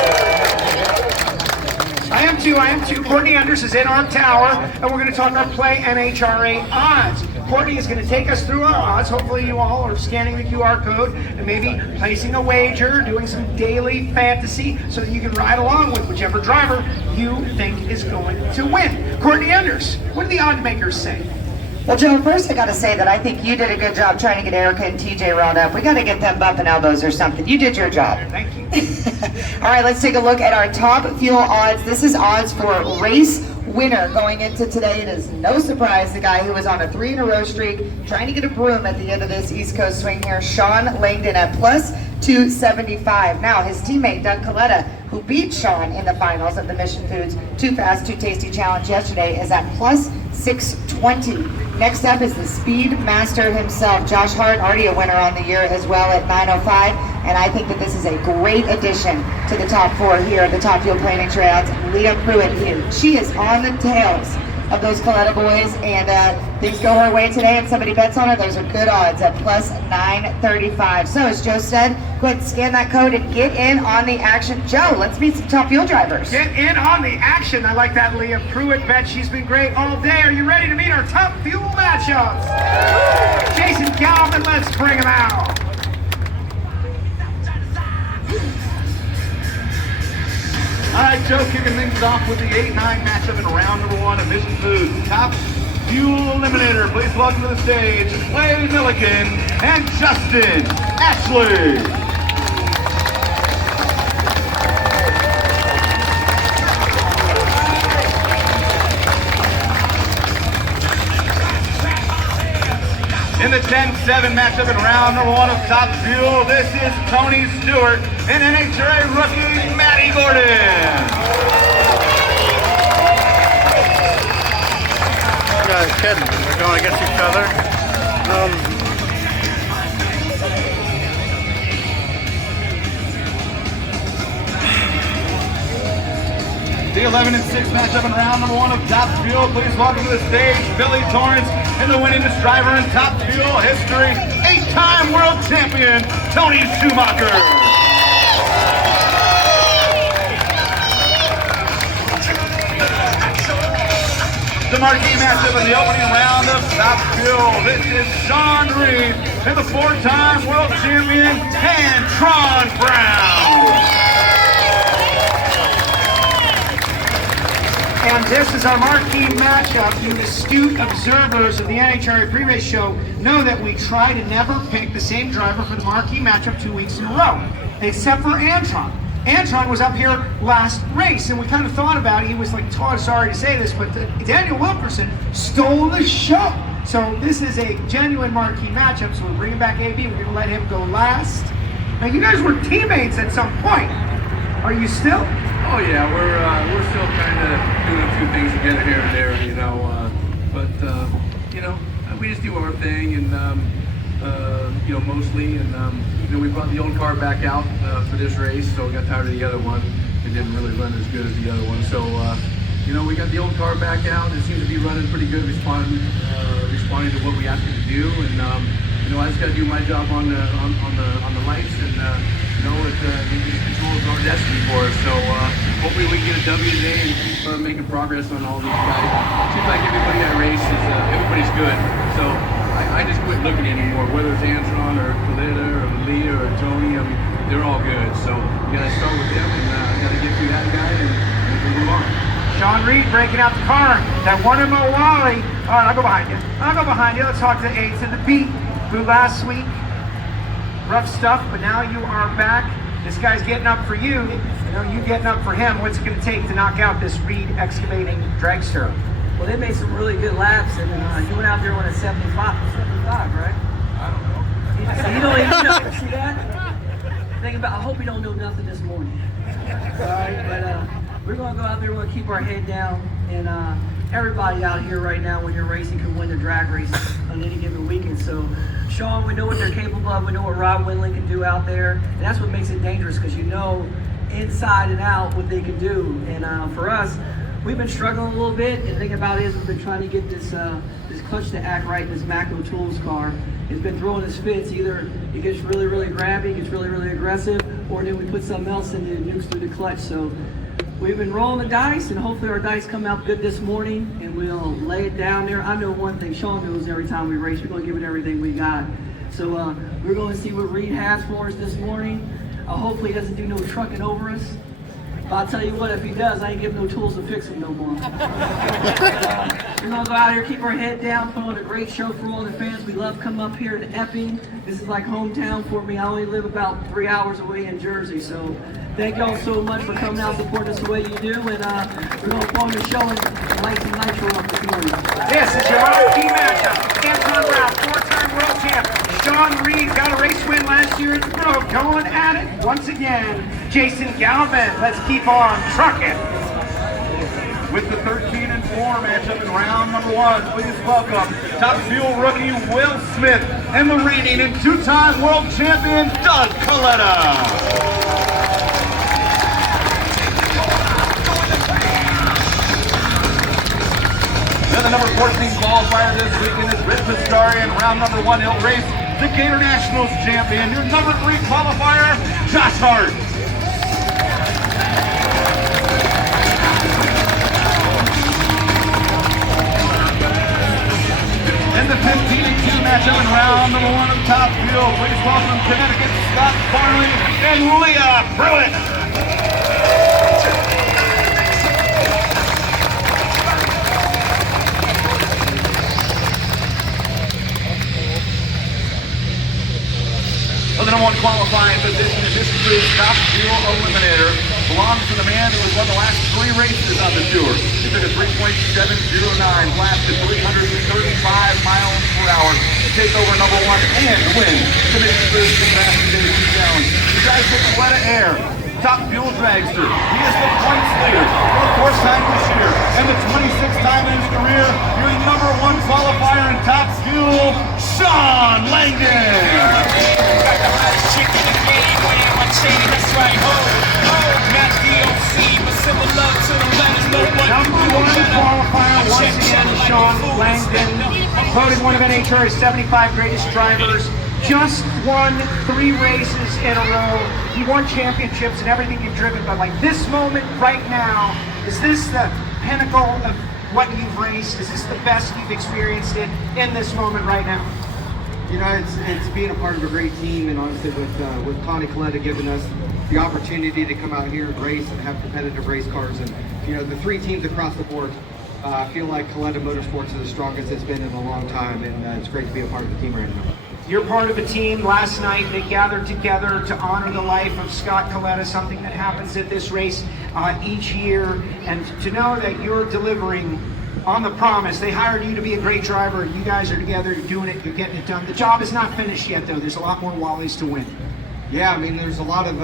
I am too. Courtney Anders is in our tower, and we're going to talk our Play NHRA odds. Courtney is going to take us through our odds. Hopefully you all are scanning the QR code and maybe placing a wager, doing some daily fantasy so that you can ride along with whichever driver you think is going to win. Courtney Anders, what do the odd makers say? Well, Joe, first I got to say that I think you did a good job trying to get Erica and TJ riled up. We got to get them bumping elbows or something. You did your job. Thank you. All right, let's take a look at our top fuel odds. This is odds for race winner going into today. It is no surprise the guy who was on a 3-in-a-row streak trying to get a broom at the end of this East Coast swing here, Sean Langdon at plus 275. Now his teammate Doug Coletta, who beat Sean in the finals of the Mission Foods 2 Fast 2 Tasty Challenge yesterday, is at plus 620. Next up is the Speed Master himself, Josh Hart, already a winner on the year as well at 905. And I think that this is a great addition to the top 4 here at the Top Fuel Play NHRA odds. Leah Pruitt here. She is on the tails of those Coletta boys, and things go her way today and somebody bets on her. Those are good odds at plus 935. So as Joe said, go ahead and scan that code and get in on the action. Joe, let's meet some top fuel drivers. Get in on the action. I like that Leah Pruitt bet. She's been great all day. Are you ready to meet our top fuel matchups? Jason Calvin, let's bring him out. All right, Joe, kicking things off with the 8-9 matchup in round number 1 of Mission Foods Top Fuel Eliminator. Please welcome to the stage Clay Milliken and Justin Ashley. In the 10-7 matchup in round number 1 of Top Fuel, this is Tony Stewart and NHRA rookie Matty Gordon. You guys kidding? They're going against each other. The 11-6 matchup in round number 1 of Top Fuel. Please welcome to the stage Billy Torrance and the winningest driver in Top Fuel history, 8-time world champion, Tony Schumacher. The marquee matchup in the opening round of Top Fuel. This is Sean Reed and the 4-time world champion, Tron Brown. And this is our marquee matchup. You astute observers of the NHRA pre-race show know that we try to never pick the same driver for the marquee matchup 2 weeks in a row, except for Antron. Antron was up here last race, and we kind of thought about it. He was like, oh, sorry to say this, but Daniel Wilkerson stole the show. So this is a genuine marquee matchup, so we're bringing back AB. We're going to let him go last. Now, you guys were teammates at some point. Are you still? Oh yeah, we're still kind of doing a few things together here and there, you know. But you know, we just do our thing, and you know, mostly. And you know, we brought the old car back out for this race, so we got tired of the other one. It didn't really run as good as the other one, so you know, we got the old car back out. It seems to be running pretty good, responding to what we asked it to do, and you know, I just got to do my job on the lights, and you know, it controls our destiny for us. So hopefully we can get a W today and keep making progress on all these guys. It seems like everybody I race is everybody's good. So I just quit looking anymore, whether it's Antron or Kalita or Leah or Tony. I mean, they're all good. So you got to start with them, and got to get through that guy and move on. Sean Reed breaking out the car. That one in Wally. All right, I'll go behind you. Let's talk to the 8s and the B. Who last week, rough stuff, but now you are back. This guy's getting up for you. You know, you getting up for him. What's it going to take to knock out this Reed excavating dragster? Well, they made some really good laps, and you went out there on a 75, right? I don't know. So you don't even know. See that? Think about. I hope you don't know nothing this morning. All right, but we're going to go out there. We're going to keep our head down, and everybody out here right now, when you're racing, can win the drag race on any given weekend. So, Sean, we know what they're capable of. We know what Rob Windley can do out there, and that's what makes it dangerous, because you know inside and out what they can do. And for us, we've been struggling a little bit. And the thing about it is, we've been trying to get this clutch to act right in this Macro Tools car. It's been throwing us fits. Either it gets really, really grabby, gets really, really aggressive, or then we put something else in and it nukes through the clutch. So we've been rolling the dice, and hopefully our dice come out good this morning, and we'll lay it down there. I know one thing, Sean knows every time we race, we're going to give it everything we got. So we're going to see what Reed has for us this morning. Hopefully he doesn't do no trucking over us. But I'll tell you what, if he does, I ain't giving no tools to fix him no more. We're going to go out here, keep our head down, put on a great show for all the fans. We love coming up here to Epping. This is like hometown for me. I only live about 3 hours away in Jersey, so thank y'all so much for coming out and supporting us the way you do, and we're going to form the show and light some nitro up this morning. This is your marquee matchup. Antron Brown, 4-time world champ. Sean Reed got a race win last year at the Grove, going at it once again. Jason Galvin, let's keep on trucking. With the 13-4 matchup in round number 1, please welcome Top Fuel rookie Will Smith and the reigning and 2-time world champion Doug Coletta. And the number 14 qualifier this weekend is Rich Piscari in round number 1. He'll race the Gator Nationals champion. Your number 3 qualifier, Josh Hart. In the 15-2 matchup in round number 1 of Top Fuel, please welcome Connecticut Scott Farley and Leah Pruitt. Well, the number 1 qualifying position in this crew's Top Fuel Eliminator belongs to the man who has won the last 3 races on the tour. He took a 3.709, blasted 335 miles per hour to take over number 1 and win the Michigan Fast Day Challenge. He drives the Coletta Air, Top Fuel dragster. He is the points leader for the 4th time this year and the 26th time in his career. Your number 1 qualifier in Top Fuel, Sean Langdon. Number 1 qualifier once again, Sean Langdon, voted one of NHRA's 75 greatest drivers. just won 3 races in a row. You won championships and everything you've driven, but like this moment right now, is this the pinnacle of what you've raced? Is this the best you've experienced it in this moment right now? You know, it's being a part of a great team, and honestly with Connie Coletta giving us the opportunity to come out here and race and have competitive race cars, and you know, the 3 teams across the board. I feel like Coletta Motorsports is the strongest it's been in a long time, and it's great to be a part of the team right now. You're part of a team. Last night they gathered together to honor the life of Scott Coletta, something that happens at this race each year, and to know that you're delivering on the promise. They hired you to be a great driver, and you guys are together, you're doing it, you're getting it done. The job is not finished yet though. There's a lot more Wallies to win. Yeah, I mean, there's a lot of,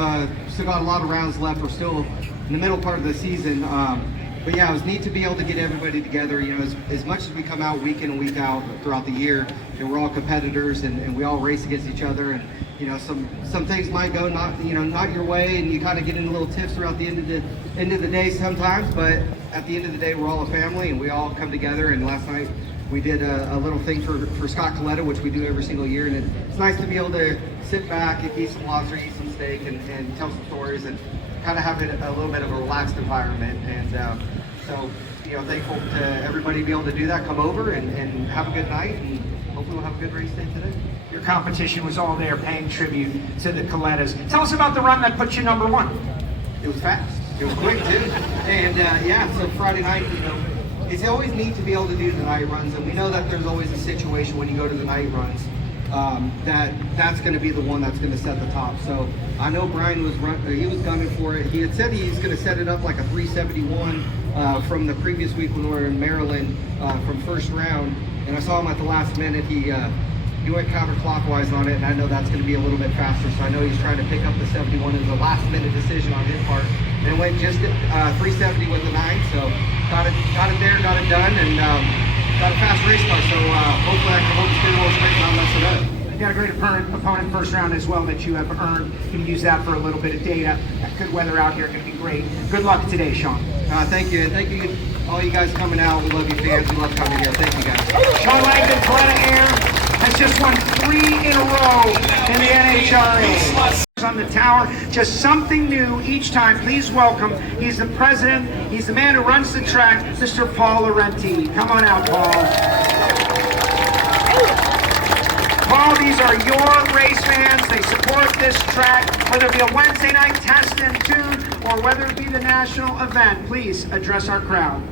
still got a lot of rounds left. We're still in the middle part of the season. But yeah, it was neat to be able to get everybody together. You know, as much as we come out week in and week out throughout the year, and we're all competitors, and we all race against each other. And you know, some things might go not your way, and you kind of get in little tiffs throughout the end of the day sometimes. But at the end of the day, we're all a family, and we all come together. And last night we did a little thing for Scott Coletta, which we do every single year, and it's nice to be able to sit back and eat some lobster, eat some steak, and tell some stories, and kind of have it a little bit of a relaxed environment. And so, you know, thankful to everybody to be able to do that, come over and have a good night, and hopefully we'll have a good race day today. Your competition was all there paying tribute to the Colettas. Tell us about the run that put you #1. It was fast. It was quick too. And yeah, so Friday night, you know, it's always neat to be able to do the night runs, and we know that there's always a situation when you go to the night runs that's going to be the one that's going to set the top. So I know Brian was gunning for it. He had said he's going to set it up like a 371 from the previous week when we were in Maryland from first round, and I saw him at the last minute. He went counterclockwise on it, and I know that's going to be a little bit faster. So I know he's trying to pick up the 71 as a last minute decision on his part, and went just at 370 with the 9. So got it there, got it done, and got a fast race car. So hopefully I can hold the steering wheel straight and not mess it up. You got a great opponent first round as well that you have earned. You can use that for a little bit of data. That good weather out here, going to be great. Good luck today, Sean. Thank you, and thank you all you guys coming out. We love you fans. We love coming here. Thank you guys. Sean Langdon, Coletta Air, has just won 3 in a row in the NHRA. On the tower, just something new each time. Please welcome, he's the president, he's the man who runs the track, Mr. Paul Laurenti. Come on out, Paul. Paul, these are your race fans. They support this track, whether it be a Wednesday night test and tune, or whether it be the national event. Please address our crowd.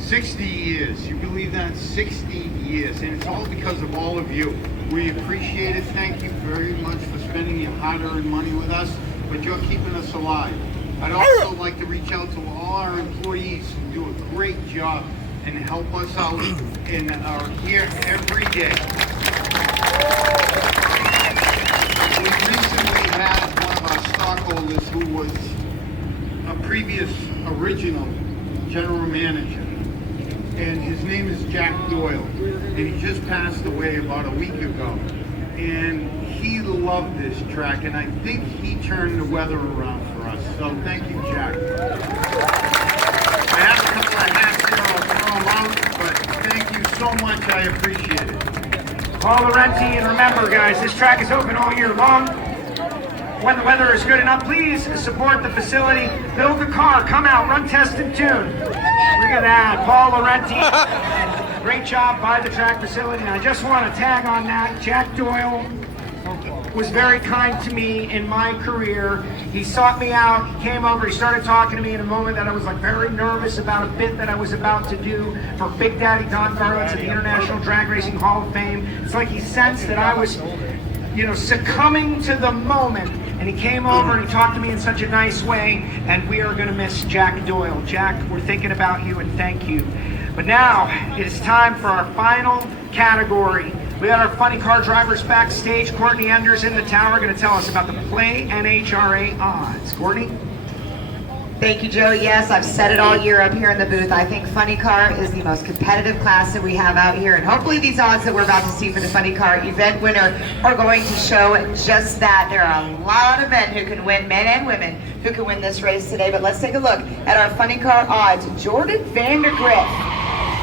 60 years. You believe that? 60 years. And it's all because of all of you. We appreciate it. Thank you very much for spending your hard-earned money with us, but you're keeping us alive. I'd also like to reach out to all our employees who do a great job and help us out and are here every day. We recently had one of our stockholders who was a previous original general manager, and his name is Jack Doyle, and he just passed away about a week ago. And he loved this track, and I think he turned the weather around for us. So thank you, Jack. I have a couple of hats here, I'll throw them out, but thank you so much, I appreciate it. Paul Laurenti, and remember guys, this track is open all year long. When the weather is good enough, please support the facility. Build the car, come out, run, test, and tune. Look at that, Paul Laurenti. Great job by the track facility. And I just want to tag on that. Jack Doyle was very kind to me in my career. He sought me out, he came over, he started talking to me in a moment that I was like very nervous about a bit that I was about to do for Big Daddy Don Garlitz at the International Drag Racing Hall of Fame. It's like he sensed that I was, succumbing to the moment. And he came over and he talked to me in such a nice way, and we are going to miss Jack Doyle. Jack, we're thinking about you and thank you. But now it is time for our final category. We got our funny car drivers backstage. Courtney Enders in the tower going to tell us about the Play NHRA odds. Courtney? Thank you, Joe. Yes, I've said it all year up here in the booth. I think funny car is the most competitive class that we have out here, and hopefully these odds that we're about to see for the funny car event winner are going to show just that. There are a lot of men who can win, men and women, who can win this race today, but let's take a look at our funny car odds. Jordan Vandergrift,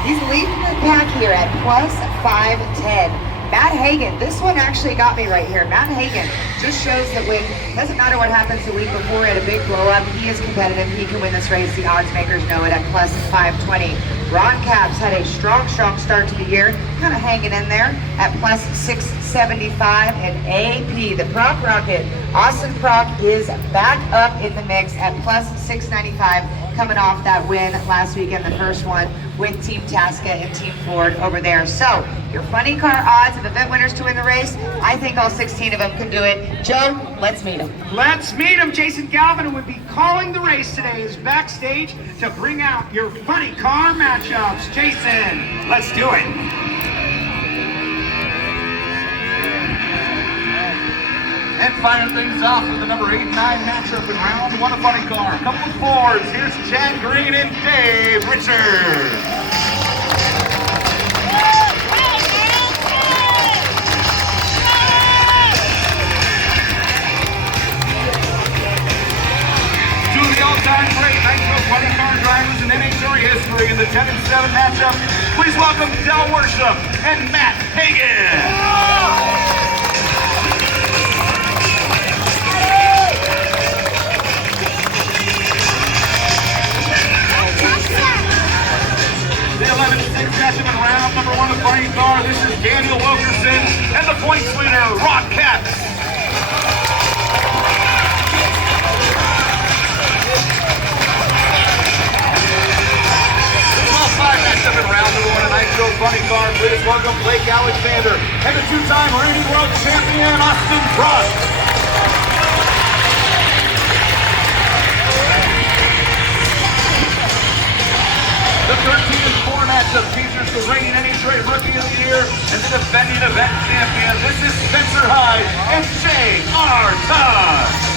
he's leading the pack here at plus 510. Matt Hagan, this one actually got me right here. Matt Hagan just shows that when, doesn't matter what happens the week before at a big blow up, he is competitive, he can win this race. The odds makers know it at plus 520. Ron Capps had a strong start to the year, kind of hanging in there at plus 675. And AP, the Proc Rocket, Austin Proc is back up in the mix at plus 695, coming off that win last weekend, the first one with Team Tasca and Team Ford over there. So, your funny car odds of event winners to win the race, I think all 16 of them can do it. Joe, let's meet them. Let's meet him. Jason Galvin, who would be calling the race today, is backstage to bring out your funny car matchups. Jason, let's do it. And firing things off with the number 8 and 9 matchup in round one of funny car. A couple of Fords. Here's Chad Green and Dave Richards. All-time great Nitro funny car drivers in NHRA history in the 10 and 7 matchup. Please welcome Del Worsham and Matt Hagan. The 11 and 6 matchup in round number one of funny car. This is Daniel Wilkerson and the points leader, Ron Capps. Matchup in round number one of Nitro Funny Car. Please welcome Blake Alexander and the two-time reigning world champion, Austin Proc. The 13 and 4 matchup features the reigning NHRA Rookie of the Year and the defending event champion. This is Spencer Hyde and J.R. Todd.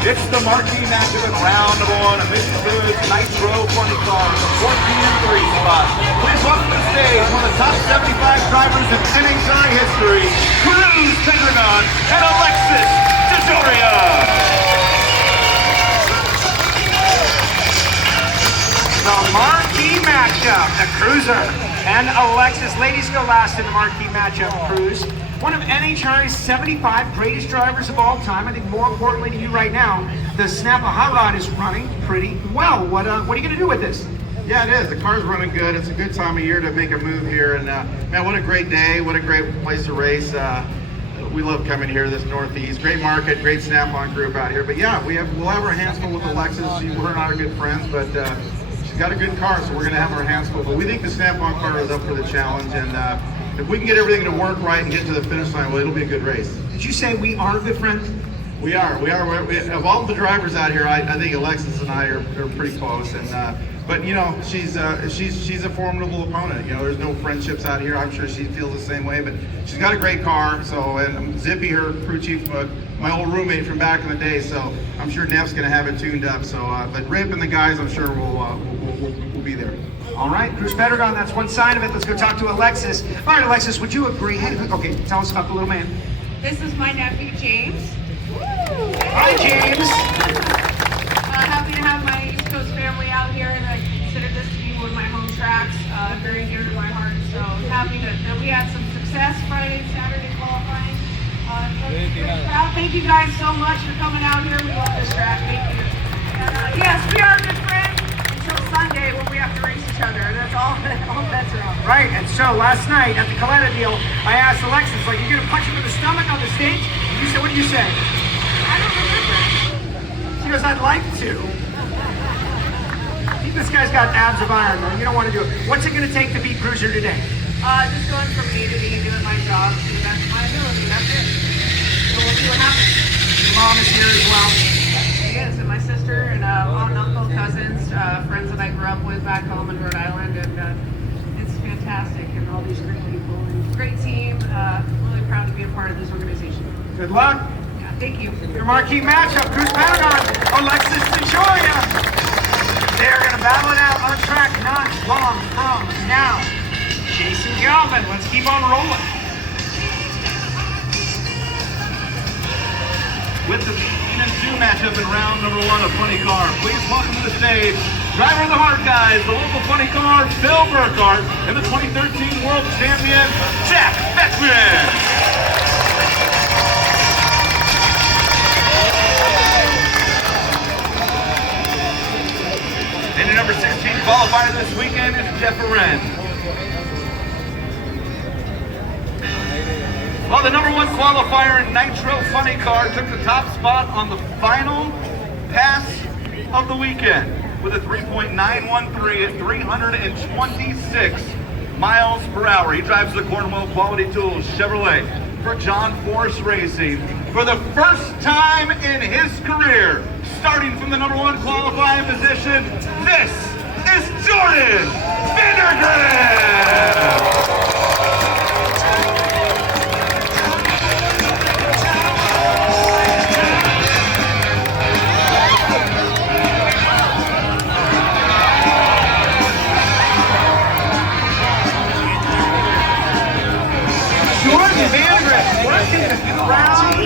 It's the marquee matchup in round number one of Mr. Goods Nitro Funny Car, the 14 and 3 spot. Please welcome to the stage one of the top 75 drivers in NHRA history, Cruz Pendragon and Alexis Dedoria. The marquee matchup, the Cruiser and Alexis. Ladies go last in the marquee matchup, Cruz. One of NHRA's 75 greatest drivers of all time. I think more importantly to you right now, the Snappa Hot Rod is running pretty well. What are you going to do with this? Yeah, it is. The car's running good. It's a good time of year to make a move here. And man, what a great day. What a great place to race. We love coming here to this Northeast. Great market, great Snap-on group out here. But yeah, we'll have our hands full with Alexis. Her and I are good friends, but she's got a good car, so we're going to have our hands full. But we think the Snap-on car is up for the challenge. And if we can get everything to work right and get to the finish line, well, it'll be a good race. Did you say we are good friends? We are. Of all the drivers out here, I think Alexis and I are pretty close. And but you know, she's a formidable opponent. You know, there's no friendships out here. I'm sure she feels the same way. But she's got a great car. So, and Zippy, her crew chief, my old roommate from back in the day. So I'm sure Neff's going to have it tuned up. So, but Rip and the guys, I'm sure will be there. All right, Cruz Pendragon, that's one side of it. Let's go talk to Alexis. All right, Alexis, would you agree? Okay, tell us about the little man. This is my nephew, James. Hi, James. Happy to have my East Coast family out here, and I consider this to be one of my home tracks, very dear to my heart. So happy that we had some success Friday, Saturday qualifying. Thank you guys so much for coming out here. We love this track. Thank you. And, yes, we are good friends until Sunday when we have to race each other. That's all bets are on. Right, and so last night at the Coletta deal, I asked Alexis, like, you're going to punch him in the stomach on the stage? You said, what did you say? I don't remember. She goes, I'd like to. This guy's got abs of iron, though. You don't want to do it. What's it going to take to beat Cruiser today? Just going from A to B, doing my job to the best of my ability. That's it. So we'll see what happens. Your mom is here as well. She is, and my sister, and aunt and uncle, cousins, friends that I grew up with back home in Rhode Island, and it's fantastic, and all these great people, and great team. Really proud to be a part of this organization. Good luck. Yeah, thank you. Your marquee matchup, Cruz Pendragon, Alexis Dedoria. They're going to battle it out on track not long from now. Jason Galvin, let's keep on rolling. With the and two matchup in round number 1 of Funny Car. Please welcome to the stage, driver of the hard guys, the local Funny Car, Phil Burkhart, and the 2013 World Champion, Jack Beckman. And your number 16 qualifier this weekend is Jeff Aren. Well, the number 1 qualifier in Nitro Funny Car took the top spot on the final pass of the weekend with a 3.913 at 326 miles per hour. He drives the Cornwall Quality Tools Chevrolet for John Force Racing for the first time in his career. Starting from the number 1 qualifying position, this is Jordan Vandergriff! Jordan Vandergriff working the crowd.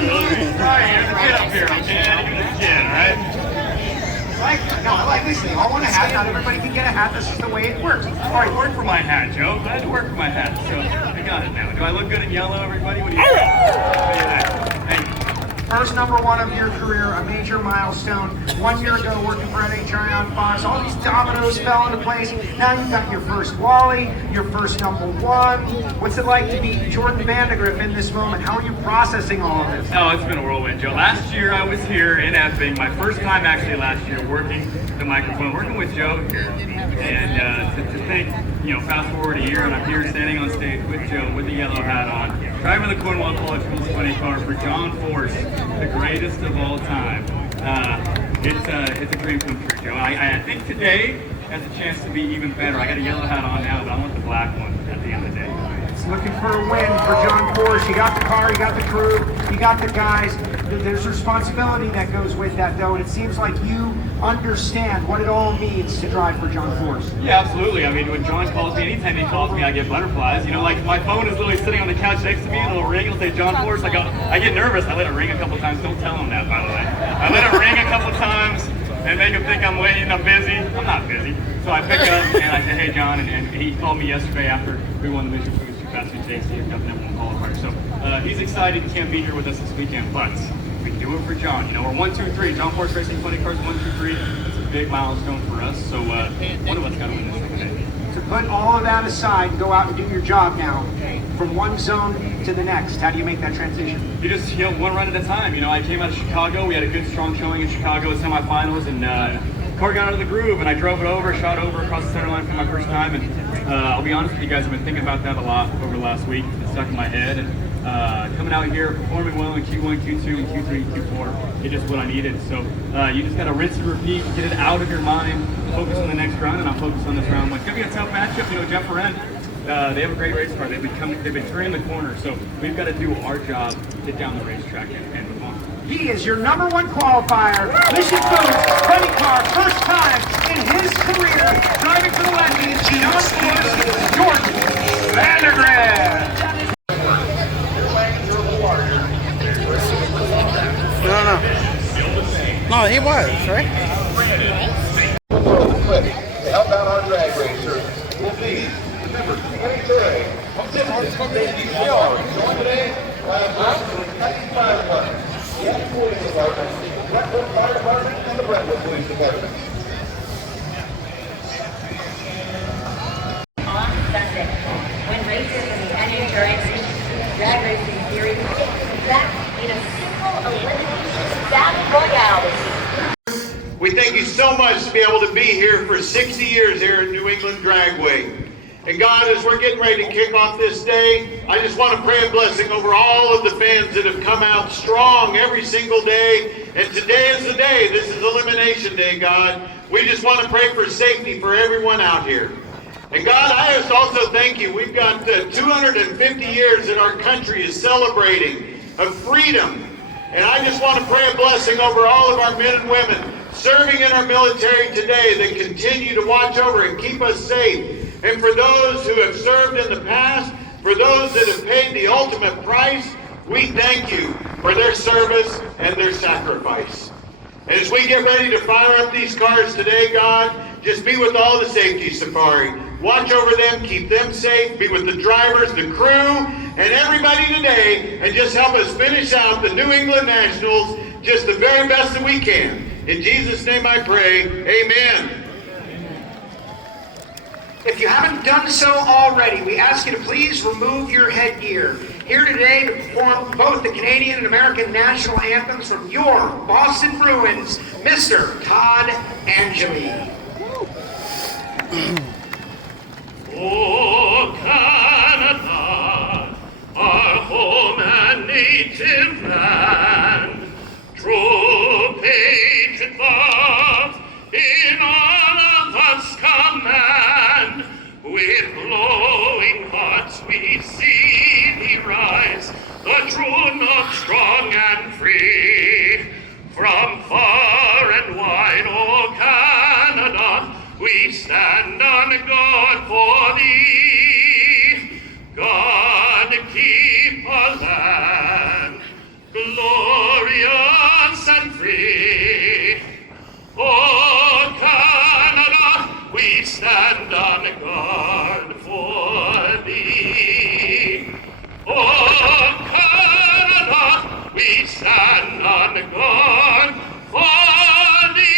Right, get up here, man. You're the kid, right? No, I like this thing. I want a hat. Not everybody can get a hat. This is the way it works. All right, work for my hat, Joe. Glad to work for my hat. So I got it now. Do I look good in yellow, everybody? What do you think? Thank you. First number 1 of your career, a major milestone. 1 year ago, working for NHRA on Fox, all these dominoes fell into place. Now you've got your first Wally, your first number 1. What's it like to be Jordan Vandergriff in this moment? How are you processing all of this? Oh, it's been a whirlwind, Joe. Last year I was here in Epping, my first time actually last year working the microphone, working with Joe here. And to think, fast forward a year and I'm here standing on stage with Joe with the yellow hat on, driving the Cornwall Quality Tools Funny Car for John Force, the greatest of all time. It's a dream come true, Joe. I think today has a chance to be even better. I got a yellow hat on now, but I want the black one at the end of the day. It's looking for a win for John Force. You got the car, you got the crew, you got the guys. There's responsibility that goes with that, though, and it seems like you understand what it all means to drive for John Force. Yeah, absolutely. I mean, when John calls me, anytime he calls me, I get butterflies. Like my phone is literally sitting on the couch next to me, and it'll ring, it'll say John Force. I get nervous. I let it ring a couple times. Don't tell him that, by the way. I let it ring a couple times and make him think I'm waiting, I'm busy. I'm not busy. So I pick up and I say, hey, John, and he called me yesterday after we won the Mission Foods Too Fast Too Tasty and got the number 1 qualifier. So he's excited he can't be here with us this weekend, but we do it for John. We're 1, 2, 3. John Force Racing Funny Cars 1, 2, 3. It's a big milestone for us. So one of us got to win this thing today. To put all of that aside and go out and do your job now, from one zone to the next, how do you make that transition? You just, one run at a time. I came out of Chicago. We had a good, strong showing in Chicago at semifinals, and car got out of the groove, and I drove it over, shot over across the center line for my first time, and I'll be honest with you guys, I've been thinking about that a lot over the last week. It's stuck in my head, and coming out here, performing well in Q1, Q2, and Q3, and Q4, it's just what I needed. So you just got to rinse and repeat, get it out of your mind, focus on the next round, and I'll focus on this round. It's going to be a tough matchup. Jeff Aren, they have a great race car. They've been turning the corner, so we've got to do our job, get down the racetrack, and move on. He is your number 1 qualifier, Mission Foods Funny Car, first time in his career driving for the legend, John Force, Jordan Vandergriff. No, he was, right? The outbound our drag racer will be, remember, NHRA, safety car. Join today, fire department, the Epping Police Department, the Brentwood Fire Department, and the Brentwood Police Department. On Sunday, when races in the NHRA drag racing series back in a simple elimination battle royale this year. We thank you so much to be able to be here for 60 years here at New England Dragway. And God, as we're getting ready to kick off this day, I just want to pray a blessing over all of the fans that have come out strong every single day. And today is the day. This is Elimination Day, God. We just want to pray for safety for everyone out here. And God, I just also thank you. We've got 250 years that our country is celebrating of freedom. And I just want to pray a blessing over all of our men and women serving in our military today that continue to watch over and keep us safe. And for those who have served in the past, for those that have paid the ultimate price, we thank you. for their service and their sacrifice. And as we get ready to fire up these cars today, God, just be with all the safety safari. Watch over them, keep them safe, be with the drivers, the crew, and everybody today, and just help us finish out the New England Nationals just the very best that we can. In Jesus' name I pray, amen. If you haven't done so already, we ask you to please remove your headgear. Here today to perform both the Canadian and American national anthems from your Boston Bruins, Mr. Todd Angeli. Oh, Canada, our home and native land, true patriot love in all of us command. With glowing hearts we see thee rise, the true north strong and free. From far and wide, O Canada, we stand on guard for thee. God keep our land glorious and free. O Canada, we stand on guard for thee. O Canada, we stand on guard for thee.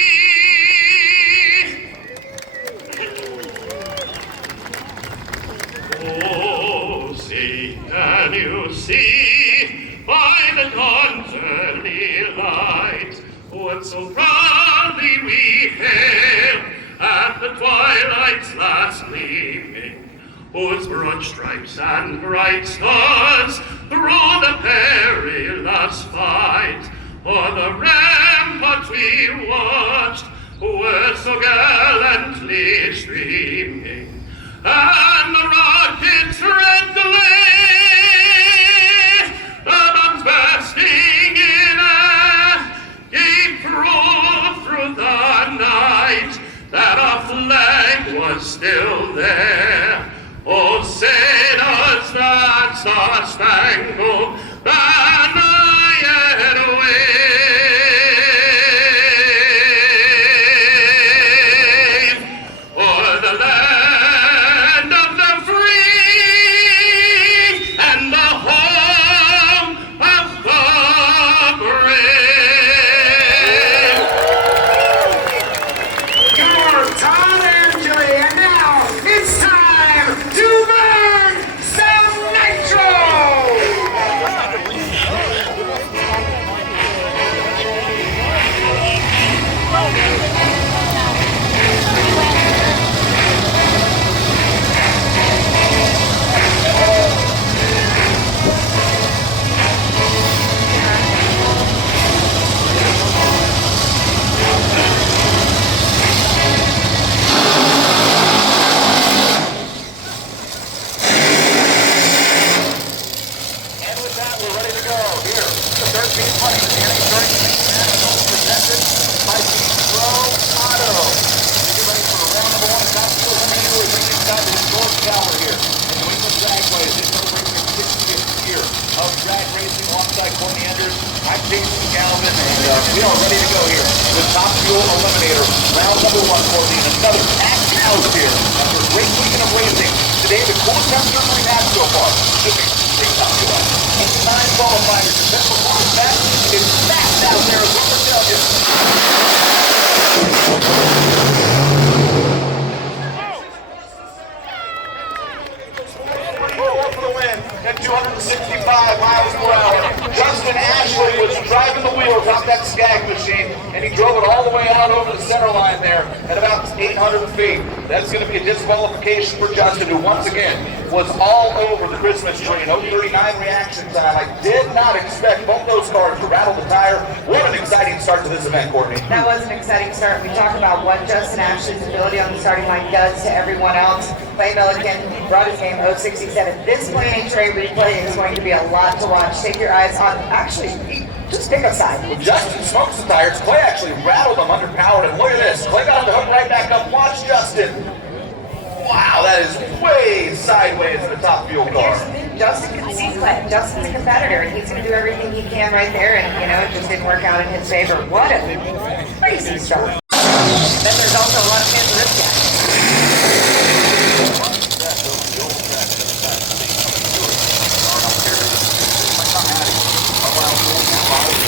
Oh, see, can you see by the dawn's early light what so proudly we hailed at the twilight's last gleaming, whose broad stripes and bright stars through the perilous fight o'er the ramparts we watched were so gallantly streaming, and the rockets red glare, the bombs bursting in air, gave proof through the night that our flag was still there. Oh, say does that star-spangled banner yet wave o'er the land of the free and the home of the brave? You're Todd Angeli, and now it's time to burn some nitro! And with that, we're ready to go. Here, the 13th running of the NHRA Nationals presented by Pro Auto. We get ready for round number one. Top two eliminator is bringing inside the historic tower here. And New England Dragway is celebrating their 60th year of drag racing alongside Courtney Enders. I'm Jason Galvin, and we are ready to go here. The Top Fuel Eliminator, round number one for another packed house here after a great weekend of racing. Today, the coolest temperature we've had so far. Big Top Fuel. 9 qualifiers. The best performance back is fast out there as well, tell you. For the win at 265 miles per hour. Justin Ashley was driving the wheels off that skag machine, and he drove it all the way out over the center line there at about 800 feet. That's going to be a disqualification for Justin, who once again was all over the Christmas tree. No 39 reaction time. I did not expect both those cars to rattle the tire. What an exciting start to this event, Courtney. That was an exciting start. We talked about what Justin Ashley's ability on the starting line does to everyone else. Clay Milliken brought his game 067. This NHRA replay is going to be a lot to watch. Take your eyes on, actually, just pick a side. Well, Justin smokes the tires. Clay actually rattled them underpowered, and look at this. Clay got the hook right back up. Watch Justin. Wow, that is way sideways in the Top Fuel car. Here's the thing, Justin can see Clay. Justin's a competitor, and he's going to do everything he can right there, and, you know, it just didn't work out in his favor. What a crazy start. Then there's also a lot of fans of this guy.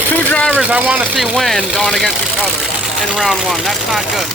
Two drivers I want to see win going against each other in round one. That's not good.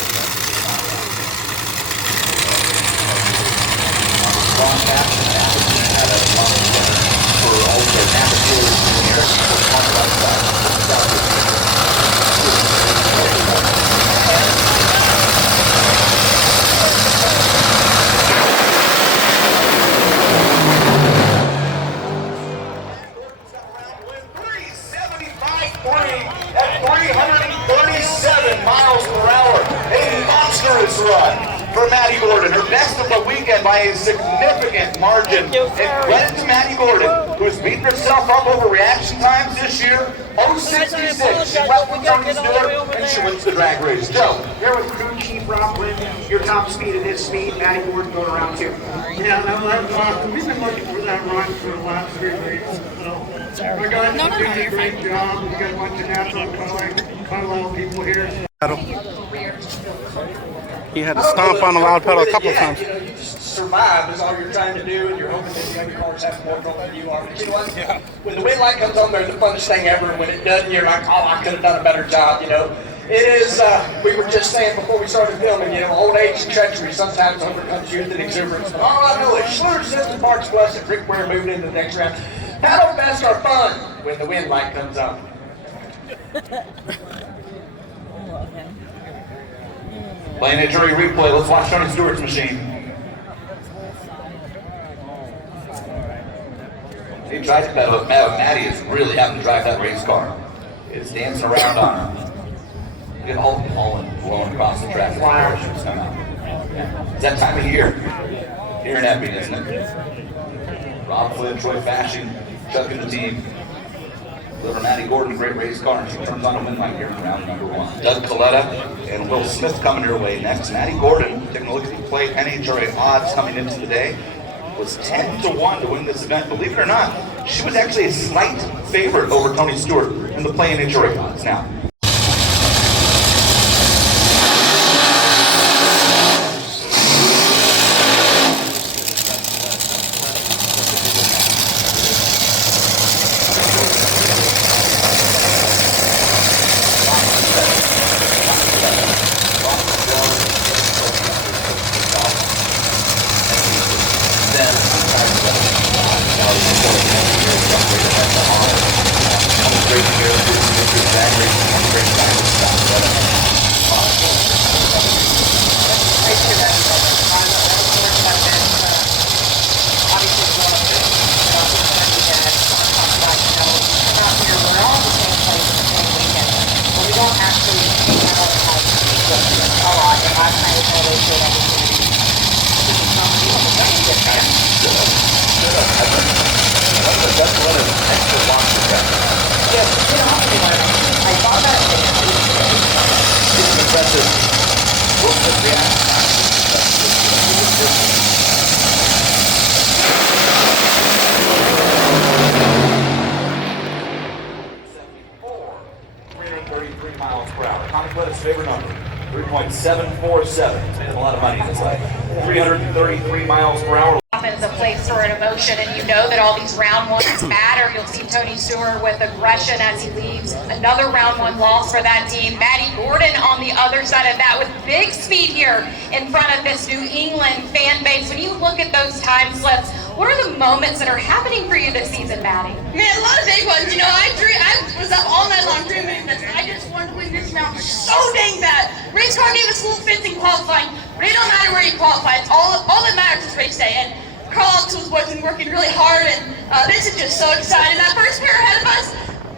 At 337 miles per hour, a monstrous run for Maddie Gordon. Her best of the weekend by a significant margin. And credit to Maddie Gordon, who's beaten herself up over reaction times this year. 0.66. She left with Tony Stewart, and she wins the drag race. Joe. There with crew chief Rob Lynn, your top speed at his speed, Maddie Gordon going around 2. Yeah, that was awesome. We've been looking for that run for the last 3 weeks. So, our guys are doing a great job. We've got a bunch of natural color people here. He had to stomp on the loud pedal a couple of times. You know, you just survive is all you're trying to do, and you're hoping that the other cars have more control than you are. But you know what? When the wind light comes on, they're the funnest thing ever. And when it doesn't, you're like, oh, I could have done a better job, you know. It is, we were just saying before we started filming, you know, old age and treachery sometimes overcomes youth and exuberance. But all I know is Schluter says the parts blessed and Rick Ware moving into the next round. Paddle fest are fun when the wind light comes on. Playing NHRA replay, let's watch Tony Stewart's machine. He tried to pedal, Maddie is really having to drive that race car. It's dancing around on her. Look at all the pollen blowing across the track as the parachutes come out. It's that time of year. Here in Epping, isn't it? Rob Flynn, Troy Fashing, Chuck and the team. Deliver Maddie Gordon, great race car, and she turns on a win light here in round number 1. Doug Coletta and Will Smith coming your way next. Maddie Gordon, taking a look at the play NHRA odds coming into the day, was 10-1 to win this event. Believe it or not, she was actually a slight favorite over Tony Stewart in the play NHRA odds. Now, favorite number, 3.747. It's making a lot of money in this life. 333 miles per hour. Is a place for an emotion, and you know that all these round ones matter. You'll see Tony Stewart with aggression as he leaves. Another round 1 loss for that team. Maddie Gordon on the other side of that with big speed here in front of this New England fan base. When you look at those time slips, what are the moments that are happening for you this season, Maddie? Man, a lot of big ones. You know, I was up all night long dreaming this. I just wanted to win this round so dang bad. Race car gave us little fits in qualifying, but it don't matter where you qualify. It's all that matters is race day. And Carlos was working really hard, and this is just so exciting. That first pair ahead of us,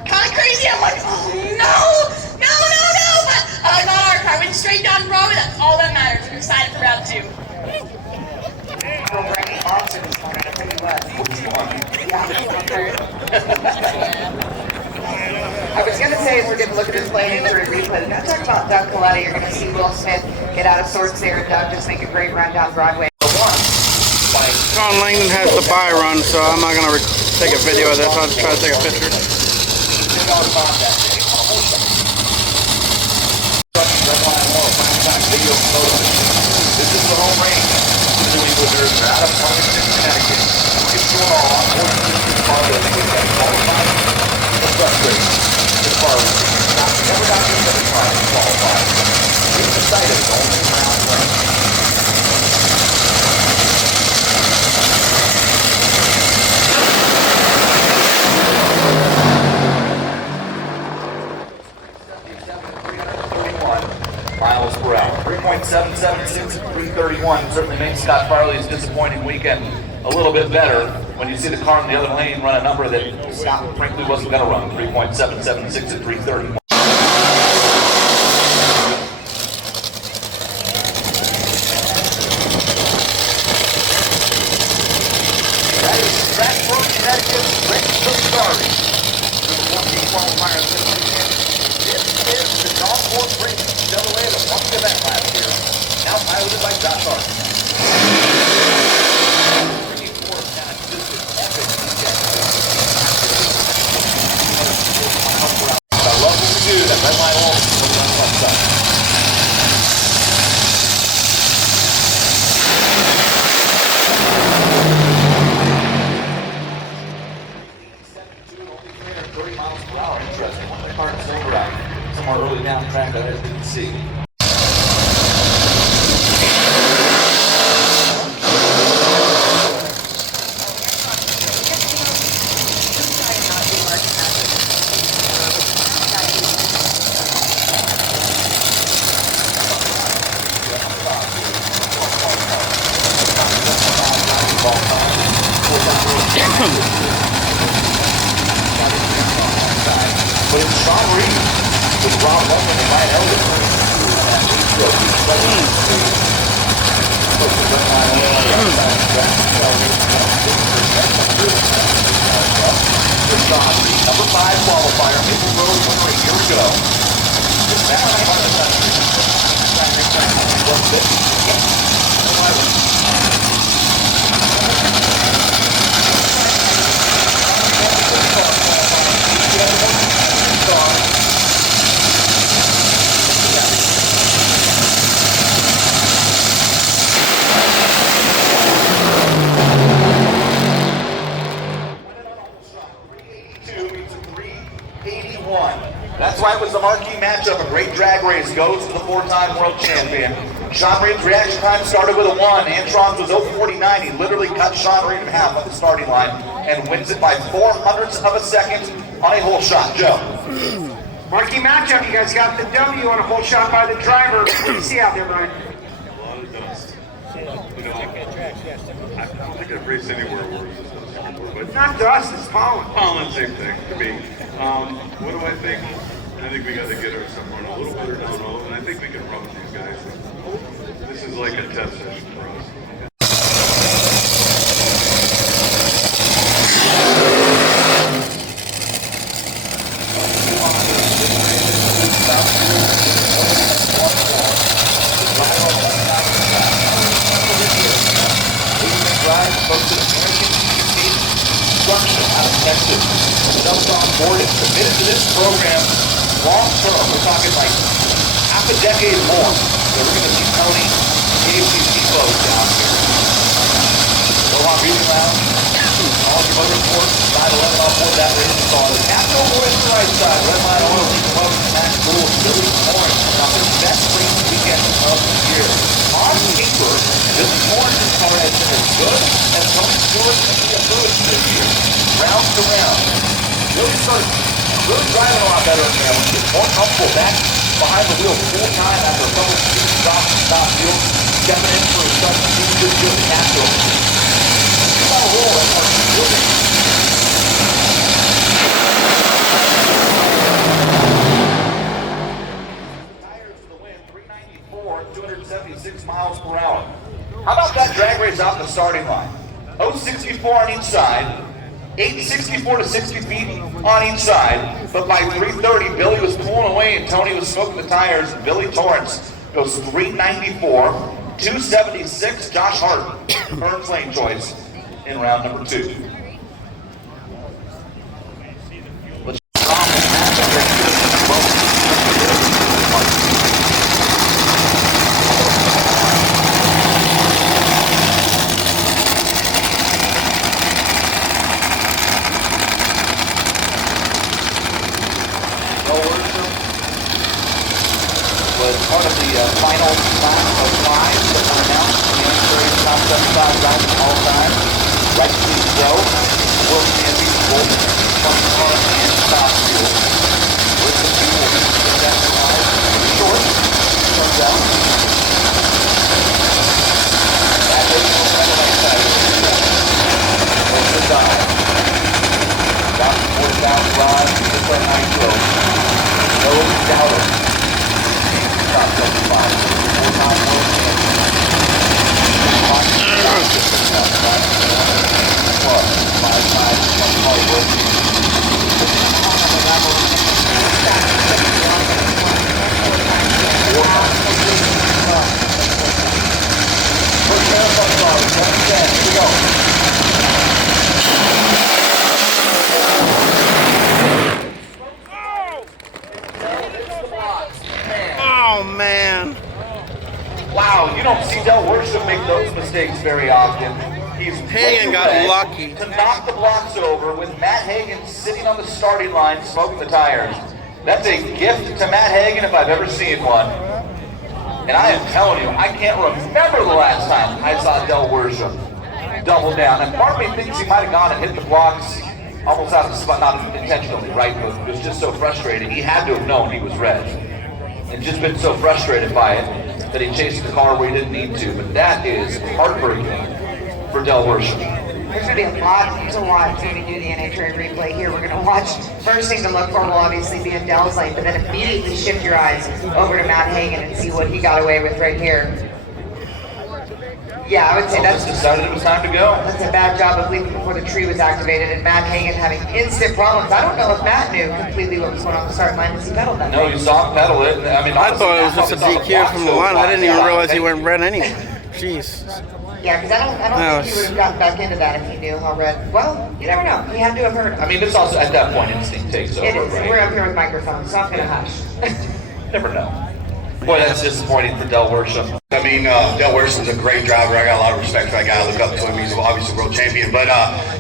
kind of crazy. I'm like, oh no. But not our car. Went straight down Broadway. That's all that matters. I'm excited for round 2. I was going to say, as we're going to look at this play NHRA replay, we're going to talk about Doug Coletta. You're going to see Will Smith get out of sorts there, and Doug just make a great run down Dragway. By Sean Langdon has the bye run, so I'm not going to take a video of this. I'll just try to take a picture. This is the home range. New Englanders are out of Farmington, Connecticut. It's going on. Fargo, they get that qualified. The frustrating. As far as never got into the car qualified. It's decided the only round range. Miles per hour. 3.776 at 331 certainly makes Scott Farley's disappointing weekend a little bit better when you see the car in the other lane run a number that Scott frankly wasn't going to run. 3.776 at 331. That is Stratford, Connecticut, Strait to starting. The 14 qualifiers this weekend. This is the Golf Course Racing Chevrolet that won the event last year. Now piloted by Josh Hart. I love what we do. That red line always on the left side. Interesting. The car is over out somewhere early down the track that I didn't see. But it's Sean Reed with Rob Holman and Ryan Elder. Sean Reed, number 5 qualifier, Maple Road winner a year ago. It's back on the country. That's right, it was the marquee matchup. A great drag race goes to the 4-time world champion. Sean Reed's reaction time started with a 1. Antron's was 0.49. He literally cut Sean Reed in half at the starting line and wins it by 0.04 of a second on a hole shot. Joe. Marquee matchup. You guys got the W on a hole shot by the driver. What do you see out there, Brian? A lot of dust. You know, I don't think I've raced anywhere where it's dust before, but Not dust, it's pollen. pollen, same thing to me. What do I think? I think we got to get our someone a little better down low, and I think we can run with these guys. This is like a test session for us. Out of Texas, jumped on board and committed to this program long term. We're talking like half a decade more. So we're going to see Tony KCC folks down here. Aloha Breathing Lounge, all your motorsports, 911 on board that racing car. The Capitol Boys to the right side, Red Line Oil, Lincoln Wells, Max Rules, Billy Orange. Now the best race weekend of the year. On paper, this Orange car has been as good as Tony Stewart and the approach this year. Round to round. Really started driving a lot better in there. Gets more comfortable back behind the wheel full time after a couple of stops and stop field. Stepping in for a start to see good field to catch over. He's on a roll that part of the building. Tires for the win, 394, 276 miles per hour. How about that drag race out the starting line? 064 on each side. 864 to 60 feet on each side, but by 330, Billy was pulling away and Tony was smoking the tires. Billy Torrance goes 394, 276. Josh Hart earns lane choice in round number 2. Was part of the final class of 5 that were announced in the NHRA top 75 drivers of all time. Rightfully so, world champion both front car and top fuel. With the fuel, that line short, turns out. That is the final side. Over the dive. About 40,000 rods, just like nitro. No doubter. Top 75, 4-time world champion. 5-time front car world First round front car, 110, here we go. Oh, man. Wow, you don't see Del Worsham make those mistakes very often. He's Hagen got lucky to knock the blocks over with Matt Hagen sitting on the starting line smoking the tires. That's a gift to Matt Hagen if I've ever seen one. And I am telling you, I can't remember the last time I saw Del Worsham double down. And part of me thinks he might have gone and hit the blocks almost out of the spot, not intentionally, right? But it was just so frustrating. He had to have known he was red. And just been so frustrated by it that he chased the car where he didn't need to. But that is heartbreaking for Del Worsham. There's going to be a lot to watch when we do the NHRA replay here. We're going to watch, first thing to look for will obviously be in Del's lane, but then immediately shift your eyes over to Matt Hagen and see what he got away with right here. Yeah, I would say that's decided it was time to go. That's a bad job of leaving before the tree was activated, and Matt Hagen having instant problems. I don't know if Matt knew completely what was going on the start line as he pedaled that. No, you saw him pedal it. I mean, I thought it was just a DQ from the line. I didn't even realize he went red anyway. Jeez. Yeah, because I don't think he would have gotten back into that if he knew how red. Well, you never know. He had to have heard him. I mean, this also at that point instinct takes over. It is. Right? We're up here with microphones, so I'm gonna hush. Never know. Boy, that's disappointing for Del Worsham. I mean, Del Worsham's a great driver. I got a lot of respect for that guy. I look up to him. He's obviously world champion. But,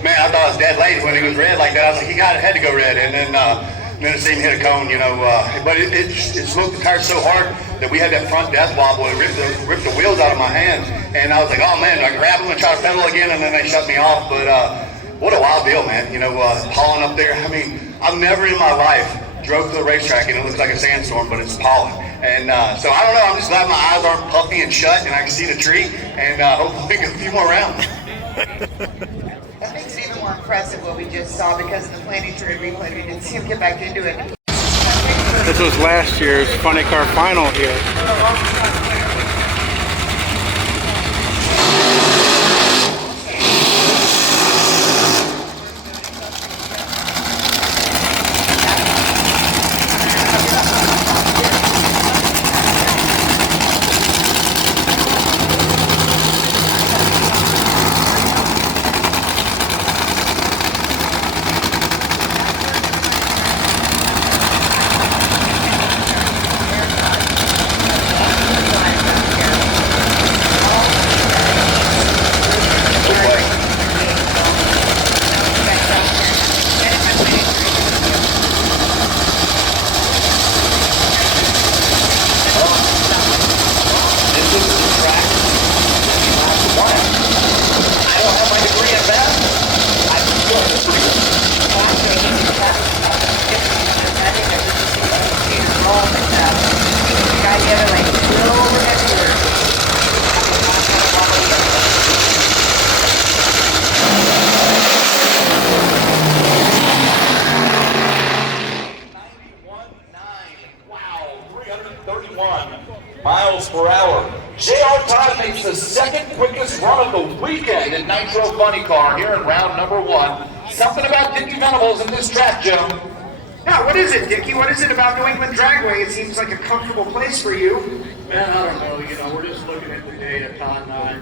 man, I thought it was dead late when he was red like that. I was like, he had to go red. And then it seemed hit a cone, you know. But it smoked the tires so hard that we had that front death wobble. It ripped the wheels out of my hands. And I was like, oh, man, do I grab them and try to pedal again? And then they shut me off. But what a wild deal, man. You know, pollen up there. I mean, I've never in my life drove to the racetrack and it looks like a sandstorm, but it's pollen. And so I don't know, I'm just glad my eyes aren't puffy and shut and I can see the tree, and hopefully we get a few more rounds. That makes it even more impressive what we just saw, because in the planning period replay we didn't see him get back into it. This was last year's Funny Car Final here. Miles per hour. J.R. Todd makes the second quickest run of the weekend in Nitro Funny Car here in round number 1. Something about Dickie Venables in this track, Joe. Now, what is it, Dickie? What is it about New England Dragway? It seems like a comfortable place for you. Man, I don't know. You know, we're just looking at the data, Todd and I.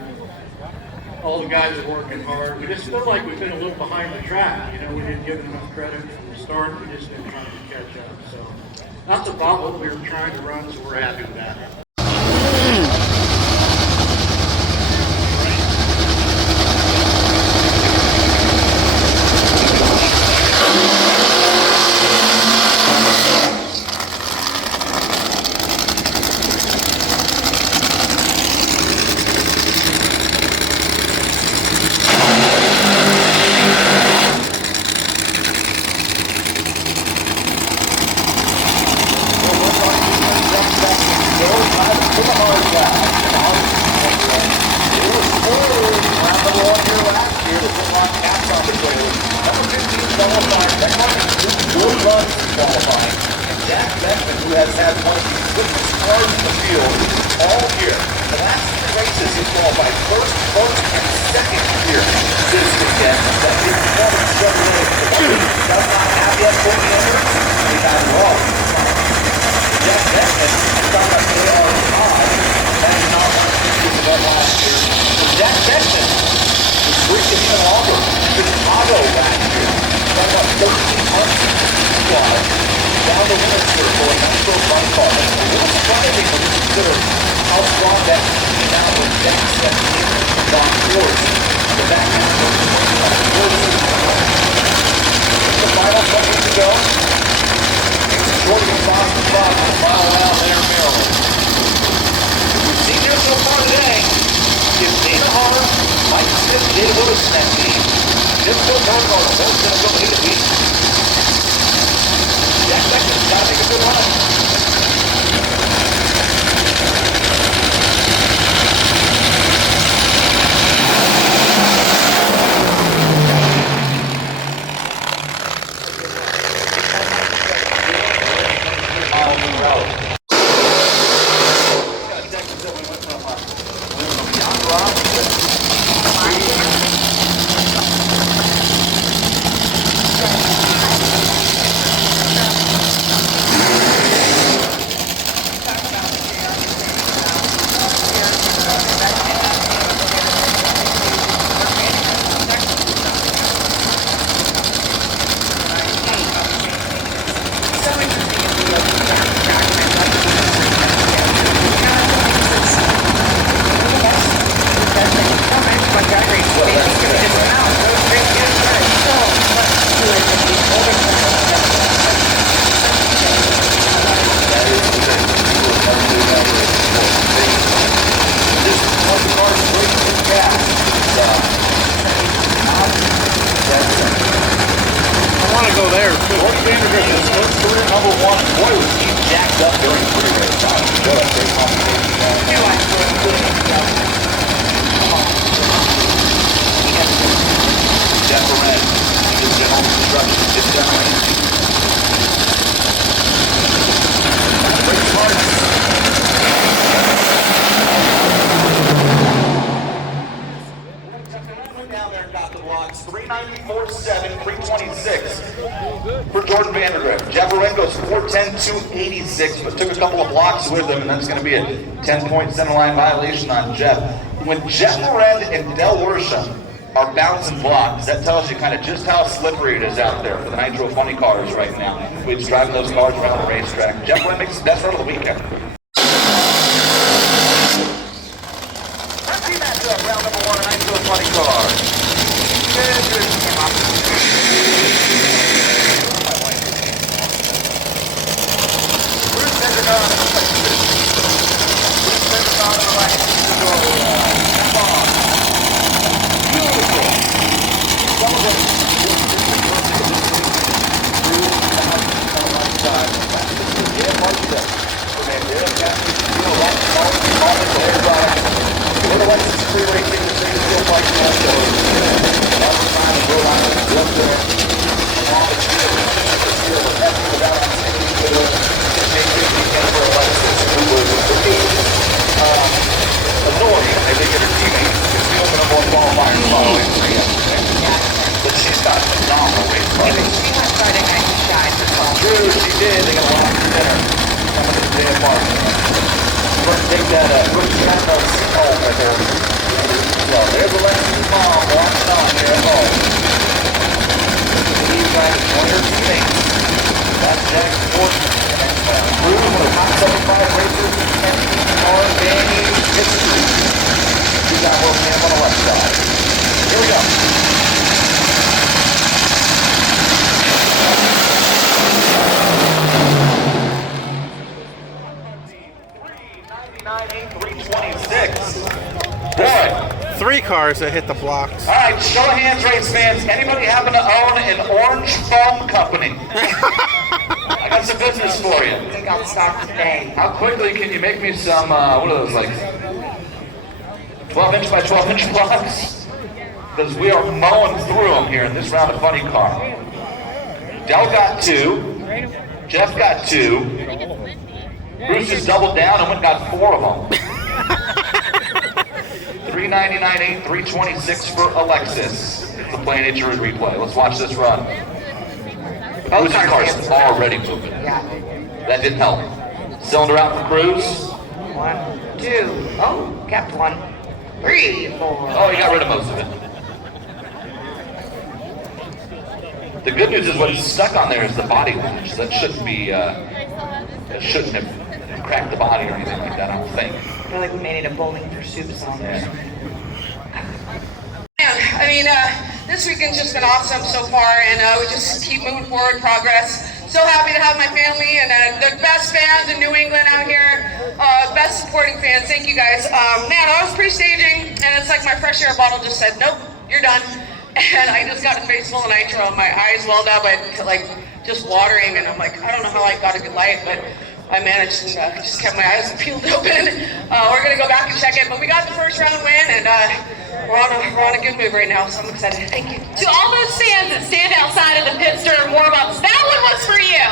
all the guys are working hard. We just feel like we've been a little behind the track. You know, we didn't give enough credit from the start. We just been trying to catch up. So that's about what we were trying to run, so we're happy with that. But took a couple of blocks with him, and that's going to be a 10-point centerline violation on Jeff. When Jeff Loren and Del Worsham are bouncing blocks, that tells you kind of just how slippery it is out there for the Nitro Funny cars right now. We're just driving those cars around the racetrack. Jeff Loren makes the best run of the weekend. Let's see matchup, round number 1 of Nitro Funny cars. Take that, put that seat home right there. well. There's Alexis' mom walking on here at home. He's trying to join her teammates. That's Jack Fortune. Through one of the top 75 racers in NHRA history. We got Will Camp on the left side. Here we go. Boy. 3 cars that hit the blocks. All right, show of hands, race fans. Anybody happen to own an orange foam company? I got some business for you. They got stock today. How quickly can you make me some, what are those, like 12 inch by 12 inch blocks? Because we are mowing through them here in this round of Funny Car. Dell got 2. Jeff got 2. Bruce just doubled down and went and got 4 of them. 399.8, 326 for Alexis. It's a play NHRA replay. Let's watch this run. Bruce's car's already moving. That didn't help. Cylinder out for Cruz. 1, 2. Oh, kept 1. 3, 4. Oh, he got rid of most of it. The good news is what's stuck on there is the body latch. That shouldn't be, that shouldn't have cracked the body or anything like that, I don't think. I feel like we may need a bowling for soups on there. I mean, this weekend's just been awesome so far, and we just keep moving forward, progress. So happy to have my family and the best fans in New England out here, best supporting fans. Thank you guys. Man, I was pre-staging, and it's like my fresh air bottle just said, nope, you're done. And I just got a face full of nitro, and my eyes welled up, and like just watering, and I'm like, I don't know how I got a good light, but I managed and just kept my eyes peeled open. We're gonna go back and check it, but we got the first round win, and we're on a good move right now, so I'm excited. Thank you. To all those fans that stand outside of the pit to learn more about this, that one was for you.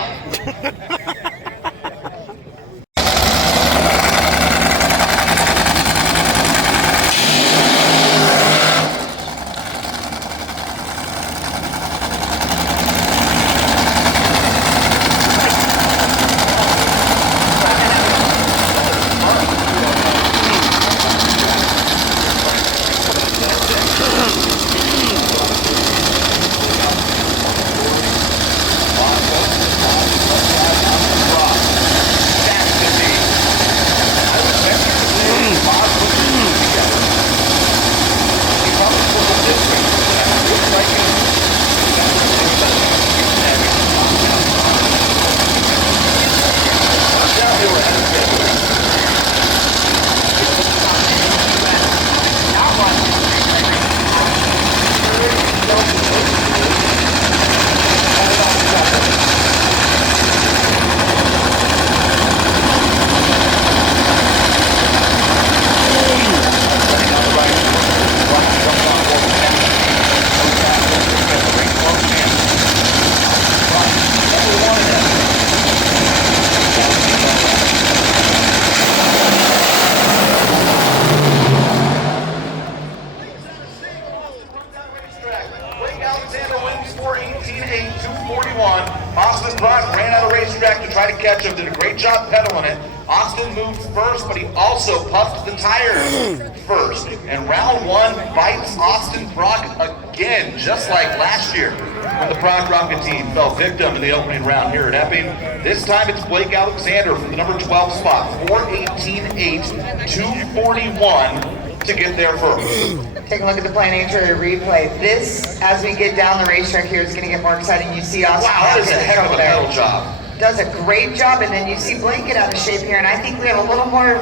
Austin Brock ran out of racetrack to try to catch him, did a great job pedaling it. Austin moved first, but he also puffed the tires first. And round 1 bites Austin Brock again, just like last year when the Brock Rocket team fell victim in the opening round here at Epping. This time it's Blake Alexander from the number 12 spot, 4:18.8, 2:41 to get there first. Take a look at the Plan NHRA replay. This, as we get down the racetrack here, is going to get more exciting. You see Austin. Wow, that is a heck of a pedal job. Does a great job, and then you see Blake get out of shape here, and I think we have a little more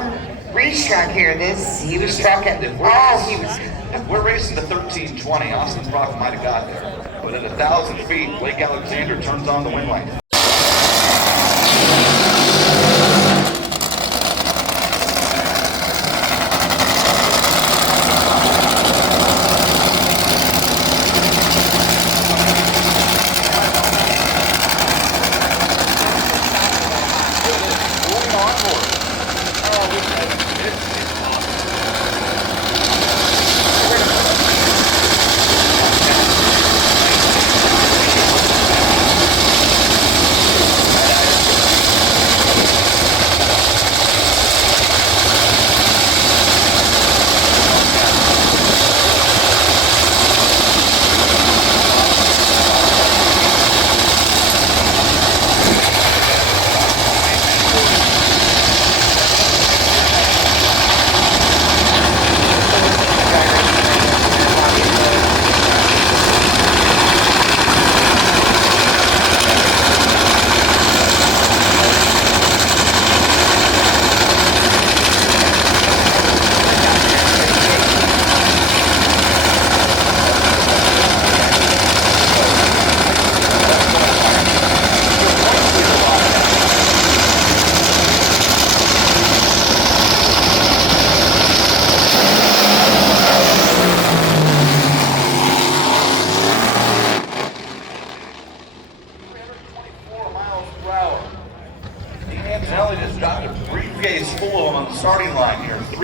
racetrack here. He was trucking. If we're racing to 13:20, Austin Brock might have got there. But at 1,000 feet, Blake Alexander turns on the wing light.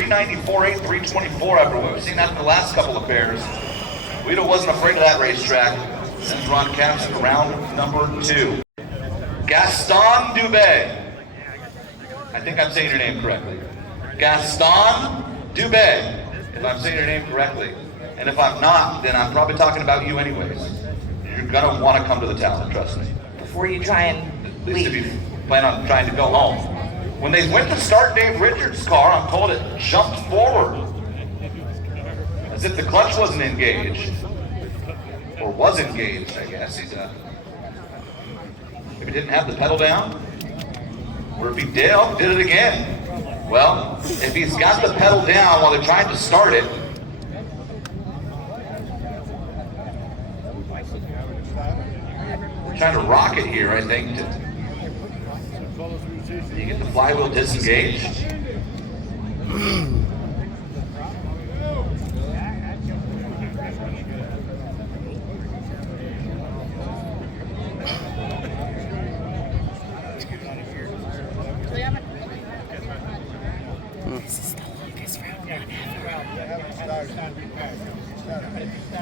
394.8, 324 after we've seen that in the last couple of pairs. Guido wasn't afraid of that racetrack. Sends Ron Capps to round number 2. Gaston Dubé. I think I'm saying your name correctly. Gaston Dubé, if I'm saying your name correctly. And if I'm not, then I'm probably talking about you anyways. You're gonna want to come to the tower, trust me. Before you try and At least if you plan on trying to go home. When they went to start Dave Richards' car, I'm told it jumped forward. As if the clutch wasn't engaged. Or was engaged, I guess. He's maybe didn't have the pedal down. Or if he did it again. Well, if he's got the pedal down while they're trying to start it, trying to rock it here, I think. You get the flywheel disengaged.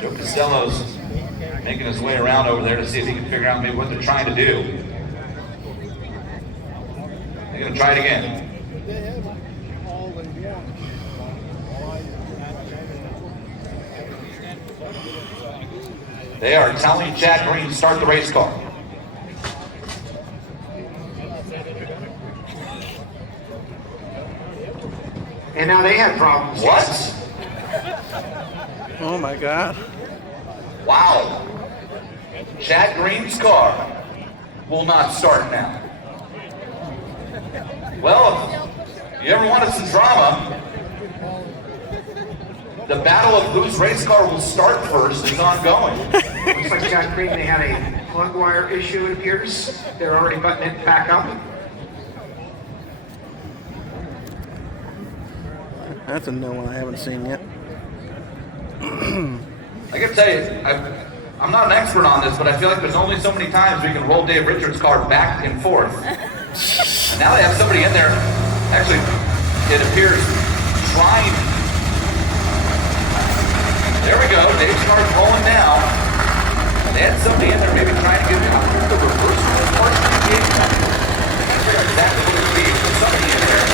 Joe Costello's making his way around over there to see if he can figure out maybe what they're trying to do. They're going to try it again. They are telling Chad Green to start the race car. And now they have problems. What? Oh my God. Wow. Chad Green's car will not start now. Well, if you ever wanted some drama, the battle of whose race car will start first is ongoing. Looks like Chad Green, they had a plug wire issue, it appears. They're already buttoning it back up. That's a new one I haven't seen yet. I gotta tell you, I'm not an expert on this, but I feel like there's only so many times we can roll Dave Richards' car back and forth. And now they have somebody in there, actually, it appears, trying. There we go, Dave's car's rolling now. They had somebody in there maybe trying to get the reverse of this partial engagement. I'm not sure exactly what it would be, but somebody in there.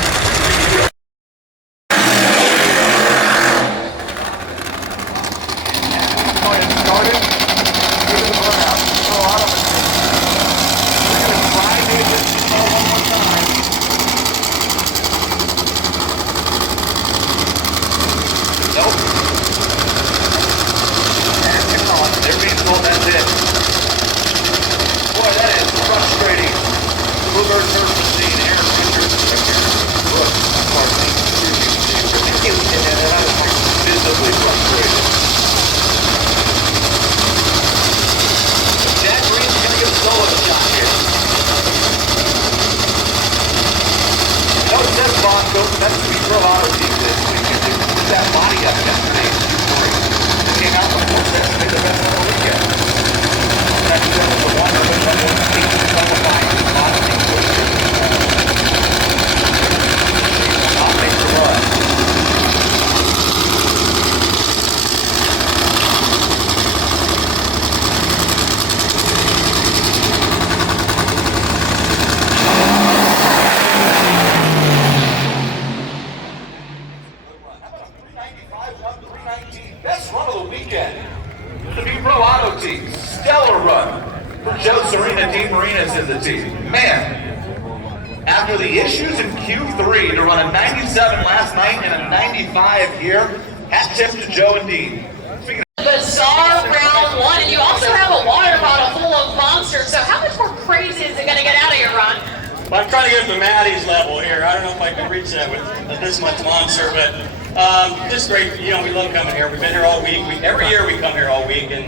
Best run of the weekend. The New Pro Auto team. Stellar run for Joe Serena, Dean Marinas and the team. Man, after the issues in Q3 to run a 97 last night and a 95 here, hat tip to Joe and Dean. Bizarre round one, and you also have a water bottle full of monsters. So how much more crazy is it going to get out of here, Ron? Well, I'm trying to get to Maddie's level here. I don't know if I can reach that with this much monster, but just great. You know, we love coming here. We've been here all week. Every year we come here all week, and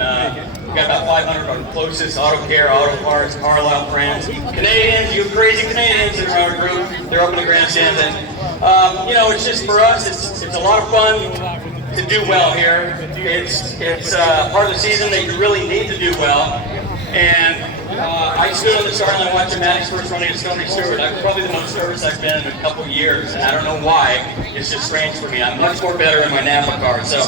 we've got about 500 of our closest auto care, auto parts, Carlisle friends, Canadians. You crazy Canadians in our group. They're up in the grandstands, and you know, it's just for us. It's a lot of fun to do well here. It's part of the season that you really need to do well. And I stood on the starting line watching Maddie's first run against Tony Stewart. That was probably the most nervous I've been in a couple years, and I don't know why. It's just strange for me. I'm much more better in my Napa car. So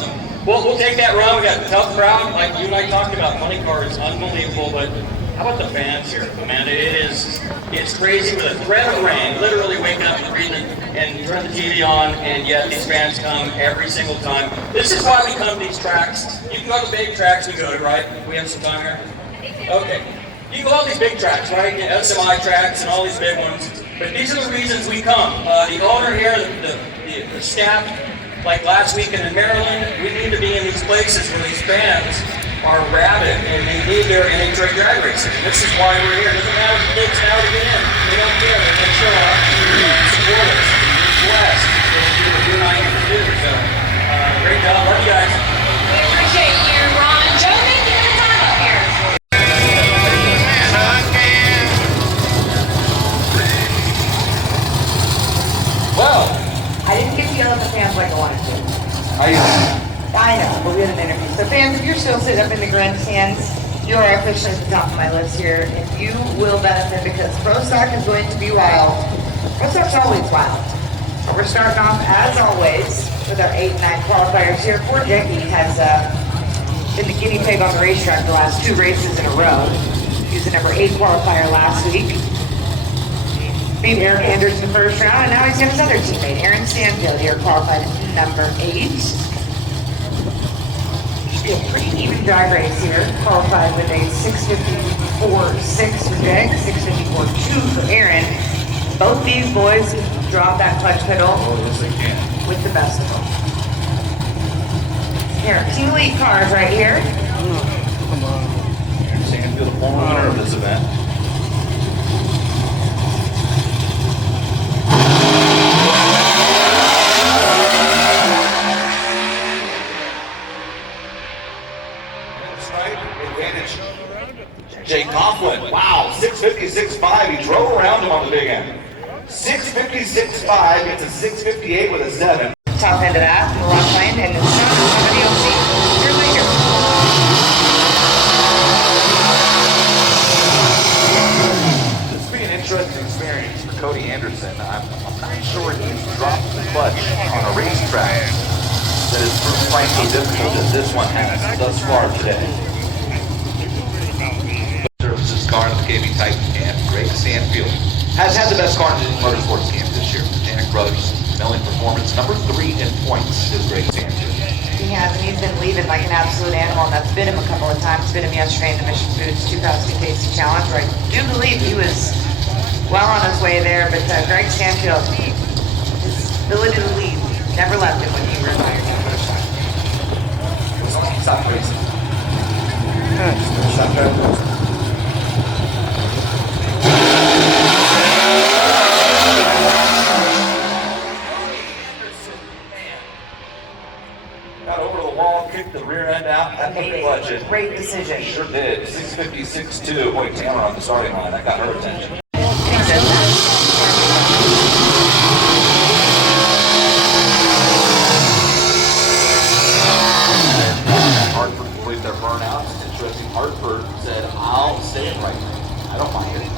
we'll take that run. We got a tough crowd, like you and I talked about. Money car is unbelievable, but how about the fans here, man? It's crazy with a threat of rain, literally waking up and reading it and turning the TV on, and yet these fans come every single time. This is why we come to these tracks. You can go to the big tracks we go to, right? We have some time here? Okay. You can go all these big tracks, right? SMI tracks and all these big ones. But these are the reasons we come. The owner here, the staff, like last weekend in Maryland, we need to be in these places where these fans are rabid and they need their NHRA drag racing. This is why we're here. It doesn't matter if it takes an hour to get in. They don't care. They make sure support us. We're blessed. We're doing what I have to do. So, great job. Love you guys. We appreciate you, Ron. Joe, thank you for the time up here. Well, I didn't get to yell at the fans like I wanted to. how you doing? I know, but we had an interview. So fans, if you're still sitting up in the grandstands, you are officially at the top of my list here, and you will benefit because Pro Stock is going to be wild. Pro Stock's always wild. We're starting off, as always, with our 8 and 9 qualifiers here. Poor Jackie has been the guinea pig on the racetrack the last 2 races in a row. He was the number 8 qualifier last week. Beat Eric Anderson first round, and now he's got his other teammate, Aaron Stanfield, here qualified at number 8. Should be a pretty even drag race here. Qualified with a 6:54.6 for Jake, 6:54.2 for Aaron. Both these boys drop that clutch pedal with the best of them. Here, Team Elite cars right here. Stanfield, the former winner of this event. Jake Coughlin, wow, 6:56.5. He drove around him on the big end. 6:56.5 gets a 6:58 with a 7. Top end of that, the rock line, and it's not on the DLC. Here later. This will be an interesting experience for Cody Anderson. I'm not sure he's dropped the clutch on a racetrack that is proved quite so difficult as this one has thus far today. Services car in the KB Titan camp, Greg Stanfield, has had the best car in the motorsports camp this year. Janik Brothers, Milling Performance, number 3 in points is Greg Stanfield. He has, and he's been leaving like an absolute animal, and that's bit him a couple of times. Bit him yesterday in the Mission Foods 2000 KC Challenge, where I do believe he was well on his way there, but Greg Stanfield, his ability to lead never left him when he retired from motorcycle. Stop racing. Stop driving. Got over the wall, kicked the rear end out, that made the clutch in. Great decision. Sure did. 6:56.2. Boy, Taylor on the starting line. That got her attention. Hartford completed their burnout. It's interesting. Hartford said, I'll stay in right now. I don't mind it.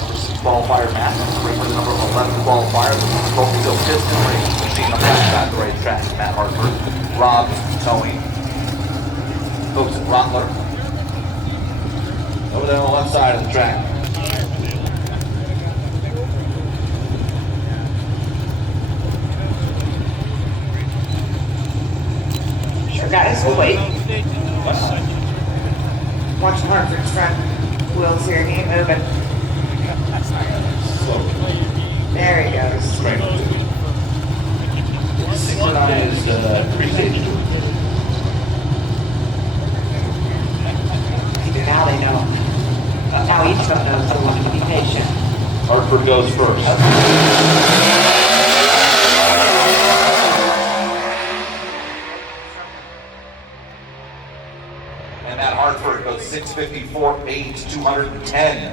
Number 6 qualifier, Matt. Number number 11 qualifier, the Coca-Cola Piston Race machine on the right track. Matt Hartford. Rob Towing. Folks at Rottler. Over there on the left side of the track. Sure, guys, we'll wait. Watching Hartford's front wheels here, keep moving. There he goes. Synchronized pre-stage tour. Now they know. Now each of them knows, so we can be patient. Hartford goes first. And that Hartford goes 6:54.8, 210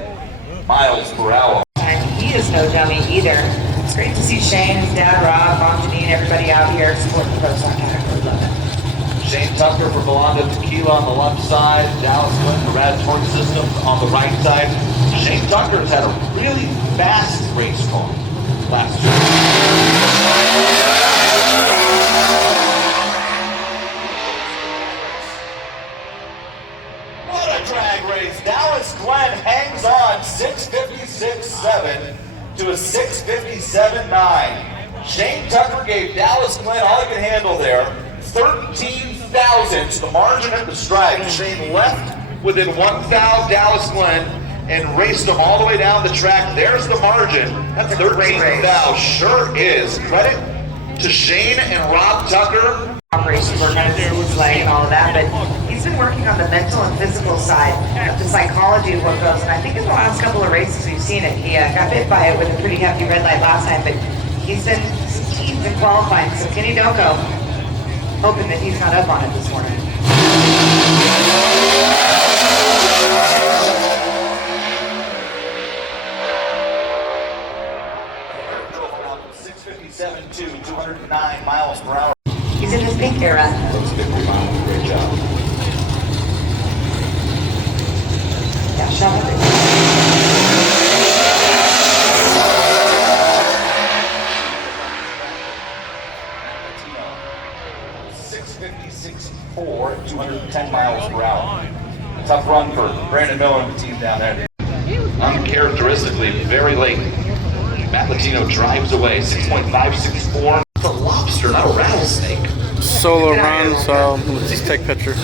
miles per hour. And he is no dummy either. It's great to see Shane, his dad, Rob, Mom Janine, everybody out here supporting the Pro Stock. I really love it. Shane Tucker for Belanda Tequila on the left side. Dallas Glenn for Rad Torque Systems on the right side. Shane Tucker's had a really fast race car last year. What a drag race. Dallas Glenn hangs on 6:56.7 to a 6:57.9. Shane Tucker gave Dallas Glenn all he could handle there. 13 thousandths the margin at the stripe. Shane left within 1 thou Dallas Glenn and raced them all the way down the track. There's the margin. That's 13 thou. Sure is. Credit to Shane and Rob Tucker. Operations work on his leg and all of that, but he's been working on the mental and physical side of the psychology of what goes. And I think in the last couple of races we've seen it. He got bit by it with a pretty hefty red light last time, but he's been teased in qualifying. So Kenny Doko hoping that he's not up on it this morning. 6:57.2, 209 miles per hour. He's in his pink era. Looks good, rebound. Great job. Yeah, shut up. 6:56.4, 210 miles per hour. A tough run for Brandon Miller and the team down there. Uncharacteristically, very late. Matt Latino drives away, 6.564. It's a lobster, not a rattlesnake. Solo run, so let's just take pictures.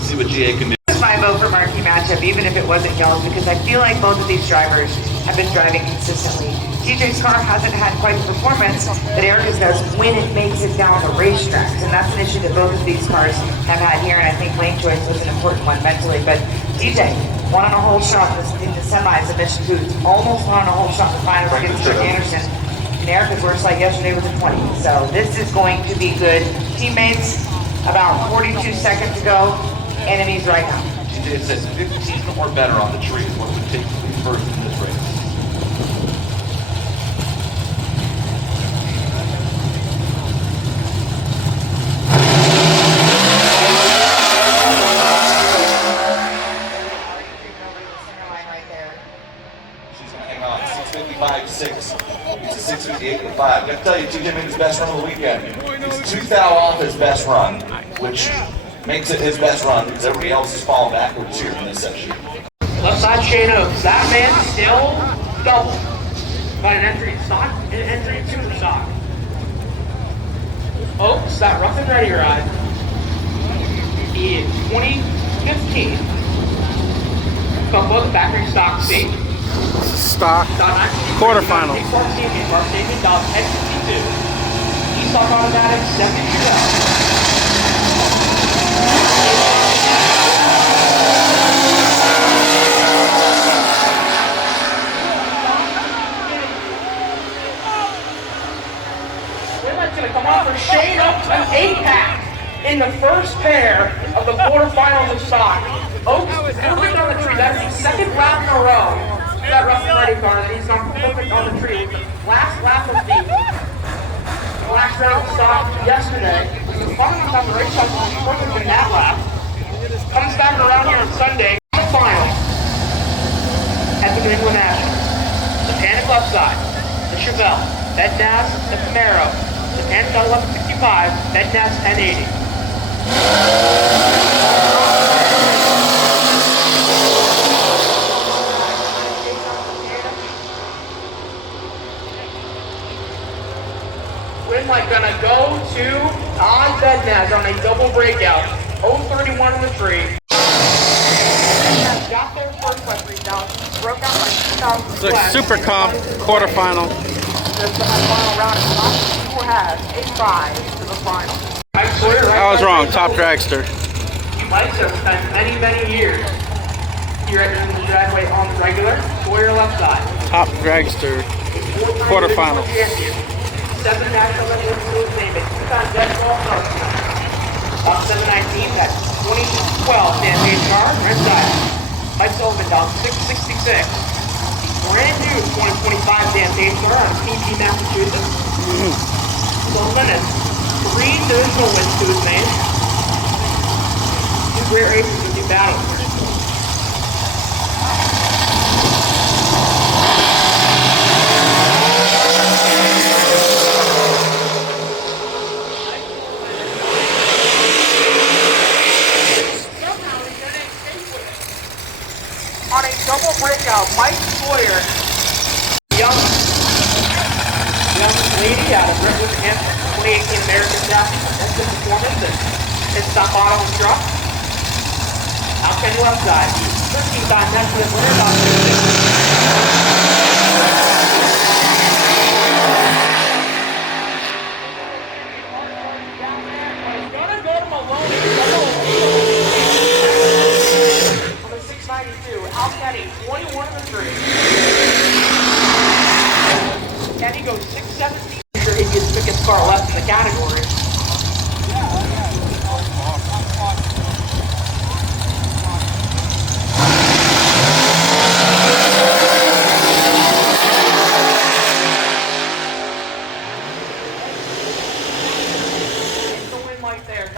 See what GA can do. This is my vote for marquee matchup, even if it wasn't Jones, because I feel like both of these drivers have been driving consistently. TJ's car hasn't had quite the performance that Erica's does when it makes it down the racetracks, and that's an issue that both of these cars have had here, and I think lane choice was an important one mentally. But TJ won on a whole shot in the semis, I mentioned Boots, almost won on a whole shot in the finals against Rick Anderson. And Erica's works like yesterday was a 20. So this is going to be good. Teammates, about 42 seconds to go. Enemies right now. TJ says 15 or better on the tree is what it would take to be first in this race. She's going to hang on. 6:55.6. It's a 6:58.5. I got to tell you, TJ made his best run of the weekend. It's 2 thou off his best run, which makes it his best run because everybody else is falling backwards here in this section. Left side Shane Oaks. That man still double. Got an entry stock and an entry super stock. Oaks, that rough and ready ride in 2015. Got both factory stock seat. Stock quarterfinal. Car statement Dodge X52. E-stock automatic 72. Come on for Shane Oaks, an 8-pack in the first pair of the quarterfinals of stock. Oaks perfect on the tree. That's the second lap in a row. That rough and ready car, he's not perfect on the tree. Last lap of the last round of stock yesterday. The final on the race cycle was perfect in that lap. Comes back around here on Sunday. The final at the New England National. The Panic left side, the Chevelle, that Naz, the Camaro. The Panic got 1165, that Naz 1080. Winlight gonna go to on Bednaz on a double breakout. 031 in the tree. Got there first by 3,000. Broke out by 2,000. It's like Super Comp quarterfinal. This is the final round. Who has a 5 to the final. I was wrong. Top dragster. Mike's have spent many, many years here at the Dragway on the regular. Sawyer left side. Top dragster quarterfinal. 7 national level schools named it. 2-time Dead Ball Starter. Box 719, that's 2012 NHRA, red side. Mike Sullivan, down 666. Brand new 2025 NHRA on TP, Massachusetts. Sullivan is 3 Reed, there's no wins to his name. Two great races with you battle. On a double breakout, Mike Sawyer, young lady out of Brentwood, Kansas, 2018 American Champion. That's good performance and hits top bottom of the truck. Outside to outside. 13 time national winner, about 21 in the 3. Kenny goes 617. Sure he gets the biggest car left in the category. It's the win right there.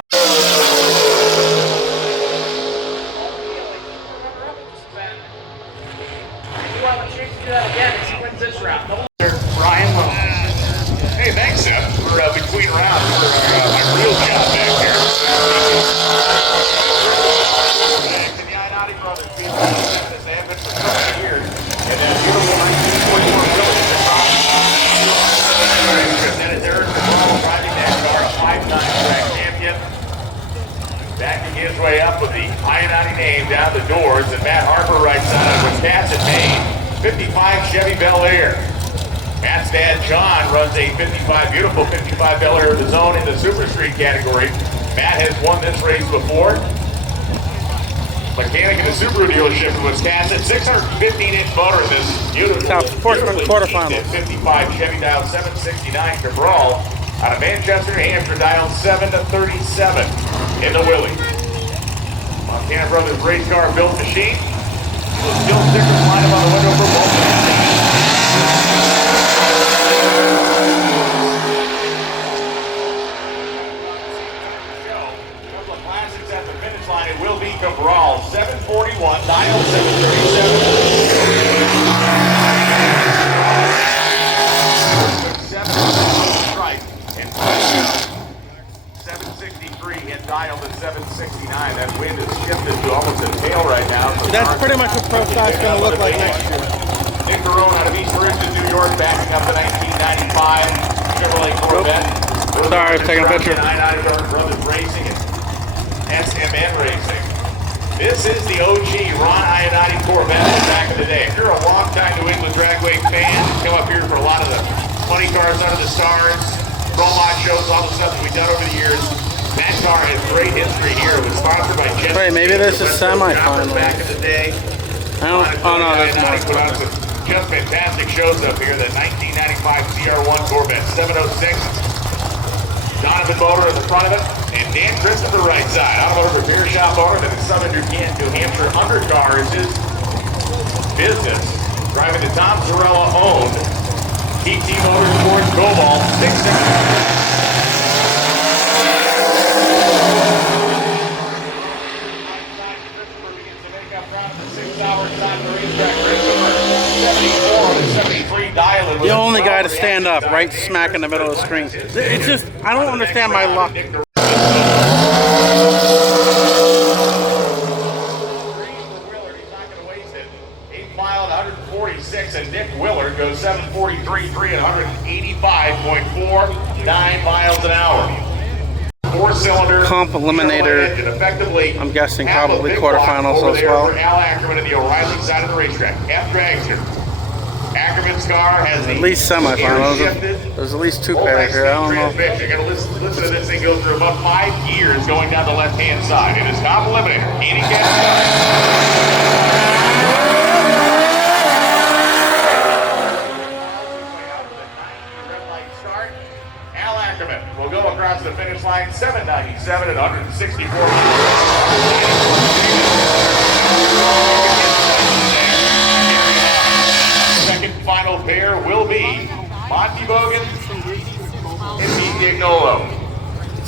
Hey, thanks, Seth. We're between rounds for my real job back here. Thanks, and the Ionati brothers being this. They have been for so many years. And then beautiful 1944 Williams across. And it's Eric Cabral driving that car, a 5-time track champion. Backing his way up with the Ionati name down the doors. And Matt Harper right side of Wisconsin, Maine. 55 Chevy Bel Air. Matt's dad, John, runs a 55, beautiful 55 Bel Air of his own in the Super Street category. Matt has won this race before. Mechanic in the Subaru dealership in Wisconsin. 615-inch motor in this beautiful quarterfinal. 55 Chevy dial 769 Cabral out of Manchester, New Hampshire, dial 737 in the Willie. Montana Brothers race car built machine. Still stickers lined up on the window for both. Classics at the finish line. It will be Cabral, 741, dial 737. 7 strike and 763 and dial to 769. That wind is shifted to almost a tail right now. So that's pretty much what Pro Stock's going to look like next year. Nick Barone out of East Richmond, New York, backing up the 1995 Chevrolet Corvette. Sorry, taking a picture. Brothers Racing and SMN Racing. This is the OG Ron Ionati Corvette back in the day. If you're a long-time New England Dragway fan, come up here for a lot of the funny cars under the stars, roll mod shows, all the stuff that we've done over the years. That car has great history here. It was sponsored by Jesse. Wait, maybe this is semi-final. Back in the day. Oh no, there's more. Put on some just fantastic shows up here. The 1995 CR1 Corvette 706. Donovan Motor in the front of it, and Dan Chris at the right side. Automotive repair shop owner that is Southern New Hampshire undercar is his business. Driving the Tom Zarella owned PT Motorsports Cobalt 660. The only guy to stand up right smack in the middle of the screen. It's just, I don't understand my luck. 8 mile at 146, and Nick Willard goes 743.3 at 185.49 miles an hour. 4-cylinder comp eliminator. I'm guessing probably quarterfinals as well. Al Ackerman in the O'Reilly side of the racetrack. F Dragster. Ackerman's car has at least semifinals. There's at least 2 pairs here. I don't know. You're going to listen to this thing go through about 5 gears going down the left-hand side. It is comp eliminator. Handicap start. Al Ackerman will go across the finish line, 797 at 164 Second final pair will be Monty Bogan and Pete Dignolo.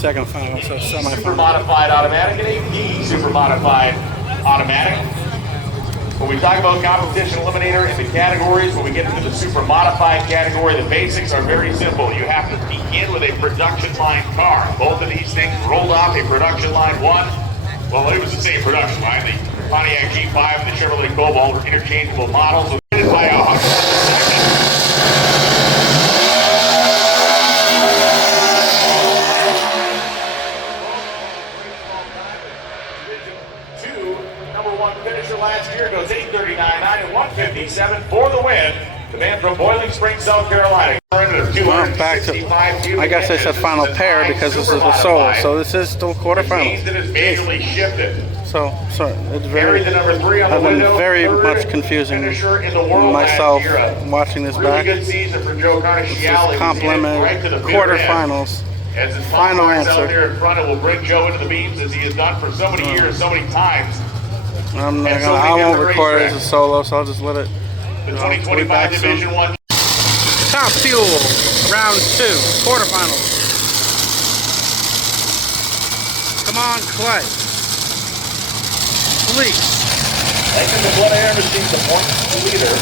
second final, so Super semifinal. modified automatic and AP super modified automatic. When we talk about competition eliminator in the categories, when we get into the super modified category, the basics are very simple. You have to begin with a production line car. Both of these things rolled off a production line 1. Well, it was the same production line. The Pontiac G5 and the Chevrolet Cobalt were interchangeable models. By 100 seconds. Number 1 finisher last year goes 8:39.9 and 1:57 for the win. The man from Boiling Spring, South Carolina. Well, back to, I guess I said final pair because this is the solo, so this is still quarterfinals. So it's very, I've been very much confusing myself watching this back. This is complimentary quarterfinals. Final answer. Here in front, it will bring Joe into the beams as he has done for so many years, so many times. I won't record it as a solo, so I'll just let it. The 2025 Division 1. Top Fuel, round 2, quarterfinals. Come on, Clay. Please. Taking the blood air machine, the point leader.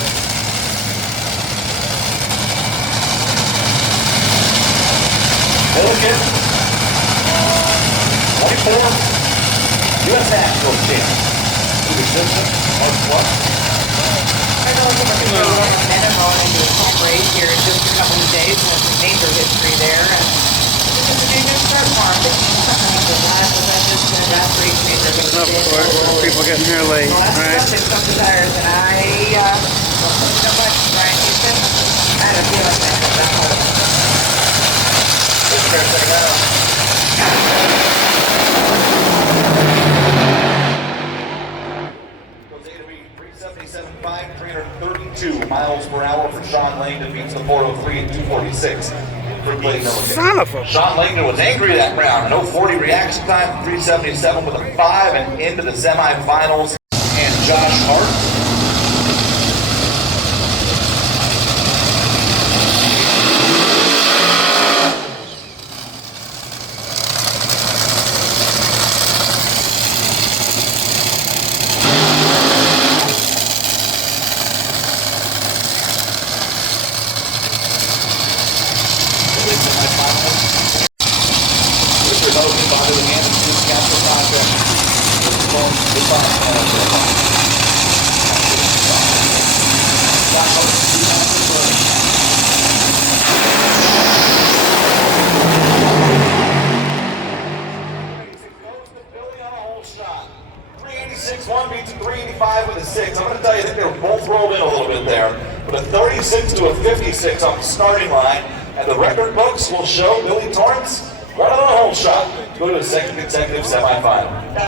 Milliken, 24, U.S. National Champ. Movie Simpson, Mark Plus. I know we're going to go on a minimum into a home race here in just a couple of days, and some major history there. And this is a new start farm, but the last was I just in that race major. Of course, people getting here late, right? Some desires, and I so much, Brian Houston. I had a feeling that whole. Goes 332 miles per hour for Sean Langdon, beats the 403 at 246. Son of a... Sean Langdon was angry that round. No 40 reaction time, 377 with a 5, and into the semifinals. And Josh Hart. One beats a 385 with a 6. I'm going to tell you, I think they were both rolled in a little bit there. With a 36 to a 56 on the starting line. And the record books will show Billy Torrance one on the hole shot to go to his second consecutive semifinal.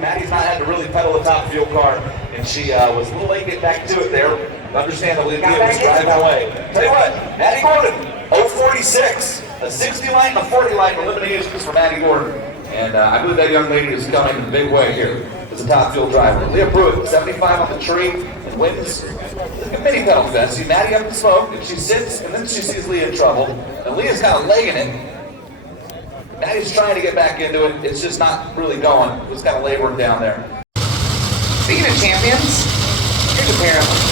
Maddie's not had to really pedal the top fuel car, and she was a little late getting back to it there. Understandably, it was driving away. Tell you what, Maddie Gordon, 046, a 60 line and a 40 line eliminations for Maddie Gordon. And I believe that young lady is coming in a big way here as a top fuel driver. Leah Pruitt, 75 on the tree, and wins a mini pedal fest. See Maddie up in smoke, and she sits, and then she sees Leah in trouble. And Leah's kind of legging it. Maddie's trying to get back into it. It's just not really going. It's kind of laboring down there. Speaking of champions, here's a pair of them.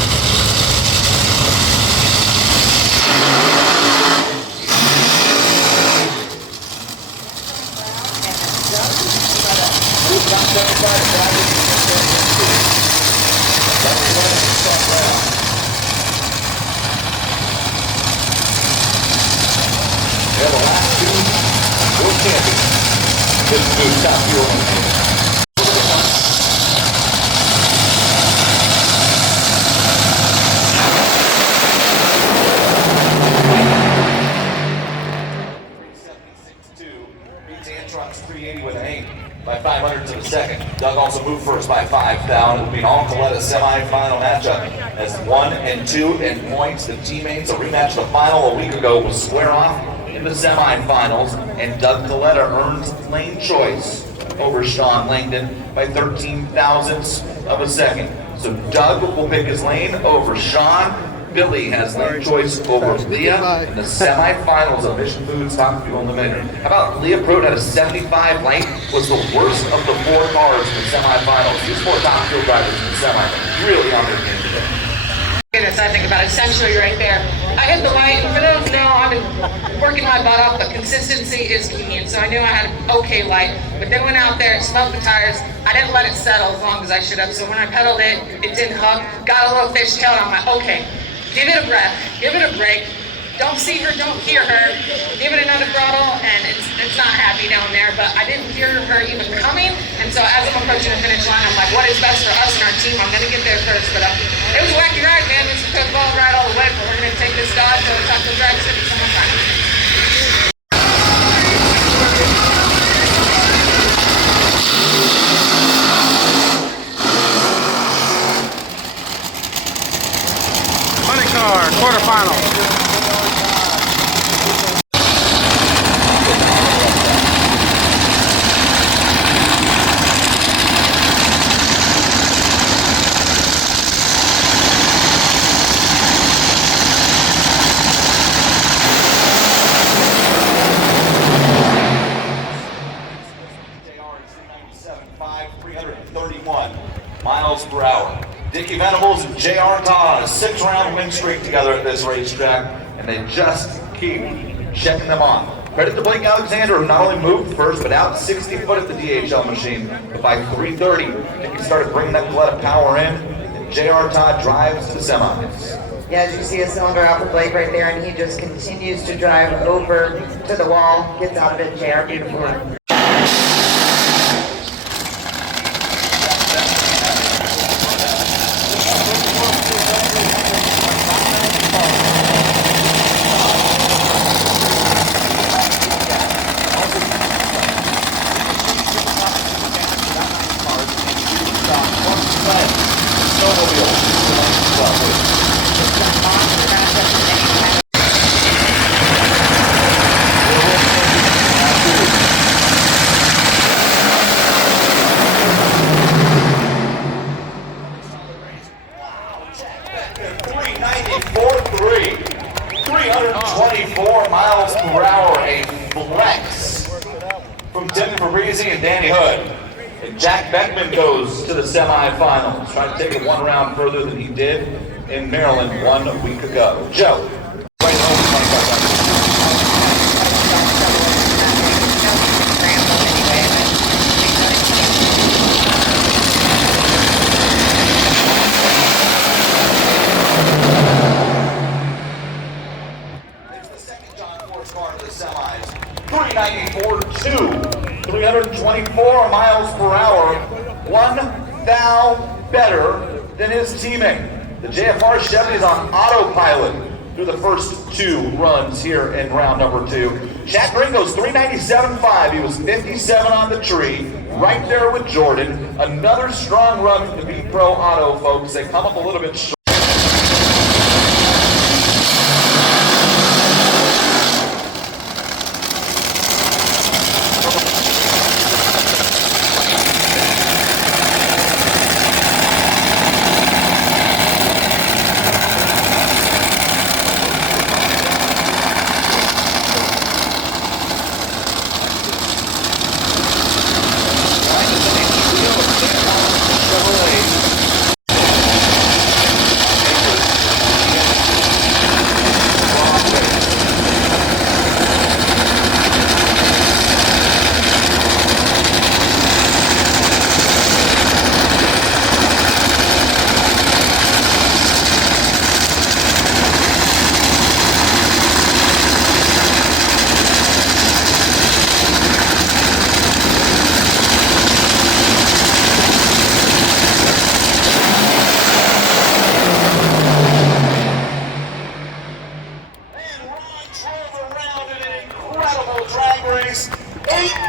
They're the last two world champions. Good to do top fuel. Trucks 380 with an 8 by 500ths of a second. Doug also moved first by 5 down. It will be an all-Coletta semi-final matchup as 1 and 2 in points. The teammates, a rematch of the final a week ago, will square off in the semifinals, and Doug Coletta earns lane choice over Sean Langdon by 13 thousandths of a second. So Doug will pick his lane over Sean. Billy has lane choice over Leah in the semifinals of Mission Foods Top Fuel Unlimited. How about Leah Pruitt had a 75 lane, was the worst of the 4 cars in the semifinals. These 4 top fuel drivers in the semi really on their game today. Goodness, I think about it. Essentially right there. I hit the light, and for those who know, I've been working my butt off, but consistency is key, and so I knew I had an okay light, but then went out there and smoked the tires. I didn't let it settle as long as I should have, so when I pedaled it, it didn't hook, got a little fishtail, and I'm like, okay. Give it a breath, give it a break. Don't see her, don't hear her. Give it another throttle, and it's not happy down there, but I didn't hear her even coming, and so as I'm approaching the finish line, I'm like, what is best for us and our team? I'm gonna get there first, but it was a wacky ride, man. It's a good ball ride all the way, but we're gonna take this Dodge to the top of the drag strip and someone find it. Quarterfinal. Miles per hour. Dickie Venables and J.R. Todd on a 6-round win streak together at this racetrack, and they just keep checking them off. Credit to Blake Alexander, who not only moved first, but out 60 foot at the DHL machine. But by 3:30, Dickie started bringing that Coletta power in, and J.R. Todd drives to the semis. Yeah, as you see a cylinder out for Blake right there, and he just continues to drive over to the wall, gets out of it, JR, beautiful. And Danny Hood. And Jack Beckman goes to the semifinals, trying to take it 1 round further than he did in Maryland 1 week ago. Joe. It's the second John Ford's car to the semis. 394.2. 324 miles per hour, 1 thou better than his teammate. The JFR Chevy is on autopilot through the first 2 runs here in round number 2. Chad Gringo's 397.5. He was 57 on the tree, right there with Jordan. Another strong run from the B Pro Auto folks. They come up a little bit short.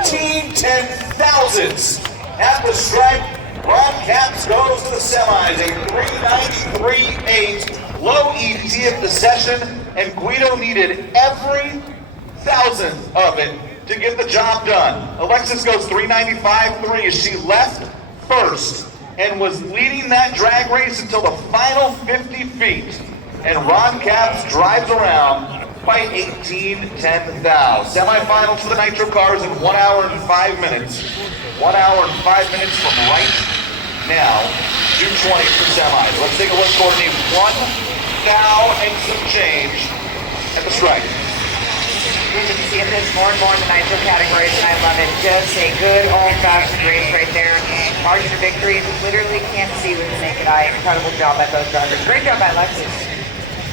14 10,000ths at the stripe. Ron Capps goes to the semis, a 393.8, low ET at the session, and Guido needed every thousandth of it to get the job done. Alexis goes 395.3 as she left first and was leading that drag race until the final 50 feet. And Ron Capps drives around by 18 10,000. Semifinals for the Nitro cars in 1 hour and 5 minutes. 1 hour and 5 minutes from right now, 2:20 for semis. Let's take a look, Courtney. 1 thou and some change at the stripe. We've been seeing this more and more in the Nitro categories, and I love it. Just a good old-fashioned race right there. Margin of victory, literally can't see with the naked eye. Incredible job by both drivers. Great job by Alexis.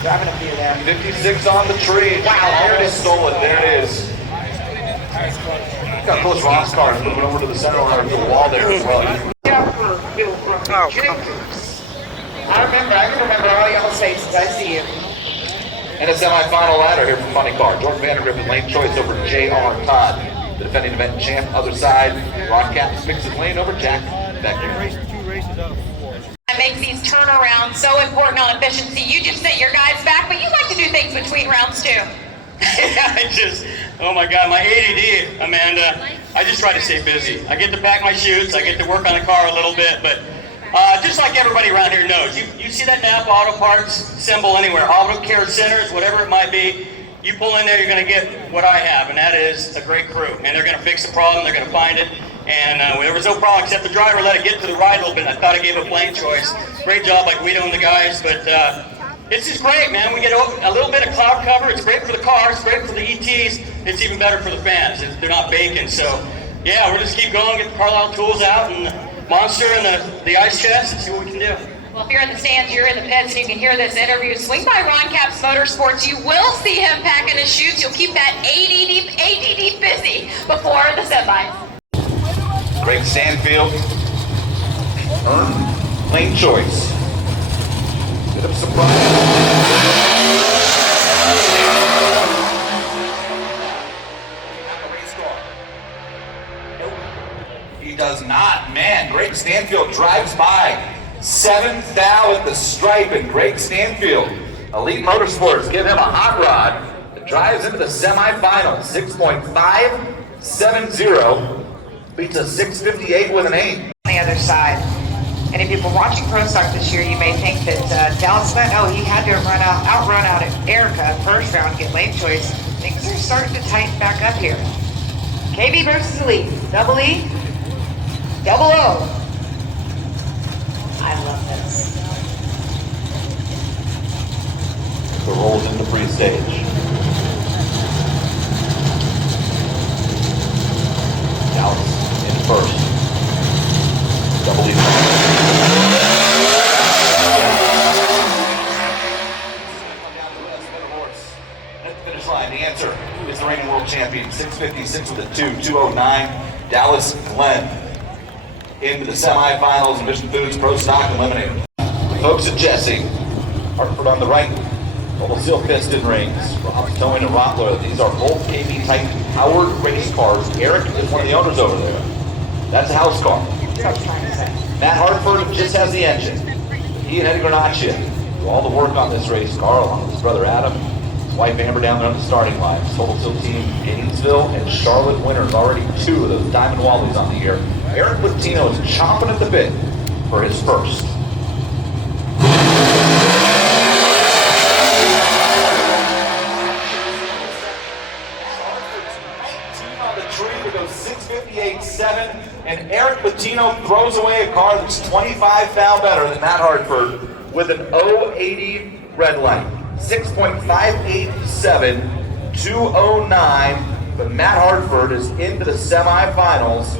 Grabbing a few there. 56 on the tree. Wow, there it is. Stole it. There it is. Got close Ross cars moving over to the center or to the wall there as well. Oh, I can remember all y'all's faces. I see you. And a semifinal ladder here for Funny Car. Jordan Vandergriff with lane choice over J.R. Todd. The defending event champ, other side. Ron Capps mixes lane over Jack Becker. That makes these turnarounds so important on efficiency. You just sit your guys back, but you like to do things between rounds too. Oh my God, my ADD, Amanda, I just try to stay busy. I get to pack my chutes, I get to work on the car a little bit, but just like everybody around here knows, you see that Napa Auto Parts symbol anywhere, Auto Care Centers, whatever it might be, you pull in there, you're gonna get what I have, and that is a great crew. And they're gonna fix the problem, they're gonna find it, and there was no problem except the driver let it get to the right a little bit. I thought I gave a lane choice. Great job by Guido and the guys, but it's just great, man. We get a little bit of cloud cover. It's great for the cars, great for the ETs. It's even better for the fans. They're not baking. So, yeah, we'll just keep going, get the Carlisle tools out and the Monster and the ice chest and see what we can do. Well, if you're in the stands, you're in the pits, and you can hear this interview, swing by Ron Capps Motorsports. You will see him packing his chutes. You'll keep that ADD busy before the semis. Greg Stanfield, earned lane choice. Bit of surprise. He does not. Man, Greg Stanfield drives by. 7th thou at the stripe, and Greg Stanfield, Elite Motorsports, give him a hot rod that drives into the semifinals. 6.570, beats a 6.58 with an 8. On the other side. And if you've been watching Pro Stock this year, you may think that Dallas Glenn, he had to outrun out at Erica first round, get lane choice. Things are starting to tighten back up here. KB versus Elite. Double E, double O. I love this. The rolls into pre-stage. Dallas in first. Double E. At the finish line, the answer is the reigning world champion. 656 with a 2:209. Dallas Glenn into the semifinals. Mission Foods Pro Stock Eliminated. The folks at Jesse, Hartford on the right. Double seal piston rings. Rob Towing and Rottler. These are both KB Titan powered race cars. Eric is one of the owners over there. That's a house car. Matt Hartford just has the engine. He and Eddie Granaccia do all the work on this race car along with his brother Adam, his wife Amber down there on the starting line. Total Seal Team Gainesville and Charlotte winners. Already 2 of those Diamond Wallies on the year. Eric Latino is chomping at the bit for his first. Goes 6.58.7, and Eric Patino throws away a car that's 25 thou better than Matt Hartford with an 080 red light. 6.587, 209, but Matt Hartford is into the semifinals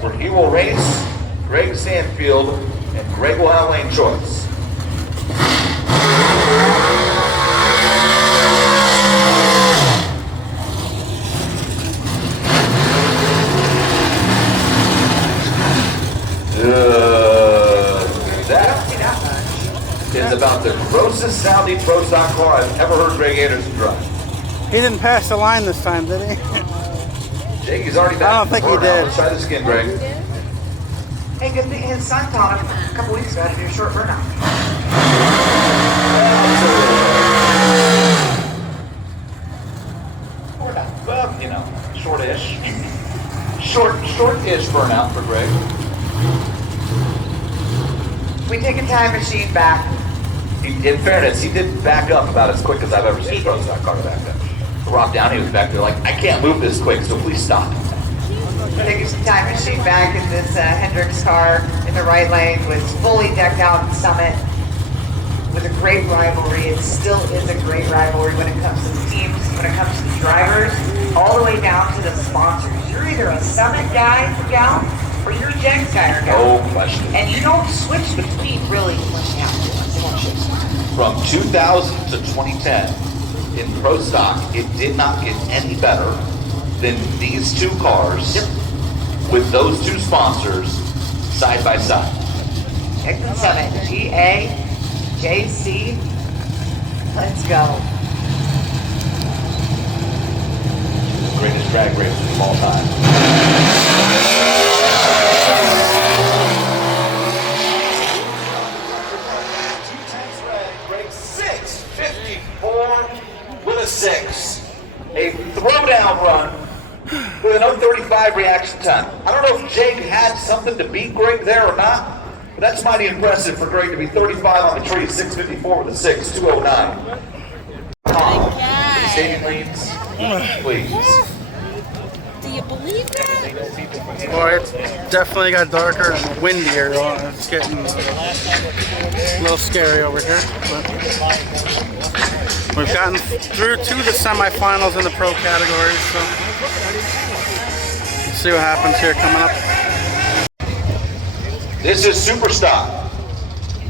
where he will race Greg Stanfield, and Greg will have lane choice. That is about the grossest sounding Pro Stock car I've ever heard Greg Anderson drive. He didn't pass the line this time, did he? Jakey's already back. I don't think he did. Let's try this again, Greg. Hey, good thing his son taught him a couple weeks ago to do a short burnout. Well, you know, short-ish. Short-ish burnout for Greg. We take a time machine back. In fairness, he did back up about as quick as I've ever seen Pro Stock car back up. Rob Downey was back there like, I can't move this quick, so please stop. Taking some time machine back in this Hendricks car in the right lane, was fully decked out in Summit with a great rivalry. It still is a great rivalry when it comes to the teams, when it comes to the drivers, all the way down to the sponsors. You're either a Summit guy or gal, or you're a Jegs guy or gal. No question. And you don't switch between really when you have to. From 2000 to 2010, in Pro Stock, it did not get any better than these two cars with those two sponsors side by side. Epping Summit, GA, JC, let's go. Greatest drag racers of all time. With a 6. A throwdown run with an 0.35 reaction time. I don't know if Jake had something to beat Greg there or not, but that's mighty impressive for Greg to be 35 on the tree, 6.54 with a 6, 2.09. Stadium leads, please. Do you believe that? Boy, it's definitely got darker and windier. It's getting a little scary over here. But we've gotten through to the semifinals in the pro categories, so let's see what happens here coming up. This is Super Stock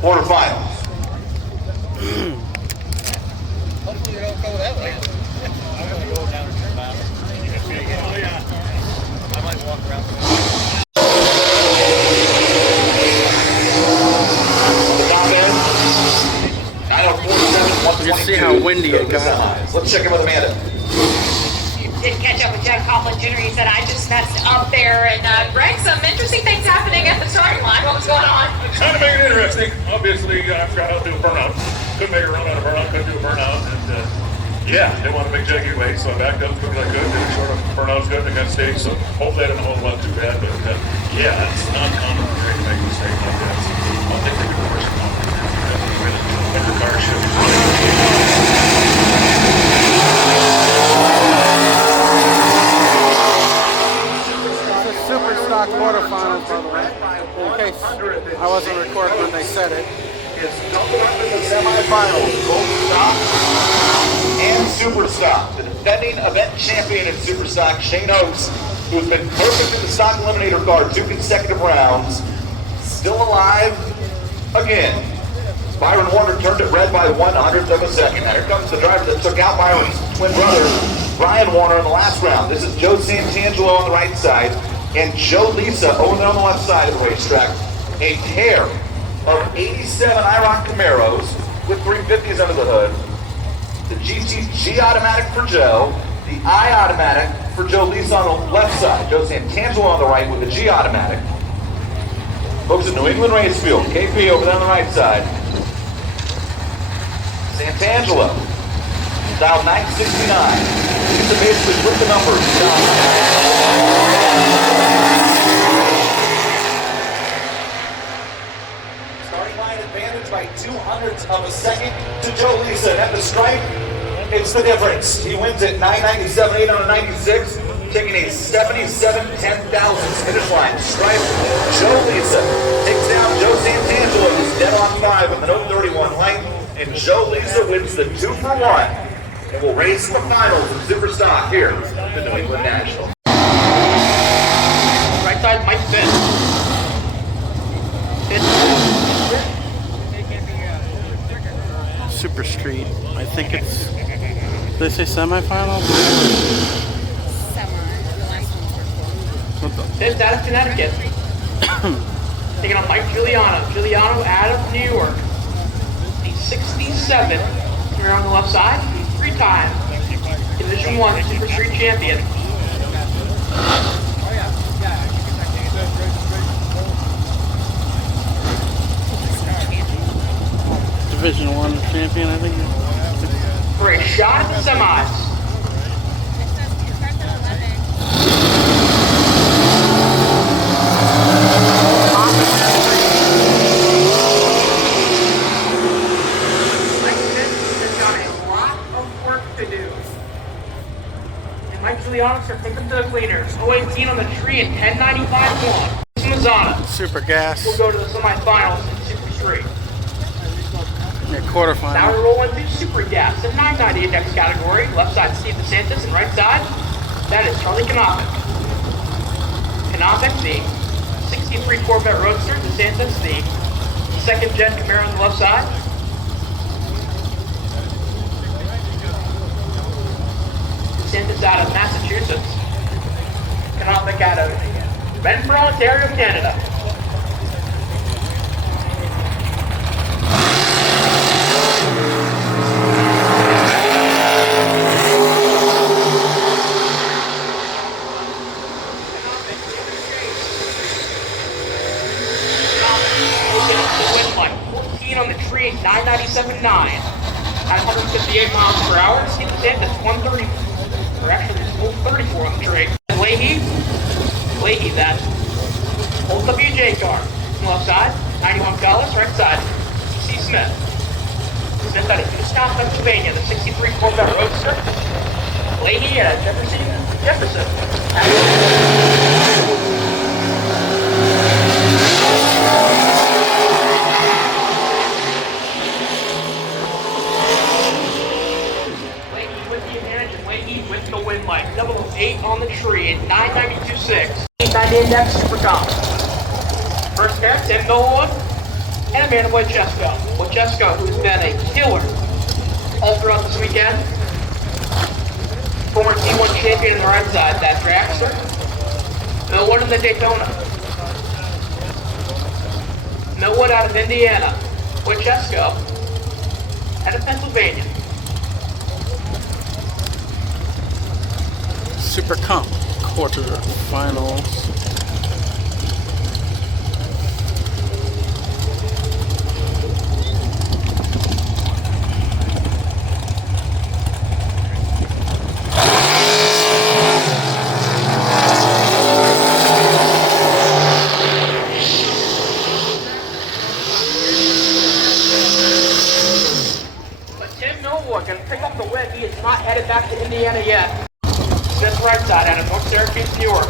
quarterfinals. Hopefully you don't go that way. I'm going to go down to the mountain. Oh yeah. I might walk around. The top end. 904.7, You can see how windy it got. Let's check in with Amanda. Did catch up with Jeff Coughlin Jr. He said, I just messed up there. And Greg, some interesting things happening at the starting line. What was going on? Trying to make it interesting. Obviously, I forgot how to do a burnout. Couldn't make a run out of burnout, couldn't do a burnout. And yeah, they want to make Jackie wait, so I backed up as quick as I could. Did a short of burnout's good, and I got staged, so hopefully I didn't hold up too bad. But yeah, it's not common for Greg to make a mistake like that. So I'll think they do the worst one. Like the car should. Super Stock quarterfinals, by the way, in case I wasn't recording when they said it. It's coming up in the semifinals, both Stock and Super Stock. The defending event champion in Super Stock, Shane Oates, who has been perfect in the Stock Eliminator car 2 consecutive rounds, still alive again. Byron Warner turned it red by 1/100th of a second. Now here comes the driver that took out Byron's twin brother, Brian Warner, in the last round. This is Joe Santangelo on the right side, and Joe Lisa over there on the left side of the racetrack. A pair of 87 IROC Camaros with 350s under the hood. The G automatic for Joe, the I automatic for Joe Lisa on the left side. Joe Santangelo on the right with the G automatic. Folks at New England Race Field, KP over there on the right side. Santangelo, dial 969. Lisa basically with the numbers. Starting line advantage by 2/100ths of a second to Joe Lisa. And at the stripe, it's the difference. He wins at 997, 896, taking a 77/10,000 finish line. Stripe, Joe Lisa takes down Joe Santangelo, who's dead on 5 with an 031 light. And Joe Lisa wins the 2-for-1 and will race the finals in Super Stock here at the New England National. Right side might fit. Super Street. I think it's. Did they say semifinals? It's out of Connecticut. Taking on Mike Giuliano. Giuliano out of New York. The 67 here on the left side. 3-time Division I Super Street champion. Division 1 champion, I think. For a shot at the semis. Officer, take them to the cleaners. 018 on the tree and 1095-1. Mazana. Super gas. We'll go to the semifinals in Super Street. Yeah, quarterfinal. Now we're rolling through Super Gas, the 990 index category. Left side, Steve DeSantis, and right side, that is Charlie Kanopic. Kanopic, the 63 Corvette Roadster. DeSantis, the second-gen Camaro on the left side. DeSantis out of Massachusetts. Kanopic out of Renfrew, Ontario, Canada. On the tree, 997.9 at 158 miles per hour. Steve DeSantis, 130. Or actually, it's 134 on the tree. Leahy, that old WJ car. Left side, 91 Collis, right side, C. Smith. Smith out of Houston, Pennsylvania, the 63 Corvette Roadster. Leahy at Jefferson. With the win light, 008 on the tree at 992.6. 890 index super comp. First pair, Tim Millwood and Amanda Wojcicki. Wojcicki, who's been a killer all throughout this weekend. Former T1 champion on the right side, that Dragster. Millwood in the Daytona. Millwood out of Indiana. Wojcicki out of Pennsylvania. Super Comp quarterfinals. But Tim Millwood can pick up the win. He is not headed back to Indiana yet. This right side out of North Syracuse, New York.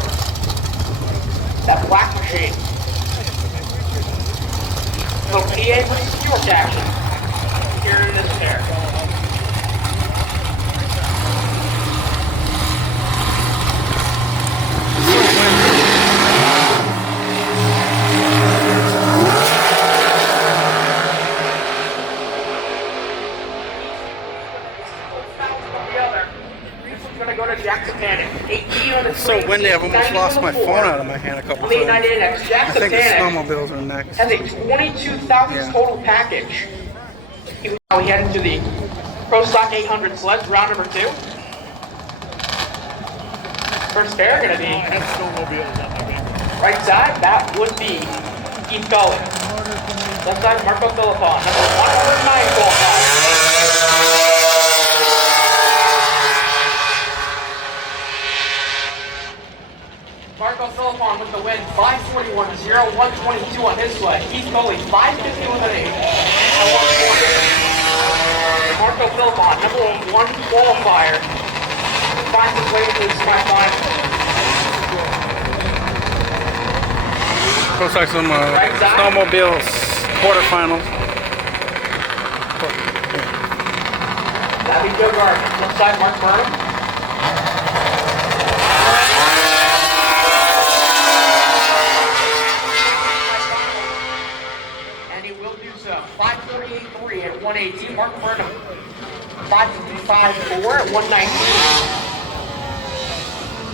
That black machine. Little PA versus New York action. Here in this pair. It's so windy, I've almost lost my phone out of my hand a couple times. I think the snowmobiles are next. Has a 22,000 total package. Now we head into the Pro Stock 800 sleds, round number 2. First pair going to be right side, that would be Keith Cullen. Left side, Marco Philippon, number 109 qualified. Marco Philippon with the win, 541.0, 122 on his sled. Keith Coley, 550 with an 8. Marco Philippon, number 1 qualifier, finds his way into the semifinals. Looks like some snowmobiles quarterfinals. That'd be Joe Gardner. Left side, Mark Burnham. And he will do so. 538.3 at 118. Mark Burnham. 555.4 at 119.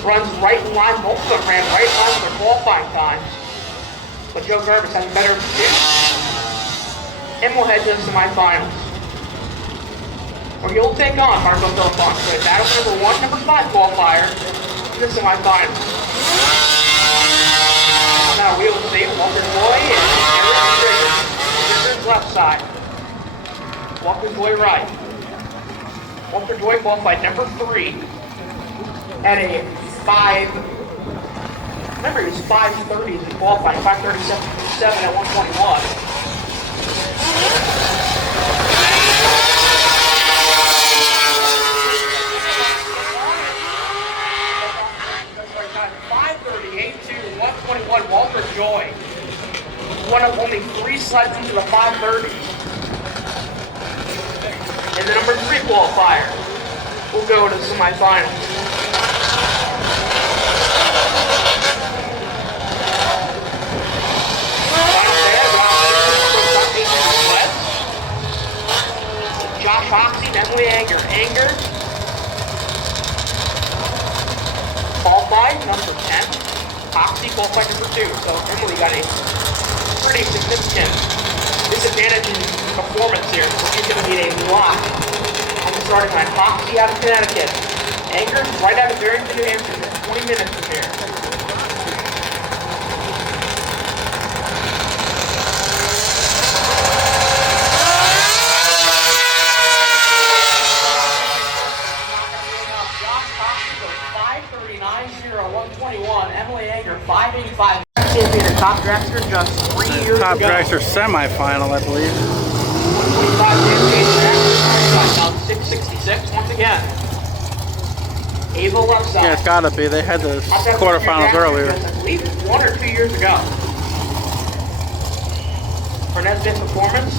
Runs right in line. Both of them ran right in line with their qualifying times. But Joe Gervis has a better position. And we'll head to the semifinals. Where you'll take on Marco Philippon. So battle number 1, number 5 qualifier. the semifinals. Now wheel safe, Walker Boy and Eric left side. Walker Boy right. Walker Boy qualified number 3 at a 5. Remember, he was 5:30 as he qualified, 5:37 at 121. 121, Walter Joy. One of only 3 sleds into the 530. And the number 3 qualifier will go to the semifinals. Josh Hoxie and Emily Anger. Qualified, number 10. Hoxie qualified number 2, so Emily got a pretty significant disadvantage in performance here. So she's going to need a lot on the starting line. Hoxie out of Connecticut. Anger right out of Barrington, New Hampshire, 20 minutes from here. Emily Anger, 585. Champion top dragster just 3 years ago. Top dragster semifinal, I believe. 666 once again. Ava left side. Yeah, it's gotta be. They had the quarterfinals earlier. I believe 1 or 2 years ago. Fernandez Day Performance.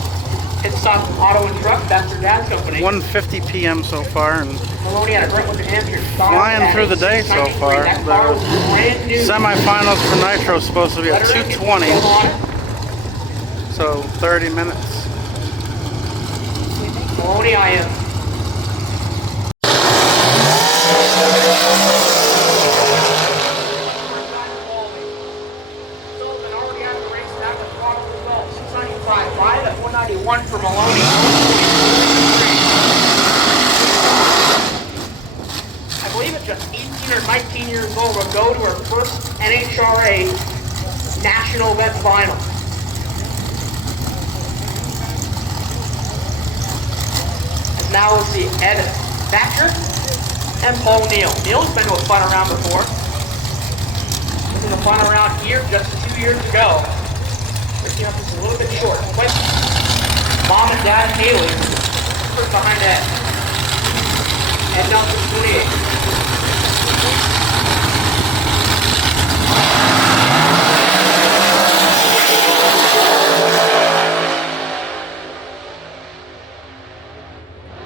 Hit stop auto and truck. That's her dad's company. 1:50 p.m. so far, and Maloney out of Brentwood, New Hampshire. flying through the day so far. The semifinals for Nitro is supposed to be at 2:20, so 30 minutes. Maloney, I am. One for Maloney. I believe it's just 18 or 19 years old will go to her first NHRA national event final. And now we'll see Ed Thatcher and Paul Neal. Neal's been to a final round before. This is a final round here just 2 years ago. Breaking up just a little bit short. Mom and Dad Haley, first behind Ed. Ed Nelson, 28.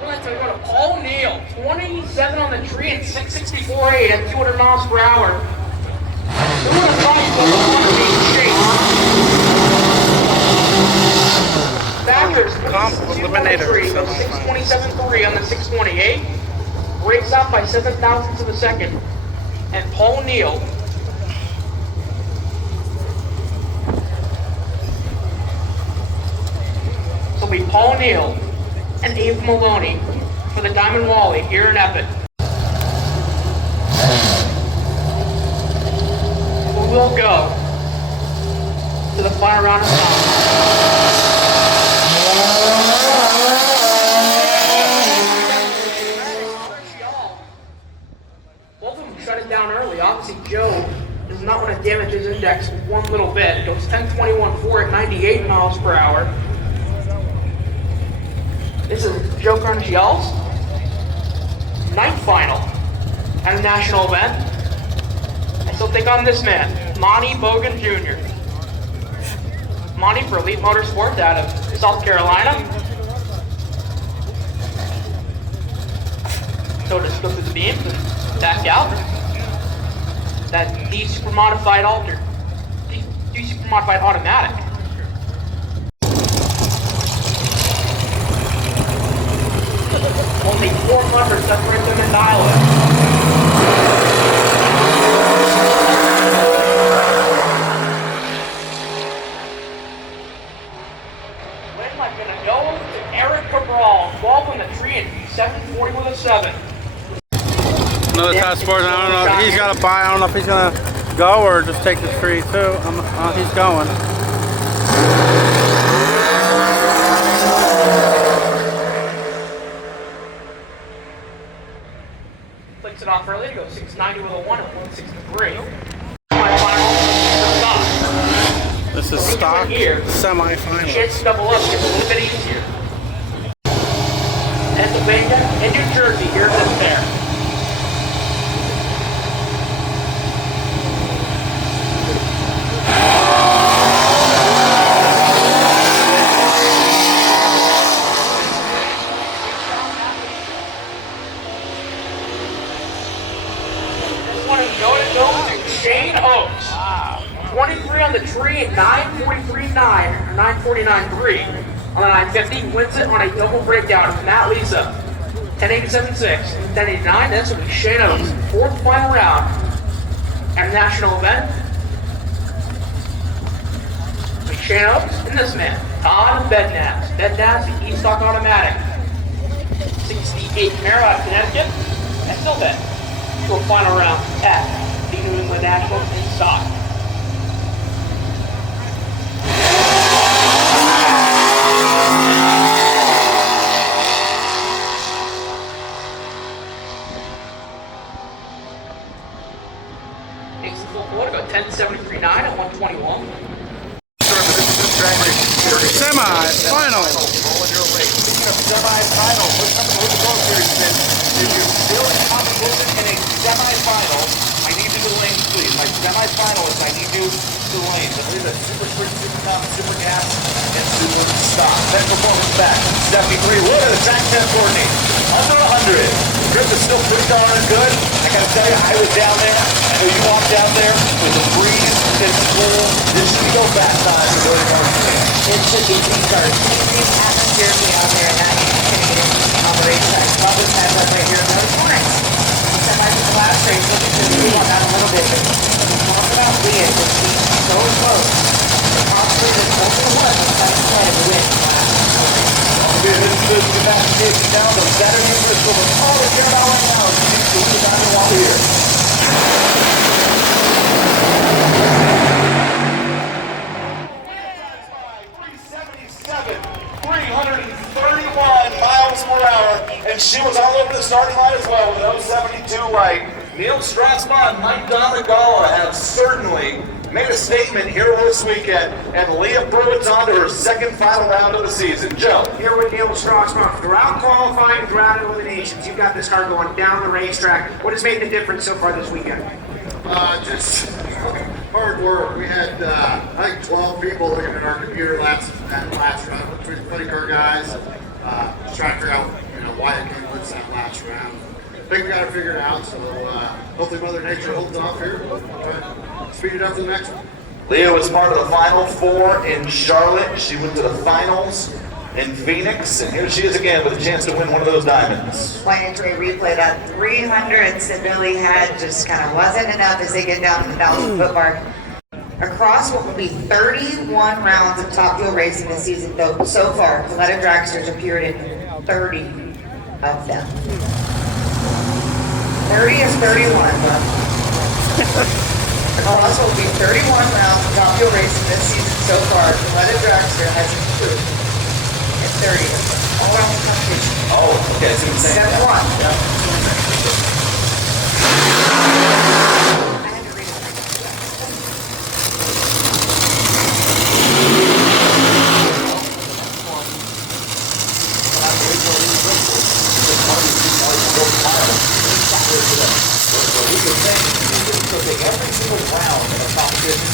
We're going to go to Paul Neal, 27 on the tree and 664.8 at 200 miles per hour. Who would have thought he was Eliminator. 627.3 on the 628. Breaks out by 7 thousandths of a second. And Paul Neal. So it'll be Paul Neal and Eve Maloney for the Diamond Wally here in Epping. Who will go to the final round of time? Down early. Obviously, Joe does not want to damage his index one little bit. Goes 10:21.4 at 98 miles per hour. This is Joe Carnigiel's ninth final at a national event. And he'll take on this man, Monty Bogan Jr. Monty for Elite Motorsports out of South Carolina. So just go through the beams and back out. That D-Super Modified D-Super Modified Automatic. Only 400 separate them in dialogue. Wesley gonna go to Eric Cabral, 12 on the tree and 740 with a 7. Another top sport. I don't know if He's got a bye. I don't know if he's gonna go or just take the tree too. He's going. Flicks it off early to go 690 with a 1 at 163. This is stock semi-final. Chance to double up gets a little bit easier. Pennsylvania and New Jersey, here's this there. This one is going to go to Shane Oaks. 23 on the tree at 9:43.9 or 9:49.3 on the 950. Wins it on a double breakdown of Matt Lisa. 10.87.6, 10.89. That's going to be Shane Oaks. Fourth final round at a national event. With Shane Oaks and this man, Todd Bednaz. Bednaz, the E-Stock Automatic. 68 Camaro out of Connecticut. And still bet to a final round at the New England Nationals in stock. Takes the full board, about 10.73.9 at 121. Semi-final. Semi-final. What's the goal here, Smith? If you're still in competition in a semi-final, I need you to lanes, please. My semi-final is I need you to lanes. I believe that's Super Sprint, Super Top, Super Gas, and Super Stock. That performance back. 73. What are the track 10 coordinate? Under 100. Grip is still pretty darn good. I gotta tell you, I was down there. I know you walked down there with the breeze. It's cool. This should go fast time for doing our thing. It should be T-card. Same atmosphere to be out there and not going to get on the racetrack. Love this matchup right here. No points. Semi to the last race. Look at this. We want that a little bit. Talk about Leah. Just being so close. Possibly this over one. That's kind of a win. Okay, this is the fast down the Saturday Bristol. All the care about right now. You can see the while here. 331 miles per hour, and she was all over the starting line as well with an 072 right. Neil Strassma and Mike Donagala have certainly made a statement here this weekend, and Leah Pruitt's on to her second final round of the season. Joe. Here with Neil Strassma. Throughout qualifying, throughout eliminations, you've got this car going down the racetrack. What has made the difference so far this weekend? Just hard work. We had, I think, 12 people looking at our computer last round between the funny car guys, trying to figure out, why it came with that last round. I think we got to figure it out, so hopefully Mother Nature holds off here. We'll try to speed it up to the next one. Leah was part of the Final Four in Charlotte. She went to the finals in Phoenix, and here she is again with a chance to win one of those diamonds. Playing into a replay, that 300s that Billy had just kind of wasn't enough as they get down to the 1,000-foot mark. Across what will be 31 rounds of Top Fuel racing this season, though, so far, Coletta Dragsters appeared in 30 of them. 30 is 31, but across what will be 31 rounds of Top Fuel racing this season so far, Coletta Dragster has improved in 30 of them. All around the competition. Oh, okay, so you're saying Step one. Every single round of a competition,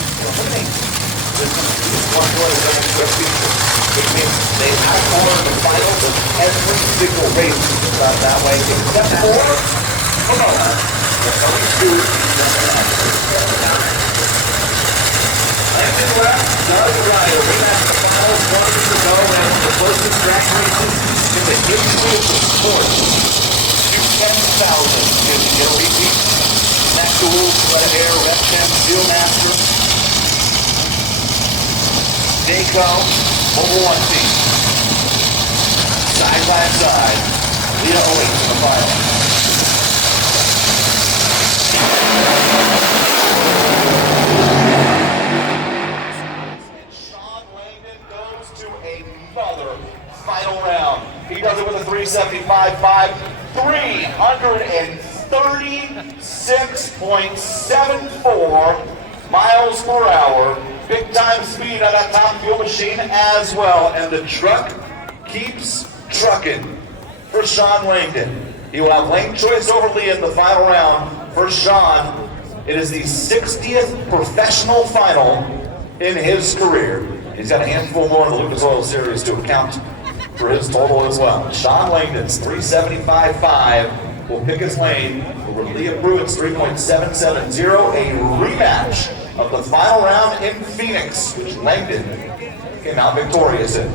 which means they outscore the finals of every single race that way, except for, hold on, there's only two. Landon left, Doug Ryan, rematch the finals, 1 week ago, and the closest drag races in the history of the sport. 10,000 in the repeat. Natural, Coletta Air, Repchem, Steelmaster, Daco, Mobile 1 team. Side by side, Leah Owens in the final. Another final round. He does it with a 375.5, 336.74 miles per hour. Big time speed on that top fuel machine as well. And the truck keeps trucking for Sean Langdon. He will have lane choice over Lee in the final round. For Sean, it is the 60th professional final in his career. He's got a handful more in the Lucas Oil Series to account for his total as well. Sean Langdon's 375.5 will pick his lane over Leah Pruitt's 3.770, a rematch of the final round in Phoenix, which Langdon came out victorious in.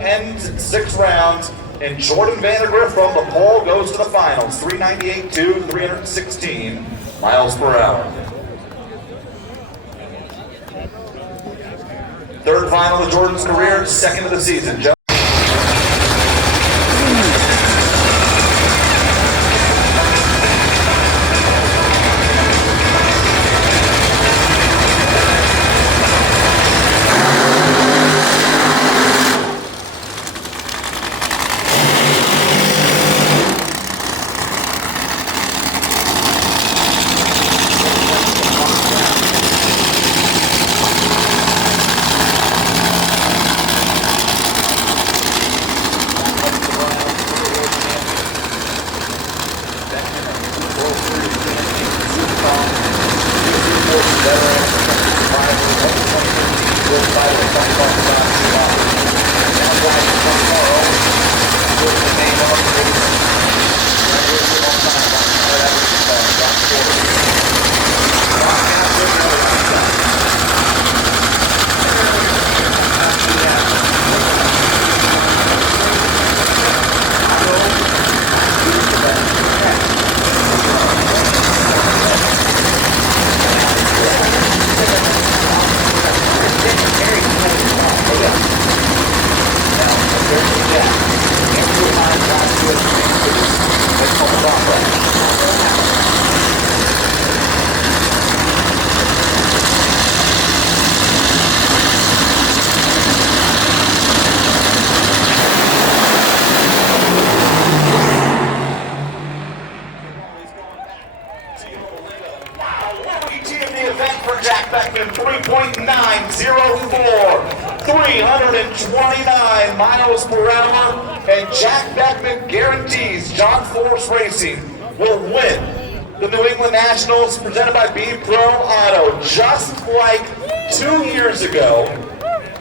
Ends in 6 rounds, and Jordan Vandergriff from the pole goes to the finals, 398.2, 316 miles per hour. Third final of Jordan's career, second of the season. Jack Beckman, 3.904, 329 miles per hour, and Jack Beckman guarantees John Force Racing will win the New England Nationals presented by B Pro Auto, just like 2 years ago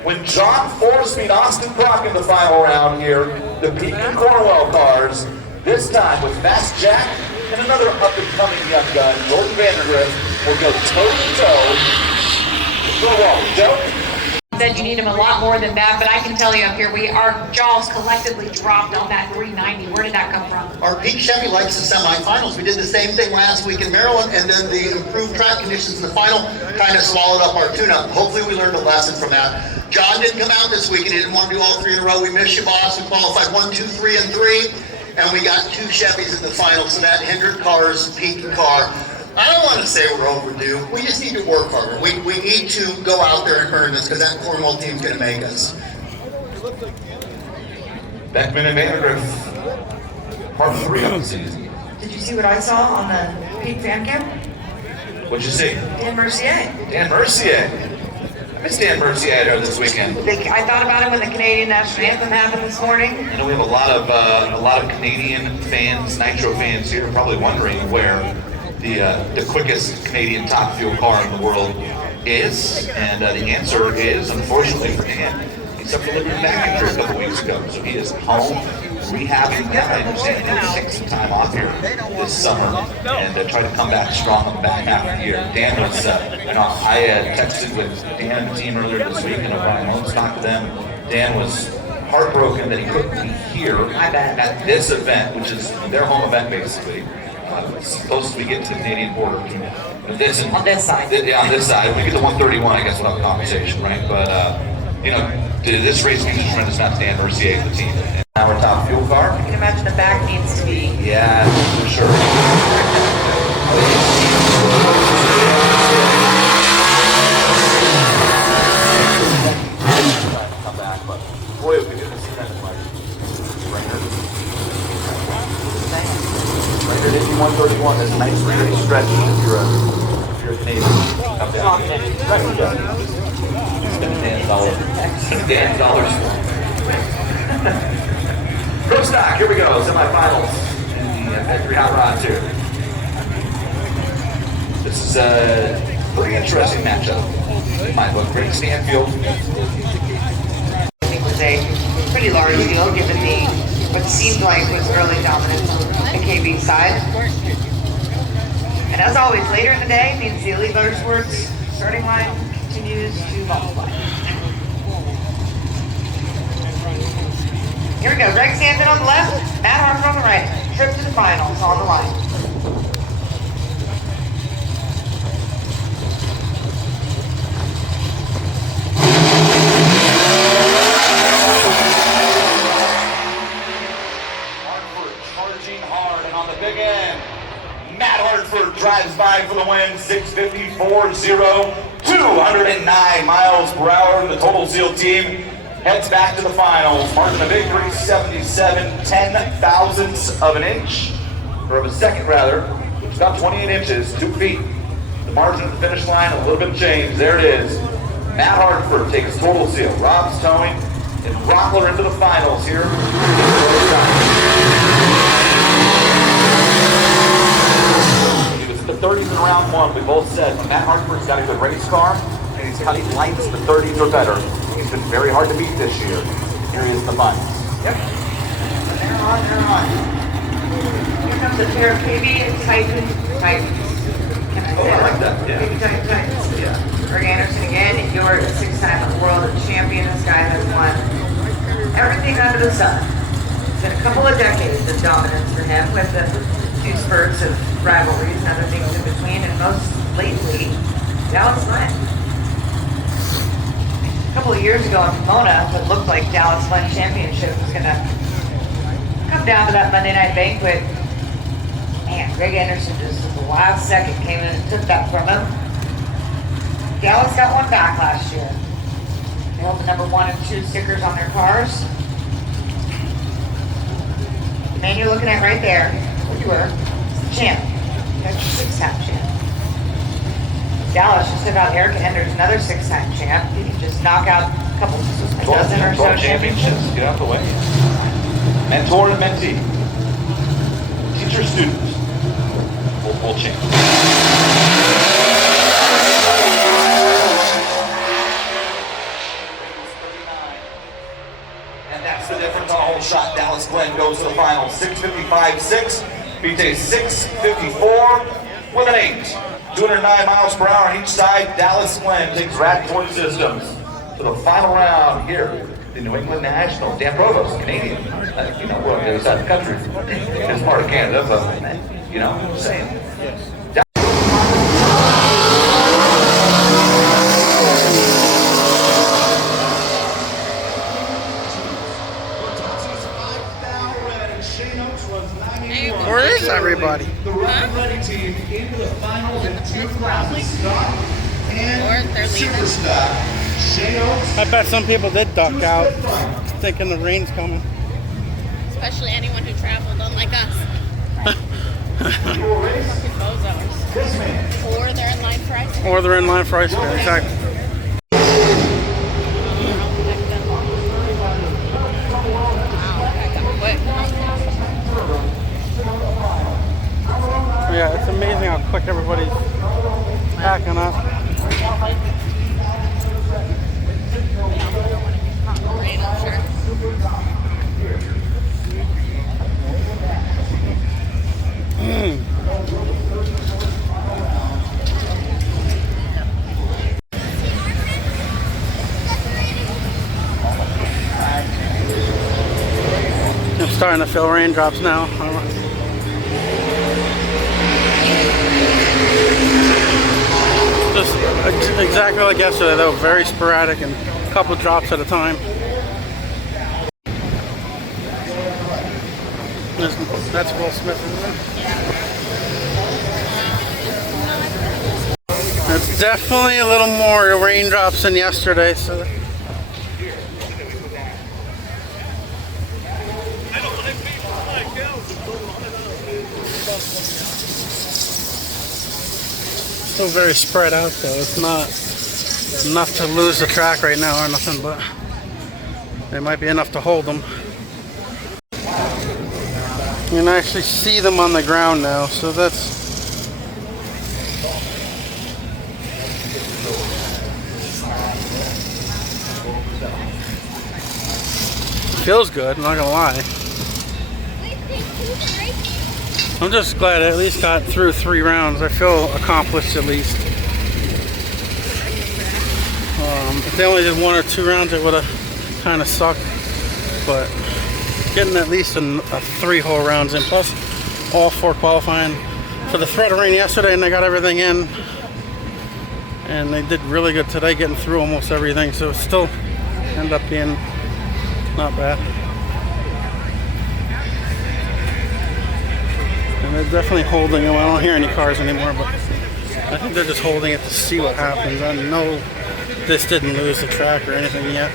when John Four-Speed Austin Brock in the final round here, the Peak and Cornwell cars, this time with Fast Jack and another up-and-coming young gun, Jordan Vandergrift, will go toe-to-toe with Cornwell. Joe? Said you need him a lot more than that, but I can tell you up here, our jaws collectively dropped on that 390. Where did that come from? Our Pete Chevy likes the semifinals. We did the same thing last week in Maryland, and then the improved track conditions in the final kind of swallowed up our tune-up. Hopefully we learned a lesson from that. John didn't come out this week, and he didn't want to do all 3 in a row. We miss you, boss. We qualified 1, 2, 3, and 3, and we got 2 Chevys in the final, so that hindered Carr's Pete car. I don't want to say we're overdue. We just need to work harder. We need to go out there and earn this, because that Cornwall team's going to make us. Beckman and Vandergrift, part 3 of the season. Did you see what I saw on the Peak fan cam? What'd you see? Dan Mercier. Dan Mercier. I missed Dan Mercier there this weekend. I thought about it when the Canadian National Anthem happened this morning. I know we have a lot of Canadian fans, Nitro fans here, probably wondering where the quickest Canadian top fuel car in the world is, and the answer is, unfortunately for Dan, he suffered a liver back injury a couple weeks ago, so he is home rehabbing that. I understand he's going to take some time off here this summer and try to come back strong in the back half of the year. Dan was, I texted with Dan and the team earlier this week, and Brian Holmes talked to them. Dan was heartbroken that he couldn't be here at this event, which is their home event basically. It's supposed to be getting to the Canadian border. On this side. Yeah, on this side. When we get to 131, I guess we'll have a conversation, right? But, this race means a tremendous amount to Dan Mercier and the team. And our top fuel car. I can imagine the back needs to be. Yeah, for sure. Come back, but boy, if we do this kind of like Right here, 131 is a nice pretty stretch if you're a Canadian. Come down. $10 Pro stock, here we go, semifinals in the F3 Hot Rod 2. This is a pretty interesting matchup in my book. Greg Stanfield. I think was a pretty large deal given what seemed like was early dominance on the KB side. And as always, later in the day means the Elite Motorsports starting line continues to multiply. Here we go, Greg Stanton on the left, Matt Harper on the right. Trip to the finals on the line. Drives by for the win, 6:54.0, 209 miles per hour. The Total Seal team heads back to the finals, marking a victory, 77 10,000ths of an inch, or of a second rather, which is about 28 inches, 2 feet. The margin of the finish line, a little bit of change. There it is. Matt Hartford takes Total Seal. Rob's towing, and Rockler into the finals here. The 30s in round 1, we both said Matt Hartford's got a good race car, and he's cutting lights, the 30s are better. He's been very hard to beat this year. Here he is in the finals. Yep. They're on. Here comes a pair of KB and Titans. Can I say I like that, yeah. KB Titans. Yeah. Greg Anderson again, you're a 6-time world champion. This guy has won everything under the sun. It's been a couple of decades of dominance for him with the 2 spurts of rivalries and other things in between, and most lately, Dallas Lynn. A couple of years ago in Pomona, it looked like Dallas Lynn Championship was going to come down to that Monday night banquet. Man, Greg Anderson just at the last second came in and took that from him. Dallas got one back last year. They held the number 1 and 2 stickers on their cars. The man you're looking at right there, where you were, champ. That's a 6-time champ. Dallas just took out Eric Enders, another 6-time champ. He can just knock out a dozen or so championships. Get out the way. Mentor and mentee. Teacher student. Full champ. beats a 6:54 with an 8. 209 miles per hour on each side. Dallas Glenn takes Radford Systems to the final round here. The New England Nationals. Dan Provost, Canadian. You know, we're on the other side of the country. It's part of Canada, but, you know, just saying. Where is everybody? The Ready team into the finals in 2 classes. Stock and Super Stock. I bet some people did duck out, thinking the rain's coming. Especially anyone who traveled, unlike us. Fucking bozos. Or they're in line for ice cream. Or they're in line for ice cream, exactly. Yeah, it's amazing how quick everybody's packing up. I'm starting to feel raindrops now. Just exactly like yesterday, though, very sporadic and a couple drops at a time. That's Will Smith, isn't it? It's definitely a little more raindrops than yesterday, so. Still very spread out though. It's not enough to lose the track right now or nothing, but it might be enough to hold them. You can actually see them on the ground now, so that's feels good, I'm not gonna lie. I'm just glad I at least got through 3 rounds. I feel accomplished at least. If they only did 1 or 2 rounds, it would have kind of sucked. But getting at least a 3 whole rounds in, plus all 4 qualifying for the threat of rain yesterday, and they got everything in. And they did really good today, getting through almost everything. So it still ended up being not bad. And they're definitely holding them. I don't hear any cars anymore, but I think they're just holding it to see what happens. I know this didn't lose the track or anything yet.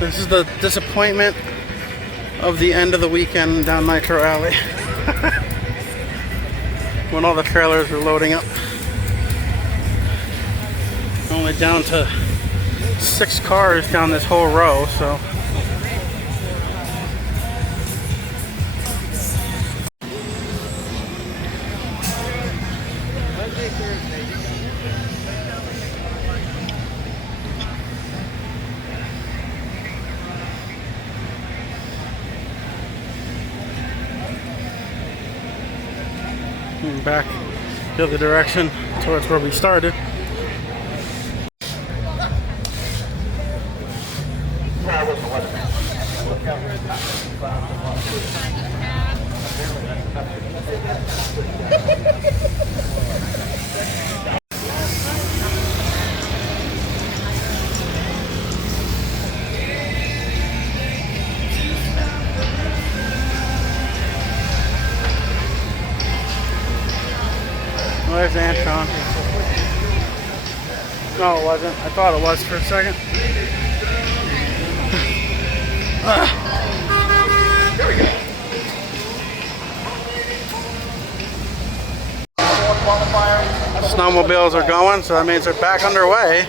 This is the disappointment of the end of the weekend down Nitro Alley. When all the trailers are loading up. Only down to 6 cars down this whole row, so. Back the other direction towards where we started. Where's Antron? No, it wasn't. I thought it was for a second. There we go. Snowmobiles are going, so that means they're back underway.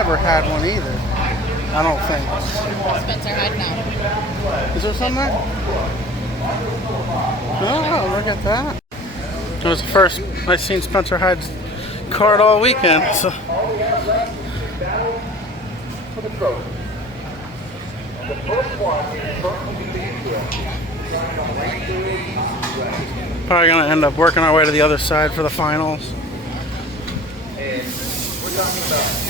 never had one either. I don't think. Spencer Hyde now. Is there some there? Oh, look at that. It was the first I've seen Spencer Hyde's card all weekend. So. Probably gonna end up working our way to the other side for the finals. And we're talking about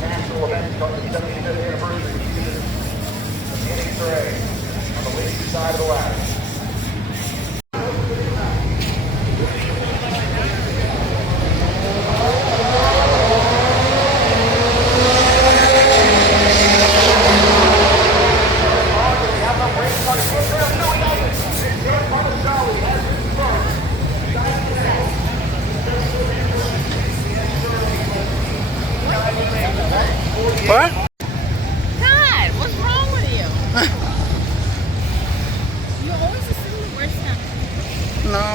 national event on the 75th anniversary of the NHRA on the ladies' side of the ladder. What? God, what's wrong with you? You always assume the worst time. No.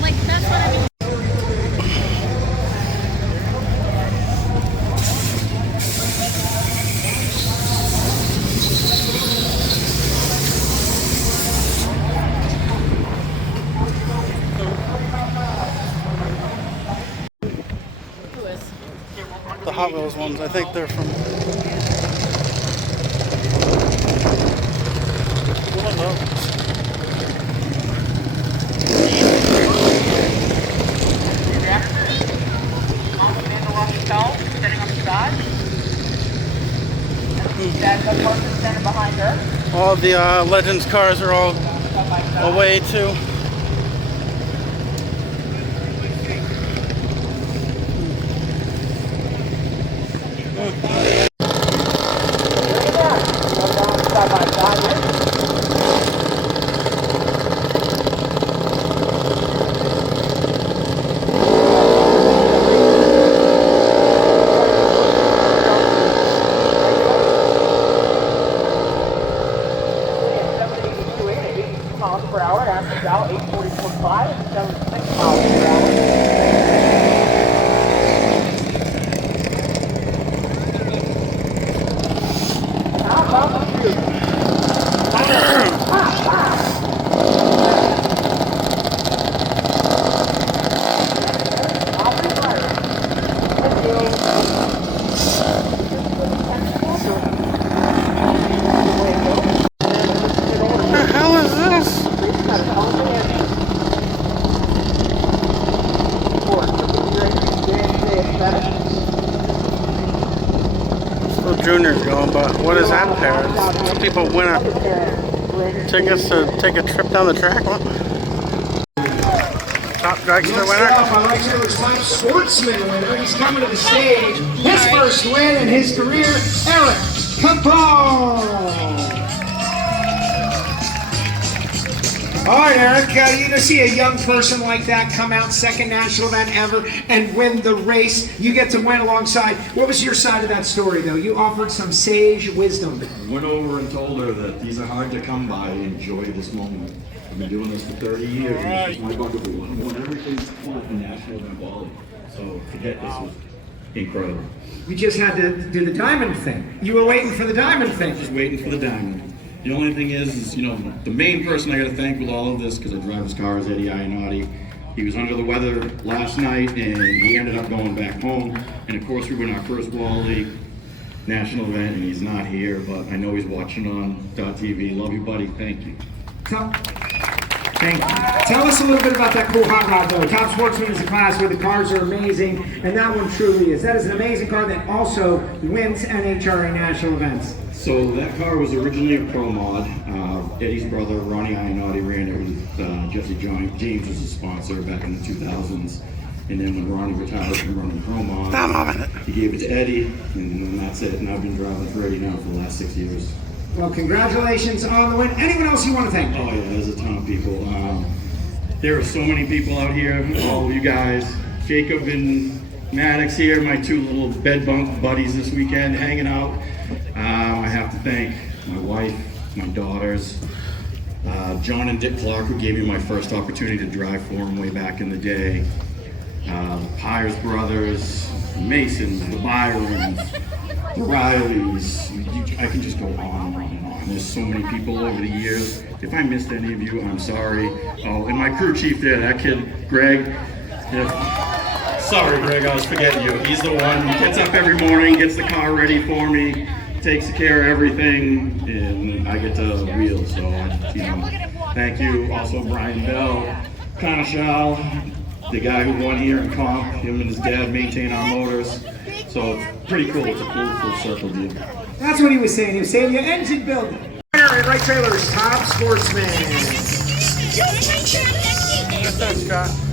Like, that's what I mean. The Hot Wheels ones, I think they're from. What are those? All the Legends cars are all away too. miles per hour, average out 844.5, 76 miles per hour. But what is that pair? Some people win tickets to take a trip down the track. What? Top dragster winner. I like Taylor's top sportsman winner. He's coming to the stage. His first win in his career, Eric Capone. All right, Eric, you to see a young person like that come out, second national event ever, and win the race. You get to win alongside. What was your side of that story, though? You offered some sage wisdom. I went over and told her that these are hard to come by. Enjoy this moment. I've been doing this for 30 years, and this is my bucket list. I want everything for the national event quality. So to get this was incredible. You just had to do the diamond thing. You were waiting for the diamond thing. Just waiting for the diamond. The only thing is, you know, the main person I got to thank with all of this, because I drive his car, is Eddie Iannotti. He was under the weather last night, and he ended up going back home. And of course, we won our first Wall League national event, and he's not here, but I know he's watching on .tv. Love you, buddy. Thank you. Thank you. Tell us a little bit about that cool hot rod, though. Top Sportsman is a class where the cars are amazing, and that one truly is. That is an amazing car that also wins NHRA national events. So that car was originally a Pro Mod. Eddie's brother, Ronnie Iannotti, ran it with Jesse James was a sponsor back in the 2000s. And then when Ronnie retired from running Pro Mod, he gave it to Eddie, and then that's it. And I've been driving for Eddie now for the last 6 years. Well, congratulations on the win. Anyone else you want to thank? Oh yeah, there's a ton of people. There are so many people out here, all of you guys. Jacob and Maddox here, my two little bed bunk buddies this weekend, hanging out. I have to thank my wife, my daughters, John and Dick Clark, who gave me my first opportunity to drive for them way back in the day. Pyers brothers, Masons, the Byrons, the Rileys. I can just go on and on and on. There's so many people over the years. If I missed any of you, I'm sorry. Oh, and my crew chief there, that kid, Greg. Yeah. Sorry, Greg, I was forgetting you. He's the one who gets up every morning, gets the car ready for me, takes care of everything, and I get to wheel. So, thank you. Also, Brian Bell, Conachal, the guy who won here in comp. Him and his dad maintain our motors. So it's pretty cool. It's a cool full circle deal. That's what he was saying. He was saying your engine building. And right trailers, Top Sportsman.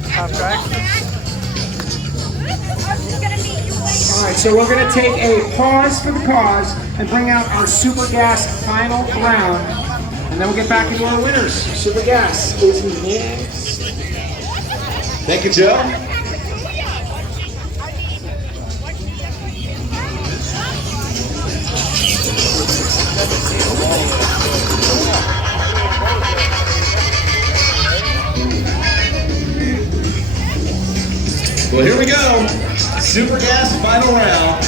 Top track. All right, so we're going to take a pause for the cause and bring out our Super Gas final round, and then we'll get back into our winners. Super Gas is next. Thank you, Joe. Well, here we go. Super Gas final round.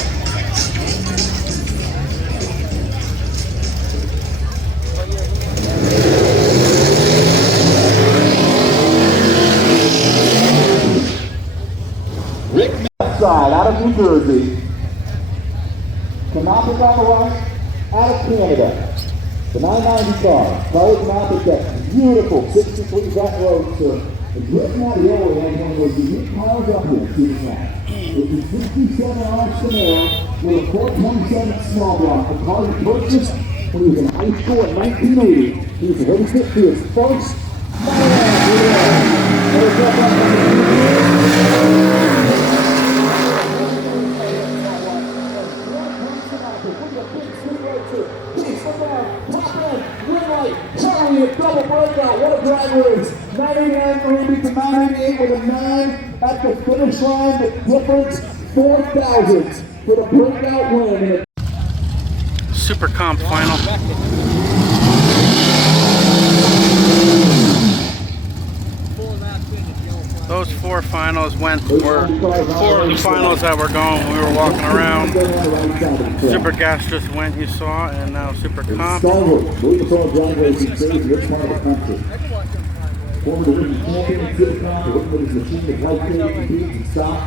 Rick side out of New Jersey. Kanopik on the right, out of Canada. The 990 car. Followed Kanopik, that beautiful 63 Vet Roadster. And right now, the only one of those unique cars up here to the track. It's a 67 Orange Camaro with a 427 small block. The car he purchased when he was in high school in 1980. He was ready fit to his first double breakout. What a drag race. 99 beats to 988 with a 9 at the finish line. The difference, 4,000 for the breakout win. Super Comp final. Those four finals were four of the finals that were going when we were walking around. Super Gas just went, you saw, and now Super Comp. Former division champion, Super Comp, working with his machine of light cage, competes and stops.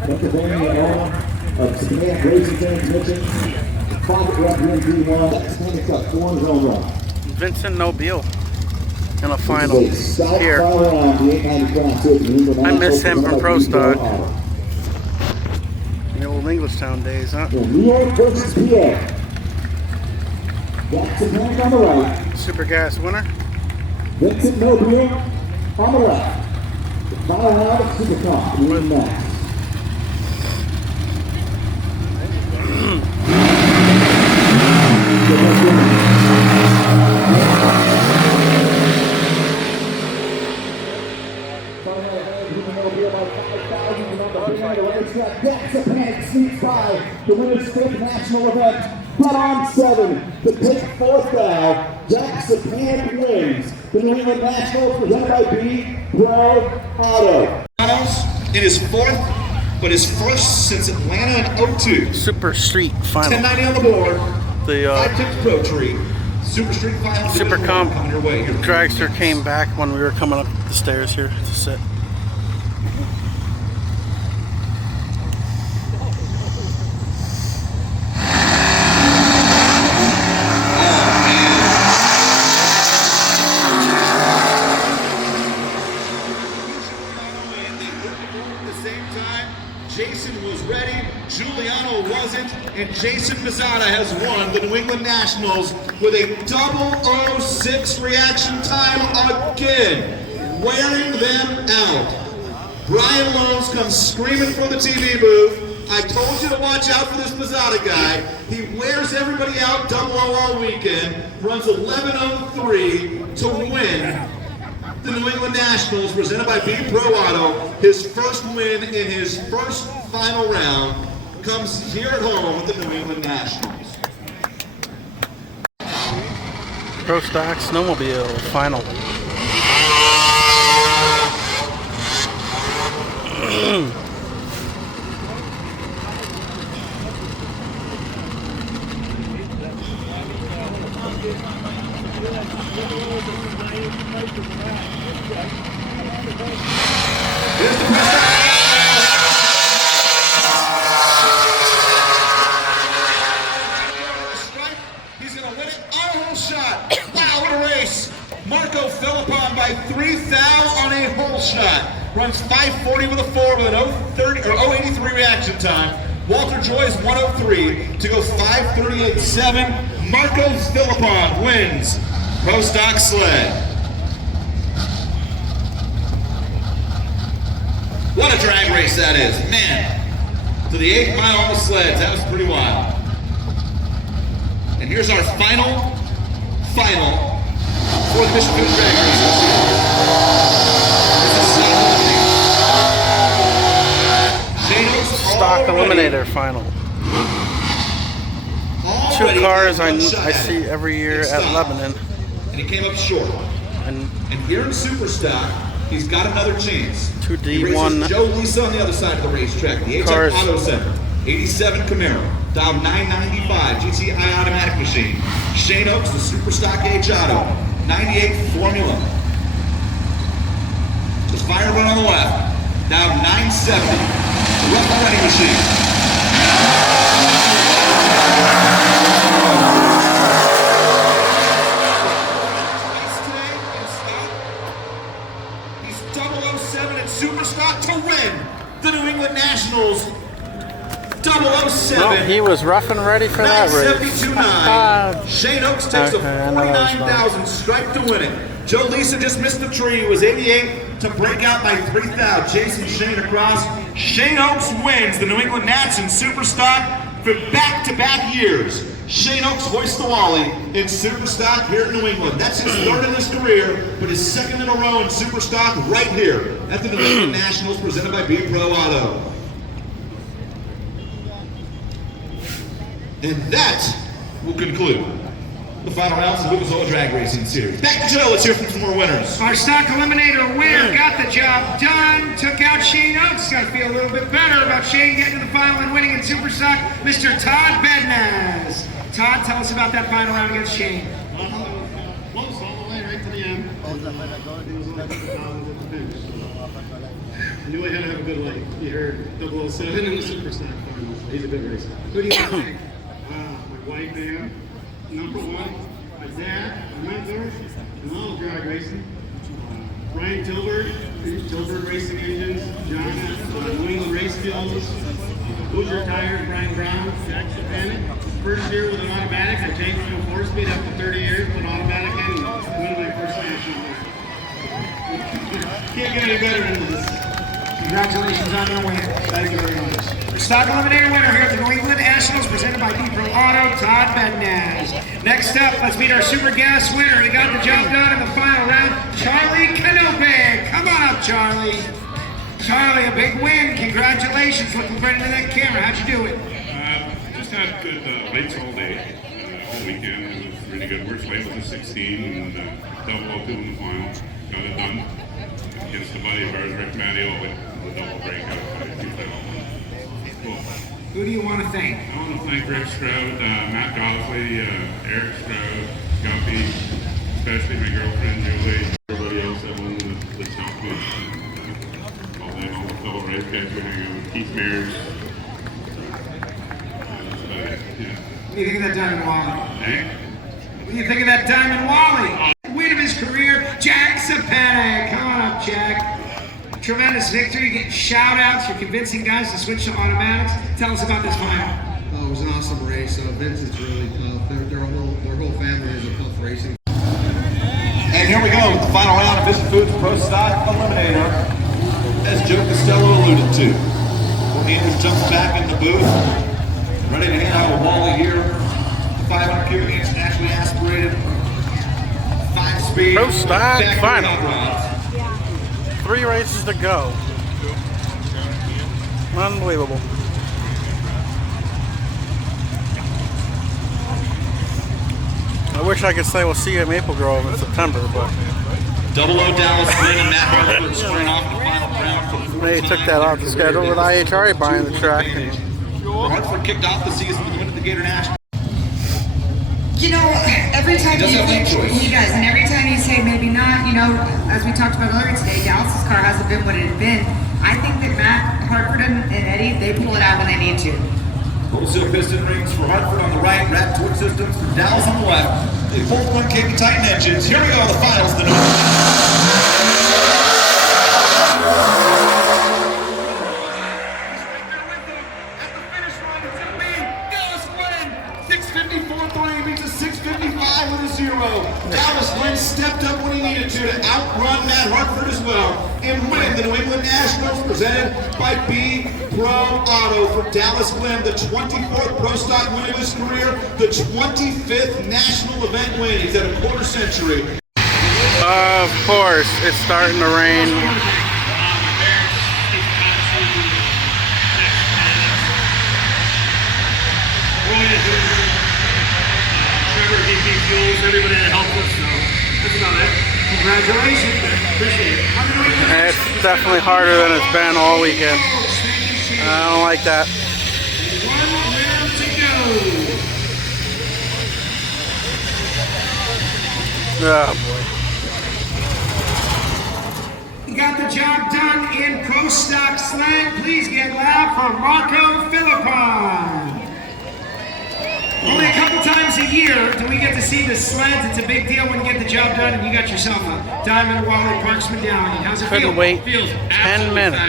Pennsylvania owner of Command Racing Transmission, private rep G1, that's got 4 in his own run. Vincent Nobile in a final here. I miss him from Pro Stock. The old Englishtown days, huh? New York versus PA. Jackson Hank on the right. Super gas winner. Vincent Mobile on the left. The final round of Supercross leading next. Jackson sneaks by the winner's fifth national event. But on 7 to take fourth down. Jackson wins the New England Nationals presented by B Pro Auto. In his fourth, but his first since Atlanta in 02. Super Street final. 1090 on the board. The 5 tips pro tree. Super Street final. Super Comp coming your way. dragster came back when we were coming up the stairs here to sit. And Jason Mazzata has won the New England Nationals with a 006 reaction time again, wearing them out. Brian Loans comes screaming from the TV booth. I told you to watch out for this Mazzata guy. He wears everybody out 00 all weekend, runs 11:03 to win the New England Nationals presented by B Pro Auto. His first win in his first final round comes here at home with the New England Nationals. Pro Stock Snowmobile final. Runs 5:40 with a 4 with an 083 reaction time. Walter Joy is 103 to go 5:38.7. Marco Philippon wins Pro Stock Sled. What a drag race that is, man! To the 8th mile on the sleds, that was pretty wild. And here's our final for the Mission Food Drag Race this year. Stock Eliminator final. Two cars I see every year at Lebanon. And he came up short. And here in Super Stock, he's got another chance. 2D1 Joe Lisa on the other side of the racetrack. The HF Auto Center. 87 Camaro. Dial 995 GTI automatic machine. Shane Oaks, the Super Stock H Auto. 98 Formula. The fire run on the left. Dial 970. Rough running machine. He's 007 in Super Stock to win the New England Nationals. 007. Well, he was rough and ready for that race. 972.9. Shane Oaks takes a 49,000 stripe to win it. Joe Lisa just missed the tree. He was 88 to break out by 3,000. Jason Shane across. Shane Oaks wins the New England Nats in Super Stock for back-to-back years. Shane Oaks hoists the Wally in Super Stock here in New England. That's his third in his career, but his second in a row in Super Stock right here at the New England Nationals presented by B Pro Auto. And that will conclude the final rounds of the Lucas Oil Drag Racing Series. Back to Joe, let's hear from some more winners. Our Stock Eliminator winner got the job done, took out Shane Oaks. Got to feel a little bit better about Shane getting to the final and winning in Super Stock, Mr. Todd Bednaz. Todd, tell us about that final round against Shane. Close all the way right to the end. I knew I had to have a good light. You heard 007 in the Super Stock final. He's a good racer. Who do you think? My wife, man. Number one, my dad, my mentor, and all drag racing. Ryan Tilburg, Tilburg Racing Engines, John, New England Race Skills, Hoosier Tires, Brian Brown, Jack Shapanik. First year with an automatic, I changed from 4-speed up to 30 years, put automatic in, and won my first national. Can't get any better than this. Congratulations on your win. Thank you very much. The Stock Eliminator winner here at the New England Nationals, presented by B Pro Auto, Todd Bednaz. Next up, let's meet our Super Gas winner. He got the job done in the final round, Charlie Canope. Come on up, Charlie. Charlie, a big win. Congratulations. Looking right into that camera. How'd you do it? Just had good weights all day, all weekend. It was really good. Worst weight was a 16 and double 02 in the final. Got it done against the buddy of ours, Rick Matteo, with the double breakout. Cool. Who do you want to thank? I want to thank Rick Stroud, Matt Gosley, Eric Stroud, Guppy, especially my girlfriend Julie, everybody else that won the top one. All the fellow race guys we hang out with, Keith Mears. What do you think of that Diamond Wally? What do you think of that Diamond Wally? Win of his career, Jack Shapanik. Come on up, Jack. Tremendous victory, getting shout outs. You're convincing guys to switch to automatics. Tell us about this final. Oh, it was an awesome race. Vince is really tough. Their whole family is a tough racing. And here we go with the final round of Vision Foods Pro Stock Eliminator. As Joe Costello alluded to, Andrews jumps back in the booth, ready to hand out a Wally here. 500 cubic inch naturally aspirated, 5-speed Pro Stock final. 3 races to go. Unbelievable. I wish I could say we'll see you at Maple Grove in September, but Double O Dallas Flynn and Matt Hartford squaring off the final round for the they took that off the schedule with IHRA buying the track. Hartford kicked off the season with the win at the Gator National. You know, every time he does, and every time you say maybe not, you know, as we talked about earlier today, Dallas's car hasn't been what it had been. I think that Matt, Hartford, and Eddie, they pull it out when they need to. Wholesale piston rings for Hartford on the right, wrap torque systems for Dallas on the left. They both 1K Titan engines. Here we go, the finals. The Dallas Lynn stepped up when he needed to outrun Matt Hartford as well and win the New England Nationals, presented by B Pro Auto. For Dallas Lynn, the 24th Pro Stock win of his career, the 25th national event win. He's at a quarter century. Of course, it's starting to rain. Everybody that helped us, so that's about it. Congratulations, appreciate it. It's definitely harder than it's been all weekend. I don't like that. One round to go. Oh boy. He got the job done in Pro Stock Sled. Please get loud for Marco Philippon. Only a couple times a year do we get to see the sleds. It's a big deal when you get the job done and you got yourself a Diamond Wally Parks medallion. How's it feel? Couldn't wait 10 minutes.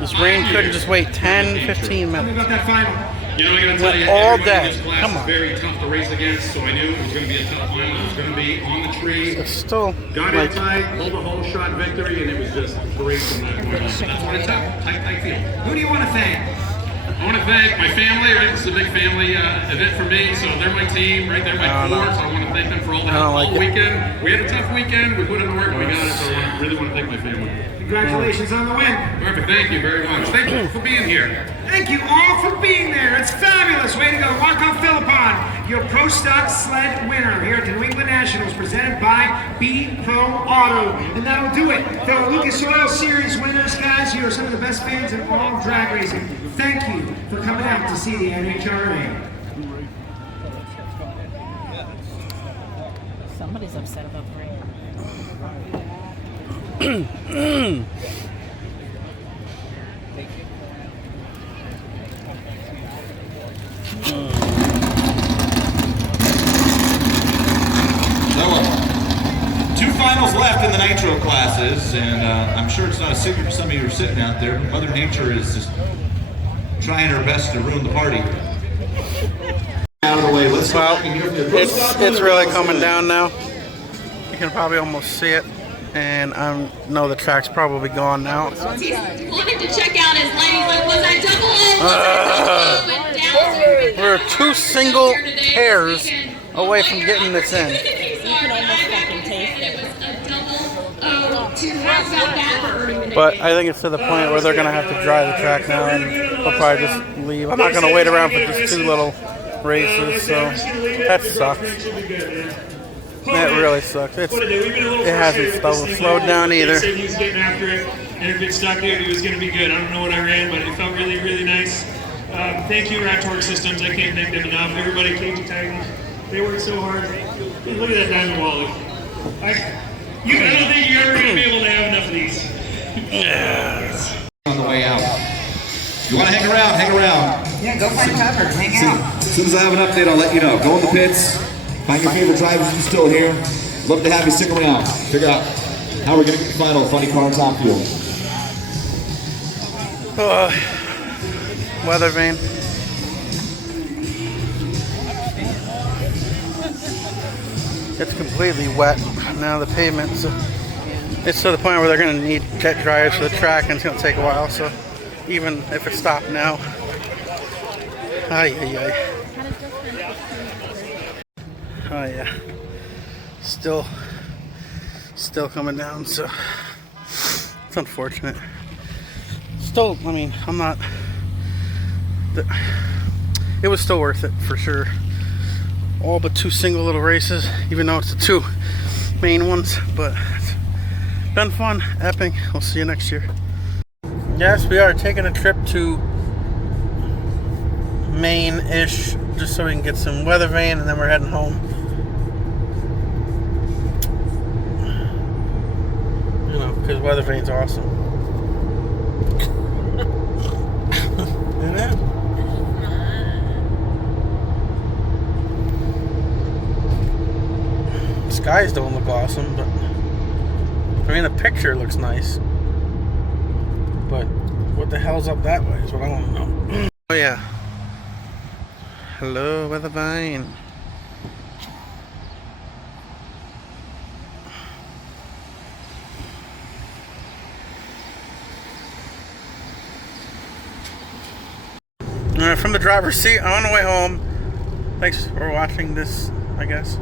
This rain couldn't just wait 10, 15 minutes. Tell me about that final. You know, I gotta tell you, all everybody day. in this class Come is on. very tough to race against, so I knew it was going to be a tough one. It was going to be on the tree. It's still Got like it tight, pulled a whole shot victory, and it was just great from that point on. So that's what it's up. Tight field. Who do you want to thank? I want to thank my family, right? This is a big family event for me, so they're my team, right? They're my core, so I want to thank them for all the help all weekend. We had a tough weekend, we put in the work, we got it, so I really want to thank my family. Congratulations on the win. Perfect, thank you very much. Thank you for being here. Thank you all for being there. It's fabulous. Way to go. Marco Philippon, your Pro Stock Sled winner here at the New England Nationals, presented by B Pro Auto. And that'll do it. The Lucas Oil Series winners, guys, you are some of the best fans in all of drag racing. Thank you for coming out to see the NHRA. Somebody's upset about the rain. Two finals left in the nitro classes, and I'm sure it's not a secret for some of you who are sitting out there. Mother Nature is just trying her best to ruin the party. Out of the way. Let's well, it's really coming down now. You can probably almost see it, and I know the track's probably gone now. Looking to check out his legs. Like, was I double O? We're 2 single hairs away from getting this in. You can almost fucking taste it. But I think it's to the point where they're going to have to dry the track now, and they'll probably just leave. I'm not going to wait around for just 2 little races, so that sucks. That really sucks. It hasn't slowed down either. He said he was getting after it, and if it stuck there, it was going to be good. I don't know what I ran, but it felt really, really nice. Thank you, Rat Torque Systems. I can't thank them enough. Everybody, KG Titans, they worked so hard. Look at that diamond wallet. I don't think you're ever going to be able to have enough of these. On the way out. You want to hang around, hang around. Yeah, go find cover, hang out. As soon as I have an update, I'll let you know. Go in the pits, find your favorite drivers if you're still here. Love to have you stick around. Figure out how we're going to get the final funny car on top fuel. Weather vane. It's completely wet now, the pavement. So it's to the point where they're going to need jet dryers for the track, and it's going to take a while. So even if it stopped now, oh yeah, still coming down. So it's unfortunate. Still, I mean, it was still worth it for sure. All but 2 single little races, even though it's the 2 main ones, but it's been fun. Epping, we'll see you next year. Yes, we are taking a trip to Maine-ish, just so we can get some weather vane, and then we're heading home. You know, because weather vane's awesome. It is. Skies don't look awesome, but I mean the picture looks nice. But what the hell's up that way is what I want to know. Oh yeah. Hello, weather vane. From the driver's seat on the way home. Thanks for watching this, I guess.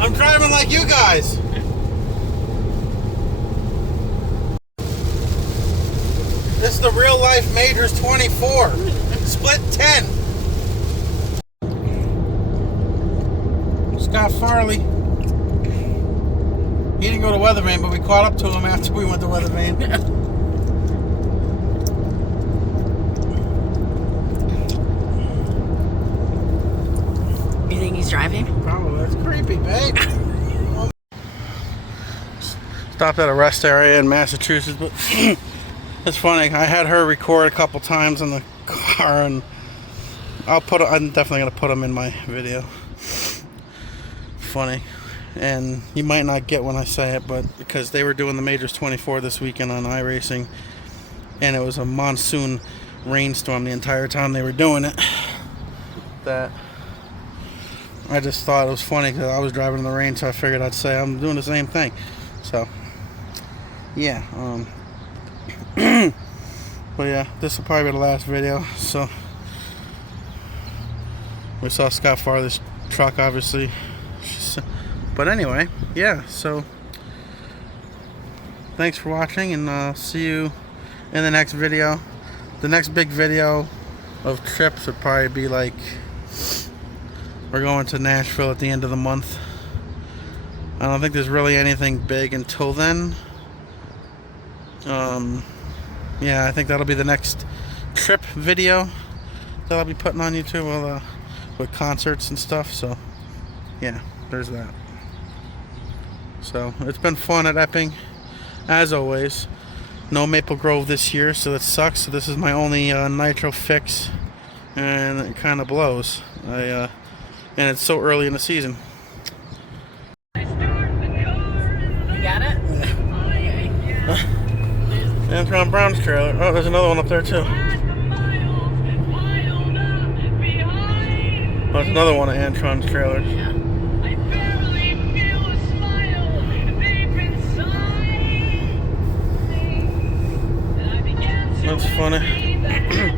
I'm driving like you guys. This is the real life Majors 24. Split 10. Scott Farley. He didn't go to weather vane, but we caught up to him after we went to weather vane. You think he's driving? Probably. That's creepy, babe. Stopped at a rest area in Massachusetts, but it's funny. I had her record a couple times in the car, and I'm definitely gonna put them in my video. Funny, and you might not get when I say it, but because they were doing the Majors 24 this weekend on iRacing, and it was a monsoon rainstorm the entire time they were doing it. That I just thought it was funny because I was driving in the rain, so I figured I'd say I'm doing the same thing. So, yeah. But yeah, this will probably be the last video. So, we saw Scott Farley's truck, obviously. But anyway, yeah. So, thanks for watching, and I'll see you in the next video. The next big video of trips would probably be like, we're going to Nashville at the end of the month. I don't think there's really anything big until then. Yeah, I think that'll be the next trip video that I'll be putting on YouTube with concerts and stuff. So, yeah, there's that. So, it's been fun at Epping, as always. No Maple Grove this year, so that sucks. So this is my only nitro fix, and it kind of blows. And it's so early in the season. You got it? Okay. Antron Brown's trailer. Oh, there's another one up there too. Oh, there's another one of Antron's trailers. That's funny.